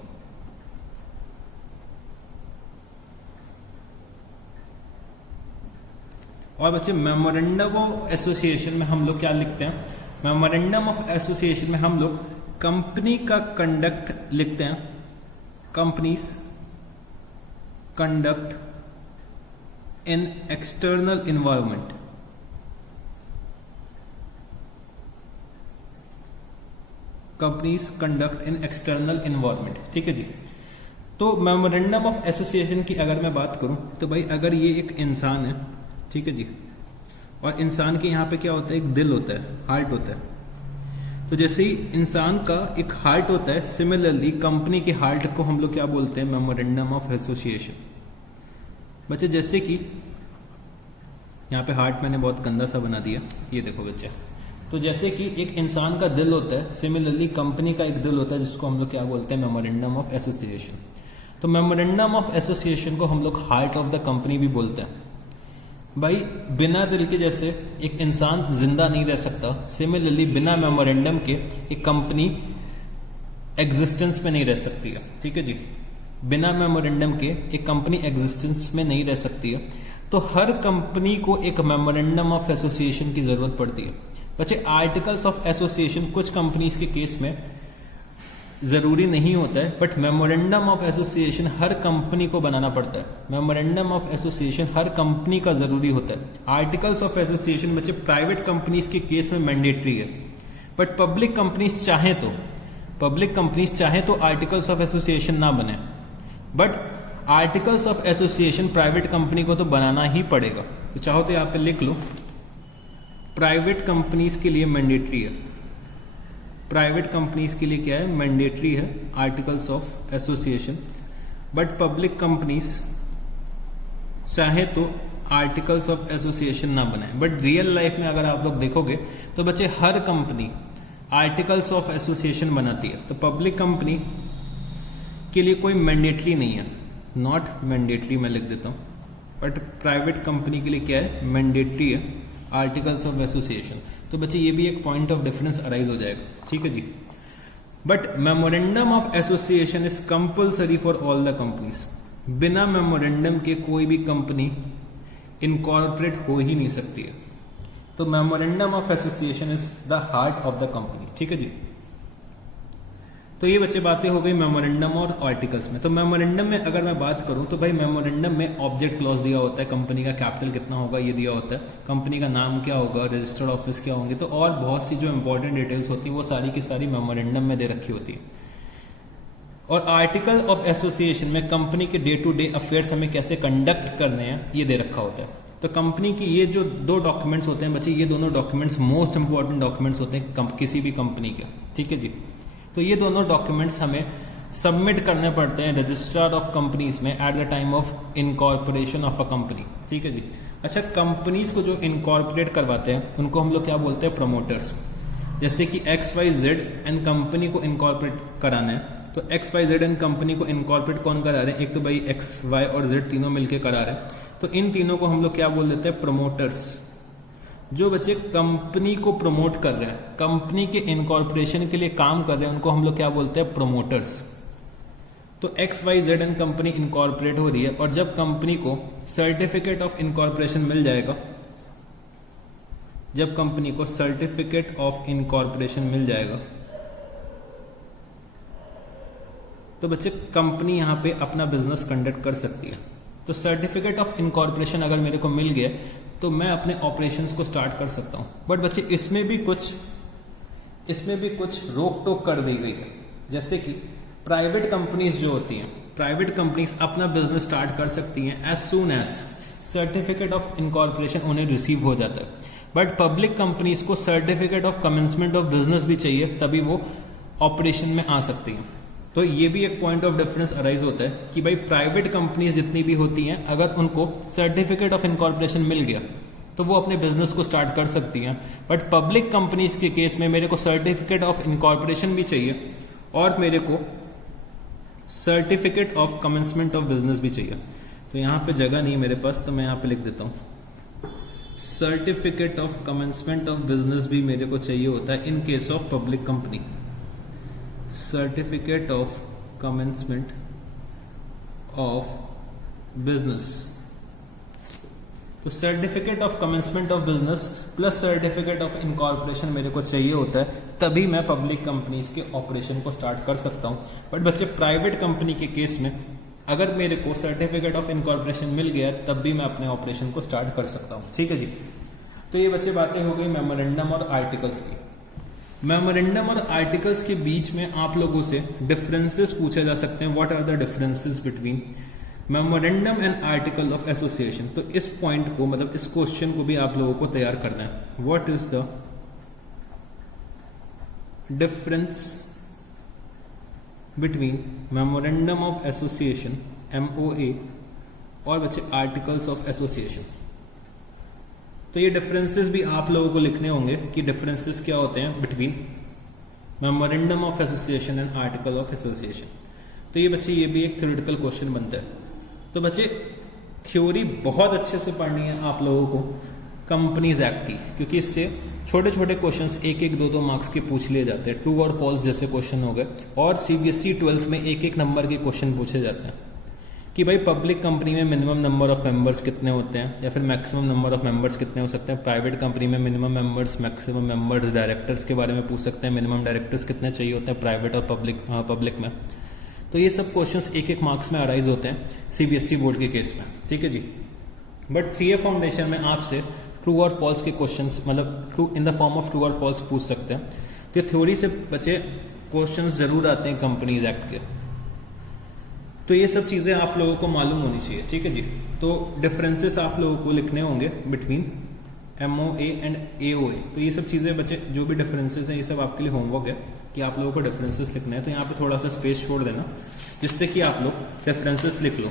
और बच्चे मेमोरेंडम ऑफ एसोसिएशन में हम लोग क्या लिखते हैं, मेमोरेंडम ऑफ एसोसिएशन में हम लोग कंपनी का कंडक्ट लिखते हैं, companies conduct in external environment. Companies conduct in external environment. ठीक है जी। तो मेमोरेंडम ऑफ एसोसिएशन की अगर मैं बात करूं तो भाई अगर ये एक इंसान है, ठीक है जी, और इंसान के यहाँ पे क्या होता है, एक दिल होता है, हार्ट होता है। तो जैसे ही इंसान का एक हार्ट होता है, सिमिलरली कंपनी के हार्ट को हम लोग क्या बोलते हैं, मेमोरेंडम ऑफ एसोसिएशन। बच्चे जैसे कि यहाँ पे हार्ट मैंने बहुत गंदा सा बना दिया, ये देखो बच्चे। तो जैसे कि एक इंसान का दिल होता है, सिमिलरली कंपनी का एक दिल होता है जिसको हम लोग क्या बोलते हैं, मेमोरेंडम ऑफ एसोसिएशन। तो मेमोरेंडम ऑफ एसोसिएशन को हम लोग हार्ट ऑफ द कंपनी भी बोलते हैं। भाई बिना दिल के जैसे एक इंसान जिंदा नहीं रह सकता, सिमिलरली बिना मेमोरेंडम के एक कंपनी एग्जिस्टेंस में नहीं रह सकती है। ठीक है जी। बिना मेमोरेंडम के एक कंपनी एग्जिस्टेंस में नहीं रह सकती है, तो हर कंपनी को एक मेमोरेंडम ऑफ एसोसिएशन की जरूरत पड़ती है। बच्चे आर्टिकल्स ऑफ एसोसिएशन कुछ कंपनीज के केस में जरूरी नहीं होता है, but memorandum of association her company को बनाना पड़ता है। Memorandum of association her company का जरूरी होता है। आर्टिकल्स ऑफ एसोसिएशन बच्चे प्राइवेट कंपनीज के केस में मैंडेटरी है, बट पब्लिक कंपनीज चाहे तो आर्टिकल्स ऑफ एसोसिएशन ना बने, but articles of association private company को तो बनाना ही पड़ेगा। तो चाहो तो यहाँ पे लिख लो, प्राइवेट कंपनीज के लिए मैंडेटरी है, प्राइवेट कंपनीज के लिए क्या है, मैंडेटरी है articles of association, but public companies चाहे तो आर्टिकल्स ऑफ एसोसिएशन ना बनाए। बट रियल लाइफ में अगर आप लोग देखोगे तो बच्चे हर कंपनी आर्टिकल्स ऑफ एसोसिएशन बनाती है, तो पब्लिक कंपनी के लिए कोई मैंडेटरी नहीं है, नॉट मैंडेटरी मैं लिख देता हूँ, बट प्राइवेट कंपनी के लिए क्या है, मैंडेटरी है आर्टिकल्स ऑफ एसोसिएशन। तो बच्चे ये भी एक पॉइंट ऑफ डिफरेंस अराइज हो जाएगा, ठीक है जी। But memorandum of association is compulsory for all the companies. बिना मेमोरेंडम के कोई भी कंपनी इनकॉर्पोरेट हो ही नहीं सकती है। तो memorandum of association is the heart of the company, ठीक है जी। तो ये बच्चे बातें हो गई मेमोरेंडम और आर्टिकल्स में। तो मेमोरेंडम में अगर मैं बात करूं तो भाई मेमोरेंडम में ऑब्जेक्ट क्लॉज दिया होता है, कंपनी का कैपिटल कितना होगा ये दिया होता है, कंपनी का नाम क्या होगा, रजिस्टर्ड ऑफिस क्या होंगे, तो और बहुत सी जो इंपॉर्टेंट डिटेल्स होती हैं वो सारी की सारी मेमोरेंडम में दे रखी होती है। और आर्टिकल ऑफ एसोसिएशन में कंपनी के डे टू डे अफेयर्स हमें कैसे कंडक्ट करने हैं ये दे रखा होता है। तो कंपनी की ये जो दो डॉक्यूमेंट्स होते हैं बच्चे, ये दोनों डॉक्यूमेंट्स मोस्ट इंपॉर्टेंट डॉक्यूमेंट्स होते हैं किसी भी कंपनी के, ठीक है जी। तो ये दोनों डॉक्यूमेंट्स हमें सबमिट करने पड़ते हैं रजिस्ट्रार ऑफ कंपनीज में at the time of incorporation of a company, ठीक है जी। अच्छा, कंपनीज को जो इनकॉर्पोरेट करवाते हैं उनको हम लोग क्या बोलते हैं, प्रमोटर्स। जैसे कि XYZ एंड कंपनी को इनकॉर्पोरेट कराना है, तो XYZ एंड कंपनी को इनकॉर्पोरेट कौन करा रहे हैं, एक तो भाई X, Y और Z तीनों मिलकर करा रहे हैं, तो इन तीनों को हम लोग क्या बोल देते हैं, प्रमोटर्स। जो बच्चे कंपनी को प्रमोट कर रहे हैं, कंपनी के इनकॉर्पोरेशन के लिए काम कर रहे हैं, उनको हम लोग क्या बोलते हैं, प्रमोटर्स। तो XYZ एंड कंपनी इनकॉर्पोरेट हो रही है, और जब कंपनी को सर्टिफिकेट ऑफ इनकॉर्पोरेशन मिल जाएगा, जब कंपनी को सर्टिफिकेट ऑफ इनकॉर्पोरेशन मिल जाएगा, तो बच्चे कंपनी यहां पे अपना बिजनेस कंडक्ट कर सकती है। तो सर्टिफिकेट ऑफ इनकॉर्पोरेशन अगर मेरे को मिल गया तो मैं अपने ऑपरेशंस को स्टार्ट कर सकता हूं। बट बच्चे इसमें भी कुछ रोक टोक कर दी गई है। जैसे कि प्राइवेट कंपनीज जो होती हैं, प्राइवेट कंपनीज अपना बिजनेस स्टार्ट कर सकती हैं as soon as certificate of incorporation उन्हें रिसीव हो जाता है। बट पब्लिक कंपनीज को certificate of commencement of business भी चाहिए, तभी वो ऑपरेशन में आ सकती हैं। तो ये भी एक पॉइंट ऑफ डिफरेंस अराइज होता है कि भाई प्राइवेट कंपनीज जितनी भी होती हैं, अगर उनको सर्टिफिकेट ऑफ इनकॉर्पोरेशन मिल गया तो वो अपने बिजनेस को स्टार्ट कर सकती हैं। बट पब्लिक कंपनीज के केस में मेरे को सर्टिफिकेट ऑफ इनकॉर्पोरेशन भी चाहिए और मेरे को certificate of commencement of business भी चाहिए। तो यहाँ पे जगह नहीं मेरे पास, तो मैं यहाँ पे लिख देता हूँ certificate of commencement of business भी मेरे को चाहिए होता है in case of public company. Certificate of commencement of business, तो certificate of commencement of business plus certificate of incorporation मेरे को चाहिए होता है, तभी मैं पब्लिक कंपनीज के ऑपरेशन को स्टार्ट कर सकता हूं। बट बच्चे प्राइवेट कंपनी के केस में अगर मेरे को सर्टिफिकेट ऑफ इनकॉर्पोरेशन मिल गया तब भी मैं अपने ऑपरेशन को स्टार्ट कर सकता हूं, ठीक है जी। तो ये बच्चे बातें हो गई मेमोरेंडम और आर्टिकल्स की। मेमोरेंडम और आर्टिकल्स के बीच में आप लोगों से डिफरेंसेस पूछे जा सकते हैं, what are the differences between memorandum and article of association. तो इस पॉइंट को, मतलब इस क्वेश्चन को भी आप लोगों को तैयार करना है। What is the difference between memorandum of association MOA और बच्चे आर्टिकल्स ऑफ एसोसिएशन। तो ये डिफरेंसेस भी आप लोगों को लिखने होंगे कि डिफरेंसेस क्या होते हैं between memorandum of association and article of association. तो ये बच्चे ये भी एक थ्योरेटिकल क्वेश्चन बनता है। तो बच्चे थ्योरी बहुत अच्छे से पढ़नी है आप लोगों को कंपनीज एक्ट की, क्योंकि इससे छोटे छोटे क्वेश्चंस एक एक दो दो मार्क्स के पूछ लिए जाते हैं, ट्रू और फॉल्स जैसे क्वेश्चन हो गए। और सीबीएसई 12th में एक एक नंबर के क्वेश्चन पूछे जाते हैं कि भाई पब्लिक कंपनी में मिनिमम नंबर ऑफ मेंबर्स कितने होते हैं या फिर मैक्सिमम नंबर ऑफ मेंबर्स कितने हो सकते हैं। प्राइवेट कंपनी में minimum members, maximum members, directors के बारे में पूछ सकते हैं, मिनिमम डायरेक्टर्स कितने चाहिए होते हैं प्राइवेट और पब्लिक में। तो ये सब क्वेश्चंस एक एक मार्क्स में अराइज होते हैं सीबीएसई बोर्ड के केस में, ठीक है जी। बट सीए फाउंडेशन में आपसे ट्रू और फॉल्स के क्वेश्चंस, मतलब true in the form of true और फॉल्स पूछ सकते हैं। तो थ्योरी से बचे क्वेश्चंस जरूर आते हैं कंपनीज एक्ट के। तो ये सब चीज़ें आप लोगों को मालूम होनी चाहिए, ठीक है जी। तो डिफरेंसेस आप लोगों को लिखने होंगे बिटवीन MOA एंड AOA। तो ये सब चीज़ें बचे, जो भी डिफरेंसेस हैं ये सब आपके लिए होमवर्क है कि आप लोगों को डिफरेंसेस लिखना है। तो यहाँ पे थोड़ा सा स्पेस छोड़ देना जिससे कि आप लोग डिफरेंसेस लिख लो।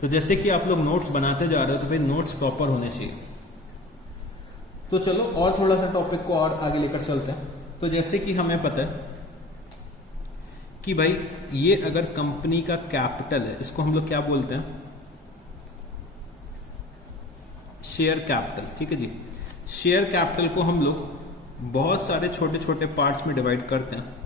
तो जैसे कि आप लोग नोट्स बनाते जा रहे हो तो भाई नोट्स प्रॉपर होने चाहिए। तो चलो और थोड़ा सा टॉपिक को और आगे लेकर चलते हैं। तो जैसे कि हमें पता है कि भाई ये अगर कंपनी का कैपिटल है, इसको हम लोग क्या बोलते हैं, शेयर कैपिटल, ठीक है जी। शेयर कैपिटल को हम लोग बहुत सारे छोटे छोटे पार्ट्स में डिवाइड करते हैं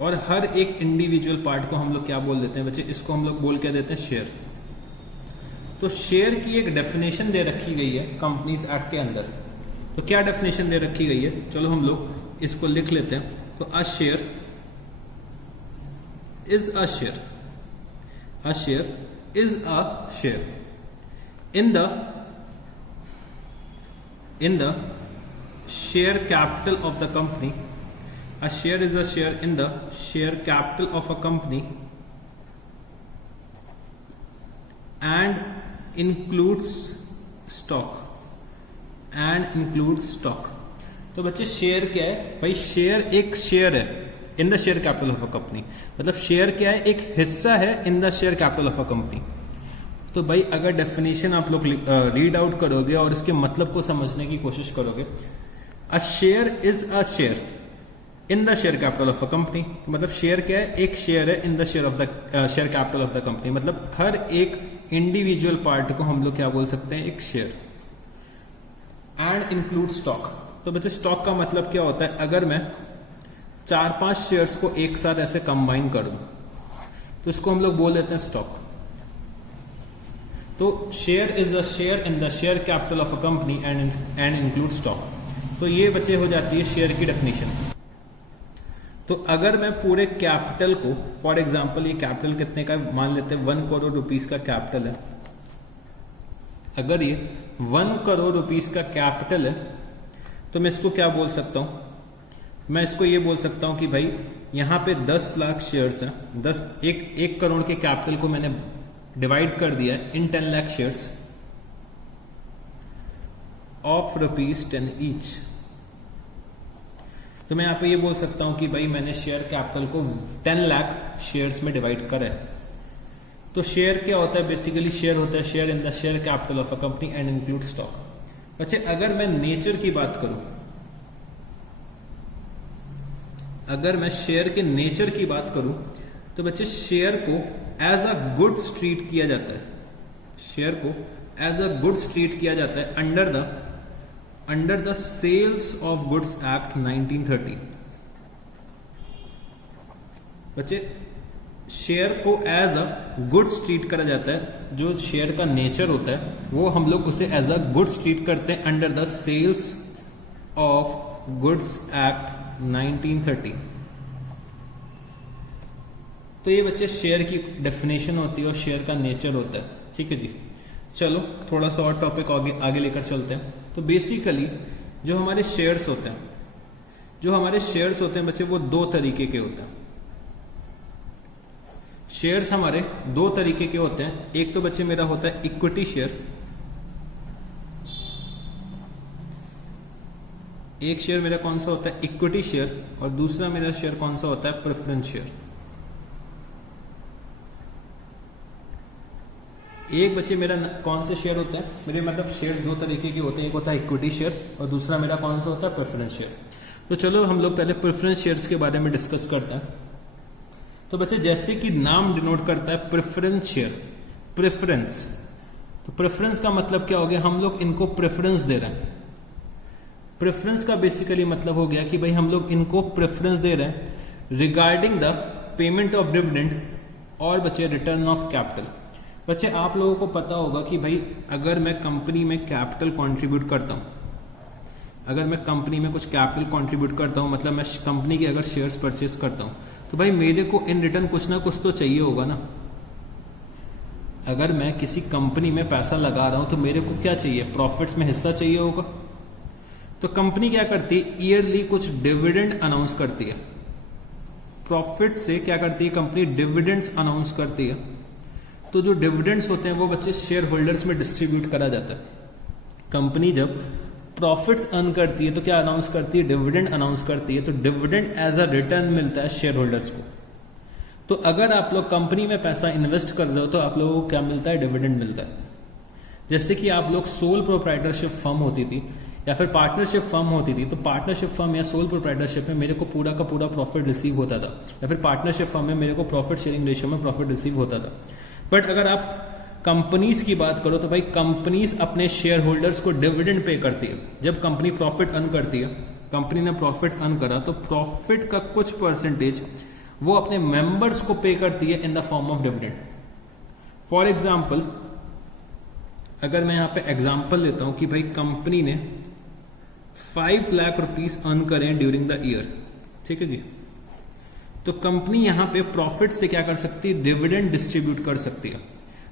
और हर एक इंडिविजुअल पार्ट को हम लोग क्या बोल देते हैं बच्चे, इसको हम लोग बोल के देते हैं शेयर। तो शेयर की एक डेफिनेशन दे रखी गई है कंपनीज एक्ट के अंदर। तो क्या डेफिनेशन दे रखी गई है, चलो हम लोग इसको लिख लेते हैं। तो a share is a share, a share is a share in the share capital of the company. A share is a share in the share capital of a company and includes stock, and includes stock। तो बच्चे share क्या है भाई, share एक share है in the share capital of a company. मतलब share क्या है, एक हिस्सा है in the share capital of a company. तो भाई अगर डेफिनेशन आप लोग रीड आउट करोगे और इसके मतलब को समझने की कोशिश करोगे, a share is a share in the share capital of a company. मतलब शेयर क्या है, एक शेयर है in the share of the share capital of the company. मतलब हर एक इंडिविजुअल पार्ट को हम लोग क्या बोल सकते हैं, एक शेयर। And include stock. तो बच्चे स्टॉक का मतलब क्या होता है, अगर मैं 4-5 शेयर्स को एक साथ ऐसे कंबाइन कर दूं तो इसको हम लोग बोल देते हैं स्टॉक। तो share is a share in the share capital of a company and include stock. तो ये बच्चे हो जाती है शेयर की डेफिनेशन। तो अगर मैं पूरे कैपिटल को, फॉर एग्जांपल ये कैपिटल कितने का मान लेते हैं, 1 करोड़ रुपीस का कैपिटल है। अगर ये 1 करोड़ रुपीस का कैपिटल है तो मैं इसको क्या बोल सकता हूं, मैं इसको ये बोल सकता हूं कि भाई यहां पे 10 लाख शेयर्स हैं। 1 करोड़ के कैपिटल को मैंने डिवाइड कर दिया है इन 10 लाख शेयर्स ऑफ ₹10 ईच। तो मैं यहाँ पे ये बोल सकता हूं कि भाई मैंने शेयर कैपिटल को 10 लाख शेयर्स में डिवाइड करा है। तो शेयर क्या होता है, बेसिकली शेयर होता है share in the share capital of a company and include stock. बच्चे अगर मैं नेचर की बात करूं, अगर मैं शेयर के नेचर की बात करूं तो बच्चे शेयर को एज अ गुड्स ट्रीट किया जाता है। शेयर को एज अ गुड्स ट्रीट किया जाता है under the sales of goods act 1930। बच्चे शेयर को एज अ गुड्स ट्रीट करा जाता है। जो शेयर का नेचर होता है वो हम लोग उसे एज अ गुड्स ट्रीट करते हैं under the sales of goods act 1930। तो ये बच्चे शेयर की डेफिनेशन होती है और शेयर का नेचर होता है, ठीक है जी। चलो थोड़ा सा और टॉपिक आगे लेकर चलते हैं। तो बेसिकली जो हमारे शेयर्स होते हैं बच्चे वो 2 तरीके के होते हैं। शेयर्स हमारे 2 तरीके के होते हैं। एक तो बच्चे मेरा होता है इक्विटी शेयर, एक शेयर मेरा कौन सा होता है, इक्विटी शेयर, और दूसरा मेरा शेयर कौन सा होता है, प्रेफरेंस शेयर। एक बच्चे मेरा कौन से शेयर होता है, मेरे मतलब शेयर्स 2 तरीके के होते हैं, एक होता है इक्विटी शेयर और दूसरा मेरा कौन सा होता है, प्रेफरेंस शेयर। तो चलो हम लोग पहले प्रेफरेंस शेयर्स के बारे में डिस्कस करते हैं। तो बच्चे जैसे कि नाम डिनोट करता है प्रेफरेंस शेयर, प्रेफरेंस, तो प्रेफरेंस का मतलब क्या हो गया, हम लोग इनको प्रेफरेंस दे रहे हैं। प्रेफरेंस का बेसिकली मतलब हो गया कि भाई हम लोग इनको प्रेफरेंस दे रहे हैं regarding the payment of dividend और बच्चे रिटर्न ऑफ कैपिटल। बच्चे आप लोगों को पता होगा कि भाई अगर मैं कंपनी में कैपिटल कंट्रीब्यूट करता हूँ, अगर मैं कंपनी में कुछ कैपिटल कंट्रीब्यूट करता हूँ, मतलब मैं कंपनी के अगर शेयर्स परचेस करता हूँ, तो भाई मेरे को इन रिटर्न कुछ ना कुछ तो चाहिए होगा ना। अगर मैं किसी कंपनी में पैसा लगा रहा हूँ तो मेरे को क्या चाहिए, प्रॉफिट्स में हिस्सा चाहिए होगा। तो कंपनी क्या करती है, ईयरली कुछ डिविडेंड अनाउंस करती है। प्रॉफिट से क्या करती है कंपनी, डिविडेंड्स अनाउंस करती है। तो जो डिविडेंड्स होते हैं वो बच्चे शेयर होल्डर्स में डिस्ट्रीब्यूट करा जाता है। कंपनी जब प्रॉफिट्स अर्न करती है तो क्या अनाउंस करती है, डिविडेंड अनाउंस करती है। तो डिविडेंड एज अ रिटर्न मिलता है शेयर होल्डर्स को। तो अगर आप लोग कंपनी में पैसा इन्वेस्ट कर रहे हो तो आप लोगों को क्या मिलता है, डिविडेंड मिलता है। जैसे कि आप लोग सोल प्रोप्राइटरशिप फर्म होती थी या फिर पार्टनरशिप फर्म होती थी, तो पार्टनरशिप फर्म या सोल प्रोप्राइटरशिप में मेरे को पूरा का पूरा प्रॉफिट रिसीव होता था, या फिर पार्टनरशिप फर्म में मेरे को प्रॉफिट शेयरिंग रेशियो में प्रॉफिट रिसीव होता था। बट अगर आप कंपनीज की बात करो तो भाई कंपनीज अपने शेयर होल्डर्स को डिविडेंड पे करती है। जब कंपनी प्रॉफिट अर्न करती है, कंपनी ने प्रॉफिट अर्न करा तो प्रॉफिट का कुछ परसेंटेज वो अपने मेंबर्स को पे करती है in the form of dividend. For example, अगर मैं यहां पे एग्जाम्पल लेता हूं कि भाई कंपनी ने 5 लाख रुपीस अर्न करें ड्यूरिंग द ईयर, ठीक है जी, तो कंपनी यहां पे प्रॉफिट से क्या कर सकती है, डिविडेंड डिस्ट्रीब्यूट कर सकती है।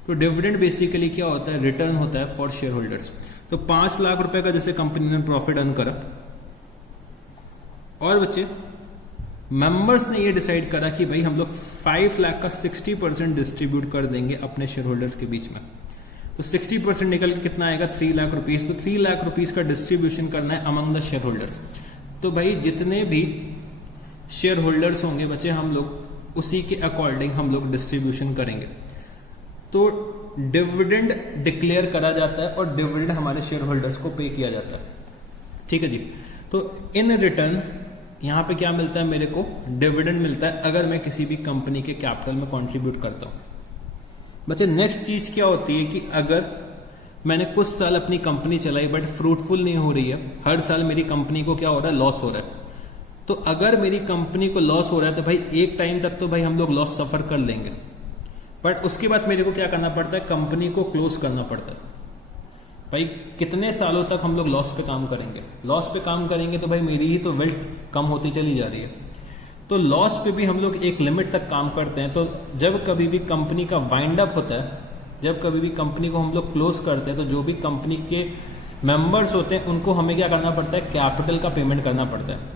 तो डिविडेंड बेसिकली क्या होता है, रिटर्न होता है फॉर शेयर होल्डर्स। तो 5 लाख रुपए का जैसे कंपनी ने प्रॉफिट अर्न करा और बच्चे मेंबर्स ने ये डिसाइड करा कि भाई हम लोग 5 लाख का 60% डिस्ट्रीब्यूट कर देंगे अपने शेयर होल्डर्स के बीच में। तो 60% निकल के कितना आएगा, 3 लाख रुपीस। तो 3 लाख रुपीस का डिस्ट्रीब्यूशन करना है अमंग द शेयर होल्डर्स। तो भाई जितने भी शेयर होल्डर्स होंगे बच्चे, हम लोग उसी के अकॉर्डिंग हम लोग डिस्ट्रीब्यूशन करेंगे। तो डिविडेंड डिक्लेयर करा जाता है और डिविडेंड हमारे शेयर होल्डर्स को पे किया जाता है, ठीक है जी। तो इन रिटर्न यहां पे क्या मिलता है, मेरे को डिविडेंड मिलता है अगर मैं किसी भी कंपनी के कैपिटल में कंट्रीब्यूट करता हूं। बच्चे नेक्स्ट चीज क्या होती है कि अगर मैंने कुछ साल अपनी कंपनी चलाई बट फ्रूटफुल नहीं हो रही है, हर साल मेरी कंपनी को क्या हो रहा है, लॉस हो रहा है। तो अगर मेरी कंपनी को लॉस हो रहा है तो भाई एक टाइम तक तो भाई हम लोग लॉस सफर कर लेंगे, बट उसके बाद मेरे को क्या करना पड़ता है, कंपनी को क्लोज करना पड़ता है। भाई कितने सालों तक हम लोग लॉस पे काम करेंगे, लॉस पे काम करेंगे तो भाई मेरी ही तो वेल्थ कम होती चली जा रही है। तो लॉस पे भी हम लोग एक लिमिट तक काम करते हैं। तो जब कभी भी कंपनी का वाइंड अप होता है, जब कभी भी कंपनी को हम लोग क्लोज करते हैं, तो जो भी कंपनी के मेंबर्स होते हैं उनको हमें क्या करना पड़ता है, कैपिटल का पेमेंट करना पड़ता है।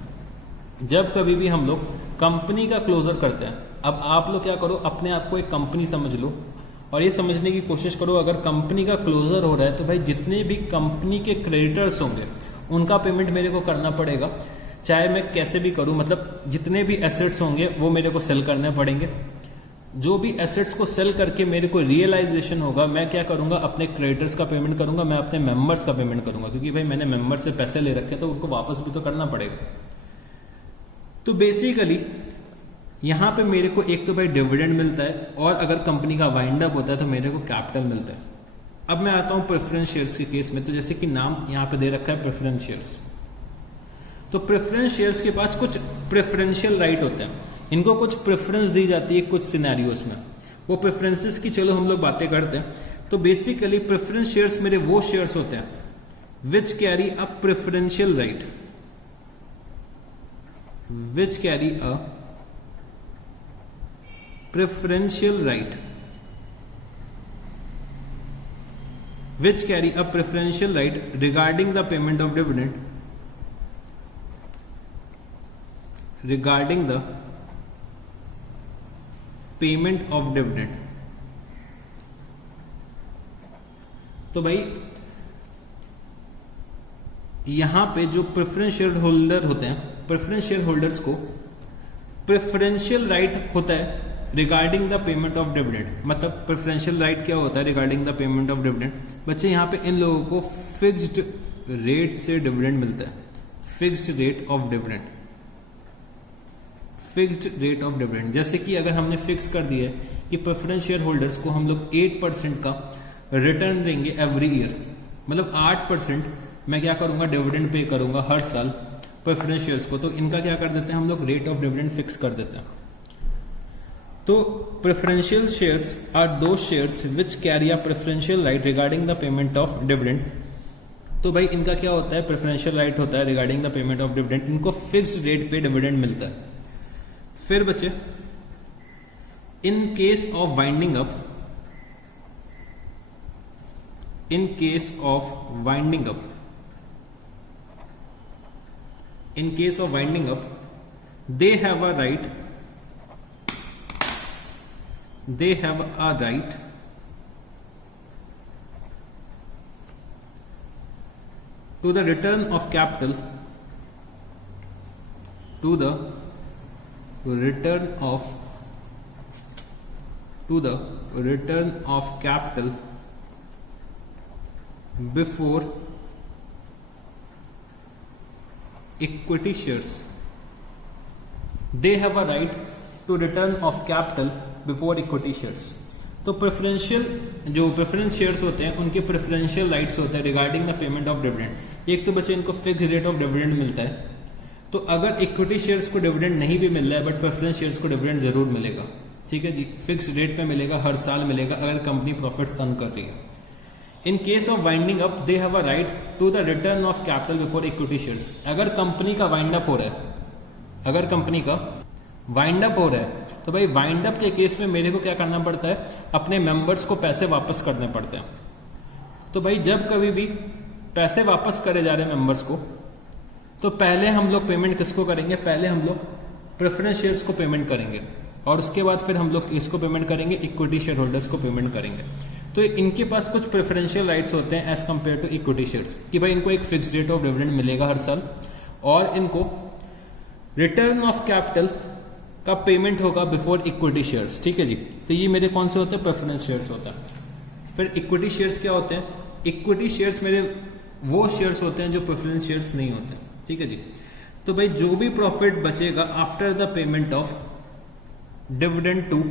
जब कभी भी हम लोग कंपनी का क्लोजर करते हैं, अब आप लोग क्या करो, अपने आप को एक कंपनी समझ लो और ये समझने की कोशिश करो, अगर कंपनी का क्लोजर हो रहा है तो भाई जितने भी कंपनी के क्रेडिटर्स होंगे उनका पेमेंट मेरे को करना पड़ेगा, चाहे मैं कैसे भी करूं। मतलब जितने भी एसेट्स होंगे वो मेरे को सेल करने पड़ेंगे। जो भी एसेट्स को सेल करके मेरे को रियलाइजेशन होगा, मैं क्या करूंगा, अपने क्रेडिटर्स का पेमेंट करूंगा, मैं अपने मेंबर्स का पेमेंट करूंगा, क्योंकि भाई मैंने मेंबर से पैसे ले रखे तो उनको वापस भी तो करना पड़ेगा। तो बेसिकली यहां पे मेरे को एक तो भाई डिविडेंड मिलता है, और अगर कंपनी का वाइंड अप होता है तो मेरे को कैपिटल मिलता है। अब मैं आता हूं प्रेफरेंस शेयर्स के केस में। तो जैसे कि नाम यहां पे दे रखा है प्रेफरेंस शेयर्स, तो प्रेफरेंस शेयर्स के पास कुछ प्रेफरेंशियल राइट होते हैं, इनको कुछ प्रेफरेंस दी जाती है कुछ सिनेरियोस में। वो प्रेफरेंसेस की चलो हम लोग बातें करते हैं। तो बेसिकली प्रेफरेंस शेयर्स मेरे वो शेयर्स होते हैं which carry a preferential right, which carry a preferential right, which carry a preferential right regarding the payment of dividend, regarding the payment of dividend। तो भाई यहां पे जो प्रेफरेंस शेयर होल्डर होते हैं, प्रेफरेंस शेयर होल्डर्स को preferential right होता है regarding the payment of dividend. मतलब प्रेफरेंशियल राइट क्या होता है, regarding the payment of dividend. बच्चे यहाँ पे इन लोगों को फिक्स्ड रेट से डिविडेंड मिलता है, fixed rate of dividend, fixed rate of dividend. जैसे कि अगर हमने फिक्स कर दिया है कि प्रेफरेंस शेयर होल्डर्स को हम लोग 8% का रिटर्न देंगे एवरी ईयर, मतलब 8% मैं क्या करूंगा, डिविडेंड पे करूंगा हर साल प्रेफरेंस शेयर्स को। तो इनका क्या कर देते हैं हम लोग, रेट ऑफ डिविडेंड फिक्स कर देते हैं। तो प्रेफरेंशियल शेयर्स आर दो shares which carry a preferential right regarding the payment of dividend. तो भाई इनका क्या होता है, प्रेफरेंशियल राइट होता है regarding the payment of dividend, इनको फिक्स रेट पे डिविडेंड मिलता है। फिर बच्चे, इन case of winding up, in case of winding up, they have a right to the return of capital, before equity shares. They have a right to return of capital before equity shares. तो preferential जो preference shares होते हैं उनके preferential rights होते हैं regarding the payment of dividend. एक तो बच्चे इनको फिक्स रेट ऑफ डिविडेंड मिलता है, तो अगर इक्विटी शेयर्स को डिविडेंड नहीं भी मिल रहा है बट प्रेफरेंस शेयर्स को डिविडेंड जरूर मिलेगा, ठीक है जी, फिक्स रेट पे मिलेगा, हर साल मिलेगा अगर कंपनी प्रॉफिट अर्न कर रही है। In case of winding up they have a right to the return of capital before equity shares. अगर कंपनी का वाइंड अप हो रहा है, तो भाई वाइंड अप के केस में मेरे को क्या करना पड़ता है, अपने मेंबर्स को पैसे वापस करने पड़ते हैं। तो भाई जब कभी भी पैसे वापस करे जा रहे हैं मेंबर्स को, तो पहले हम लोग पेमेंट किसको करेंगे, पहले हम लोग प्रेफरेंस शेयर्स को पेमेंट करेंगे और उसके बाद फिर हम लोग इसको पेमेंट करेंगे, इक्विटी शेयर होल्डर्स को पेमेंट करेंगे। तो इनके पास कुछ प्रेफरेंशियल राइट्स होते हैं as compare to equity shares, कि भाई इनको एक फिक्स रेट ऑफ डिविडेंड मिलेगा हर साल और इनको रिटर्न ऑफ कैपिटल का पेमेंट होगा बिफोर इक्विटी शेयर्स, ठीक है जी। तो ये मेरे कौन से होते हैं, प्रेफरेंस शेयर्स होता है। फिर इक्विटी शेयर्स क्या होते हैं, इक्विटी शेयर्स मेरे वो शेयर्स होते हैं जो प्रेफरेंस शेयर्स नहीं होते, ठीक है जी। तो भाई जो भी प्रॉफिट बचेगा after the payment of dividend to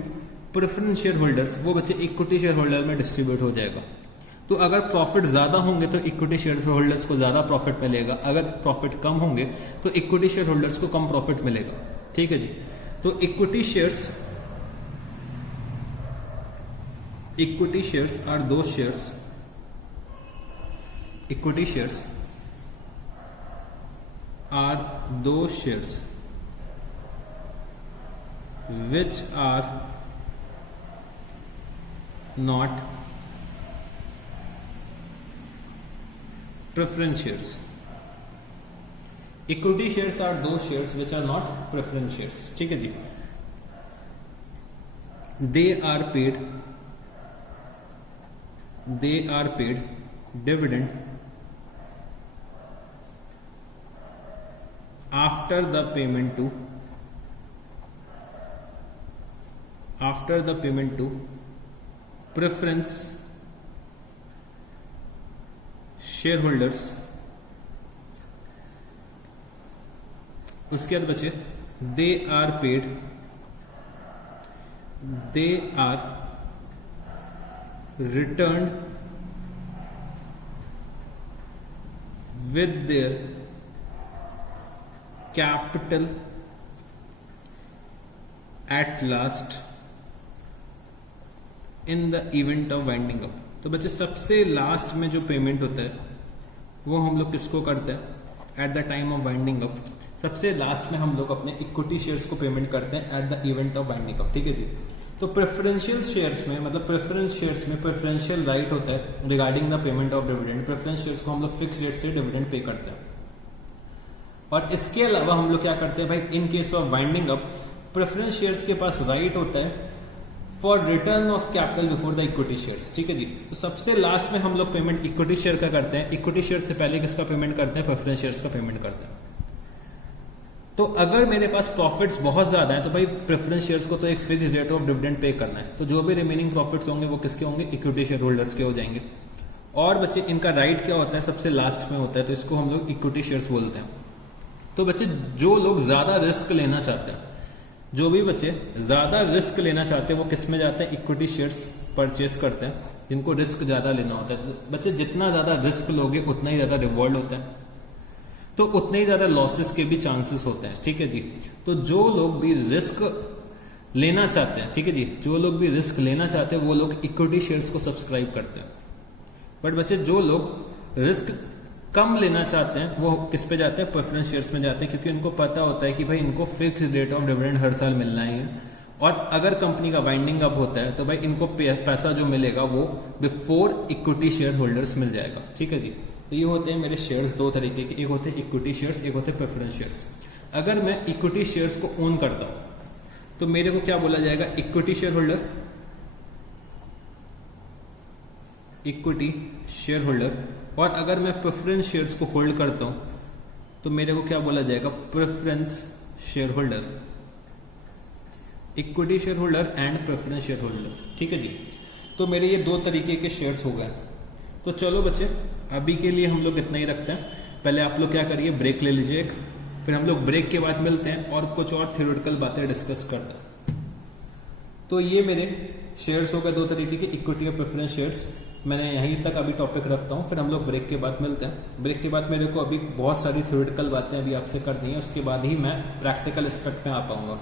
preference share holders, वो बच्चे इक्विटी शेयर होल्डर में डिस्ट्रीब्यूट हो जाएगा। तो अगर प्रॉफिट ज्यादा होंगे तो इक्विटी शेयर होल्डर्स को ज्यादा प्रॉफिट मिलेगा, अगर प्रॉफिट कम होंगे तो इक्विटी शेयर होल्डर्स को कम प्रॉफिट मिलेगा, ठीक है जी। तो इक्विटी शेयर्स आर दो शेयर्स, इक्विटी शेयर्स आर दो shares which are not preference shares. Equity shares are those shares which are not preference shares, ठीक है जी। They are paid dividend after the payment to preference shareholders। उसके बाद बचे they are returned with their capital at last in the event of winding up. तो बच्चे सबसे last में जो पेमेंट होता है वो हम लोग किसको करते हैं, at the time of winding up सबसे लास्ट में हम लोग अपने इक्विटी शेयर्स को पेमेंट करते हैं at the event of winding up, ठीक है जी। तो प्रेफरेंशियल शेयर्स में, मतलब प्रेफरेंस शेयर्स में प्रेफरेंशियल राइट होता है regarding the payment of dividend. Preference shares को हम लोग फिक्स रेट से डिविडेंड पे करते हैं। और इसके अलावा हम लोग क्या करते हैं भाई, इन case of winding up preference shares के पास राइट होता है for return of capital before the equity shares, ठीक है जी। तो सबसे लास्ट में हम लोग पेमेंट इक्विटी शेयर का करते हैं, इक्विटी शेयर से पहले किसका पेमेंट करते हैं, प्रेफरेंस शेयर्स का पेमेंट करते हैं। तो अगर मेरे पास प्रॉफिट्स बहुत ज्यादा है तो भाई प्रेफरेंस शेयर्स को तो एक fix rate of dividend pay करना है, तो जो भी रिमेनिंग प्रॉफिट्स होंगे वो किसके होंगे, इक्विटी शेयर होल्डर्स के हो जाएंगे। और बच्चे इनका राइट क्या होता है, सबसे लास्ट में होता है, तो इसको हम लोग इक्विटी शेयर्स बोलते हैं। तो बच्चे जो लोग ज्यादा रिस्क लेना चाहते हैं, जो भी बच्चे ज्यादा रिस्क लेना चाहते हैं वो किस में जाते हैं, इक्विटी शेयर्स परचेस करते हैं। जिनको रिस्क ज़्यादा लेना होता है। बच्चे जितना ज़्यादा रिस्क लोगे उतना ही ज़्यादा रिवॉर्ड होता है, तो उतने ही ज़्यादा लॉसेस के भी चांसेस होते हैं, ठीक है जी। तो जो लोग भी रिस्क लेना चाहते हैं, ठीक है जी, जो लोग भी रिस्क लेना चाहते हैं वो लोग इक्विटी शेयर्स को सब्सक्राइब करते हैं। बट बच्चे जो लोग रिस्क कम लेना चाहते हैं वो किस पे जाते हैं, प्रेफरेंस शेयर्स में जाते हैं, क्योंकि उनको पता होता है कि भाई इनको फिक्स रेट ऑफ डिविडेंड हर साल मिलना ही है, और अगर कंपनी का वाइंडिंग अप होता है तो भाई इनको पैसा जो मिलेगा वो बिफोर इक्विटी शेयर होल्डर्स मिल जाएगा, ठीक है जी। तो ये होते हैं मेरे शेयर्स दो तरीके के, एक होते हैं इक्विटी शेयर्स, एक होते हैं प्रेफरेंस शेयर्स। अगर मैं इक्विटी शेयर्स को ओन करता हूं तो मेरे को क्या बोला जाएगा, equity share holder, equity share holder. और अगर मैं प्रेफरेंस शेयर्स को होल्ड करता हूं तो मेरे को क्या बोला जाएगा, preference share holder, equity share holder and preference share holder, ठीक है जी। तो मेरे ये दो तरीके के शेयर्स हो गए। तो चलो बच्चे अभी के लिए हम लोग इतना ही रखते हैं। पहले आप लोग क्या करिए, ब्रेक ले लीजिए एक, फिर हम लोग ब्रेक के बाद मिलते हैं और कुछ और थ्योरेटिकल बातें डिस्कस करते हैं। तो ये मेरे शेयर्स हो गए दो तरीके के, इक्विटी और प्रेफरेंस शेयर्स। मैंने यहीं तक अभी टॉपिक रखता हूँ, फिर हम लोग ब्रेक के बाद मिलते हैं। ब्रेक के बाद मेरे को अभी बहुत सारी थ्योरेटिकल बातें अभी आपसे करनी है, उसके बाद ही मैं प्रैक्टिकल एस्पेक्ट में आ पाऊंगा।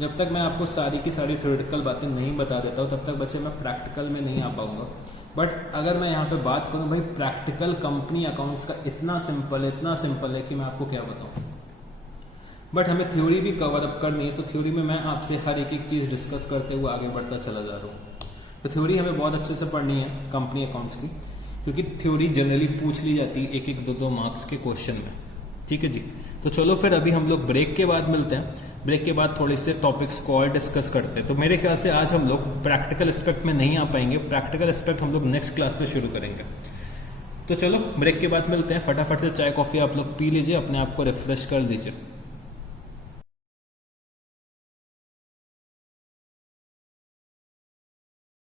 जब तक मैं आपको सारी की सारी थ्योरेटिकल बातें नहीं बता देता हूँ तब तक बच्चे मैं प्रैक्टिकल में नहीं आ पाऊंगा। बट अगर मैं यहाँ पे बात करूँ भाई प्रैक्टिकल कंपनी अकाउंट्स का इतना सिंपल है कि मैं आपको क्या बताऊँ। बट हमें थ्योरी भी कवर अप करनी है, तो थ्योरी में मैं आपसे हर एक एक चीज़ डिस्कस करते हुए आगे बढ़ता चला जा रहा हूँ। तो थ्योरी हमें बहुत अच्छे से पढ़नी है कंपनी अकाउंट्स की, क्योंकि थ्योरी जनरली पूछ ली जाती है एक एक दो मार्क्स के क्वेश्चन में, ठीक है जी। तो चलो फिर अभी हम लोग ब्रेक के बाद मिलते हैं। ब्रेक के बाद थोड़े से टॉपिक्स को और डिस्कस करते हैं। तो मेरे ख्याल से आज हम लोग प्रैक्टिकल एस्पेक्ट में नहीं आ पाएंगे, प्रैक्टिकल एस्पेक्ट हम लोग नेक्स्ट क्लास से शुरू करेंगे। तो चलो ब्रेक के बाद मिलते हैं। फटाफट से चाय कॉफ़ी आप लोग पी लीजिए, अपने आप को रिफ्रेश कर दीजिए।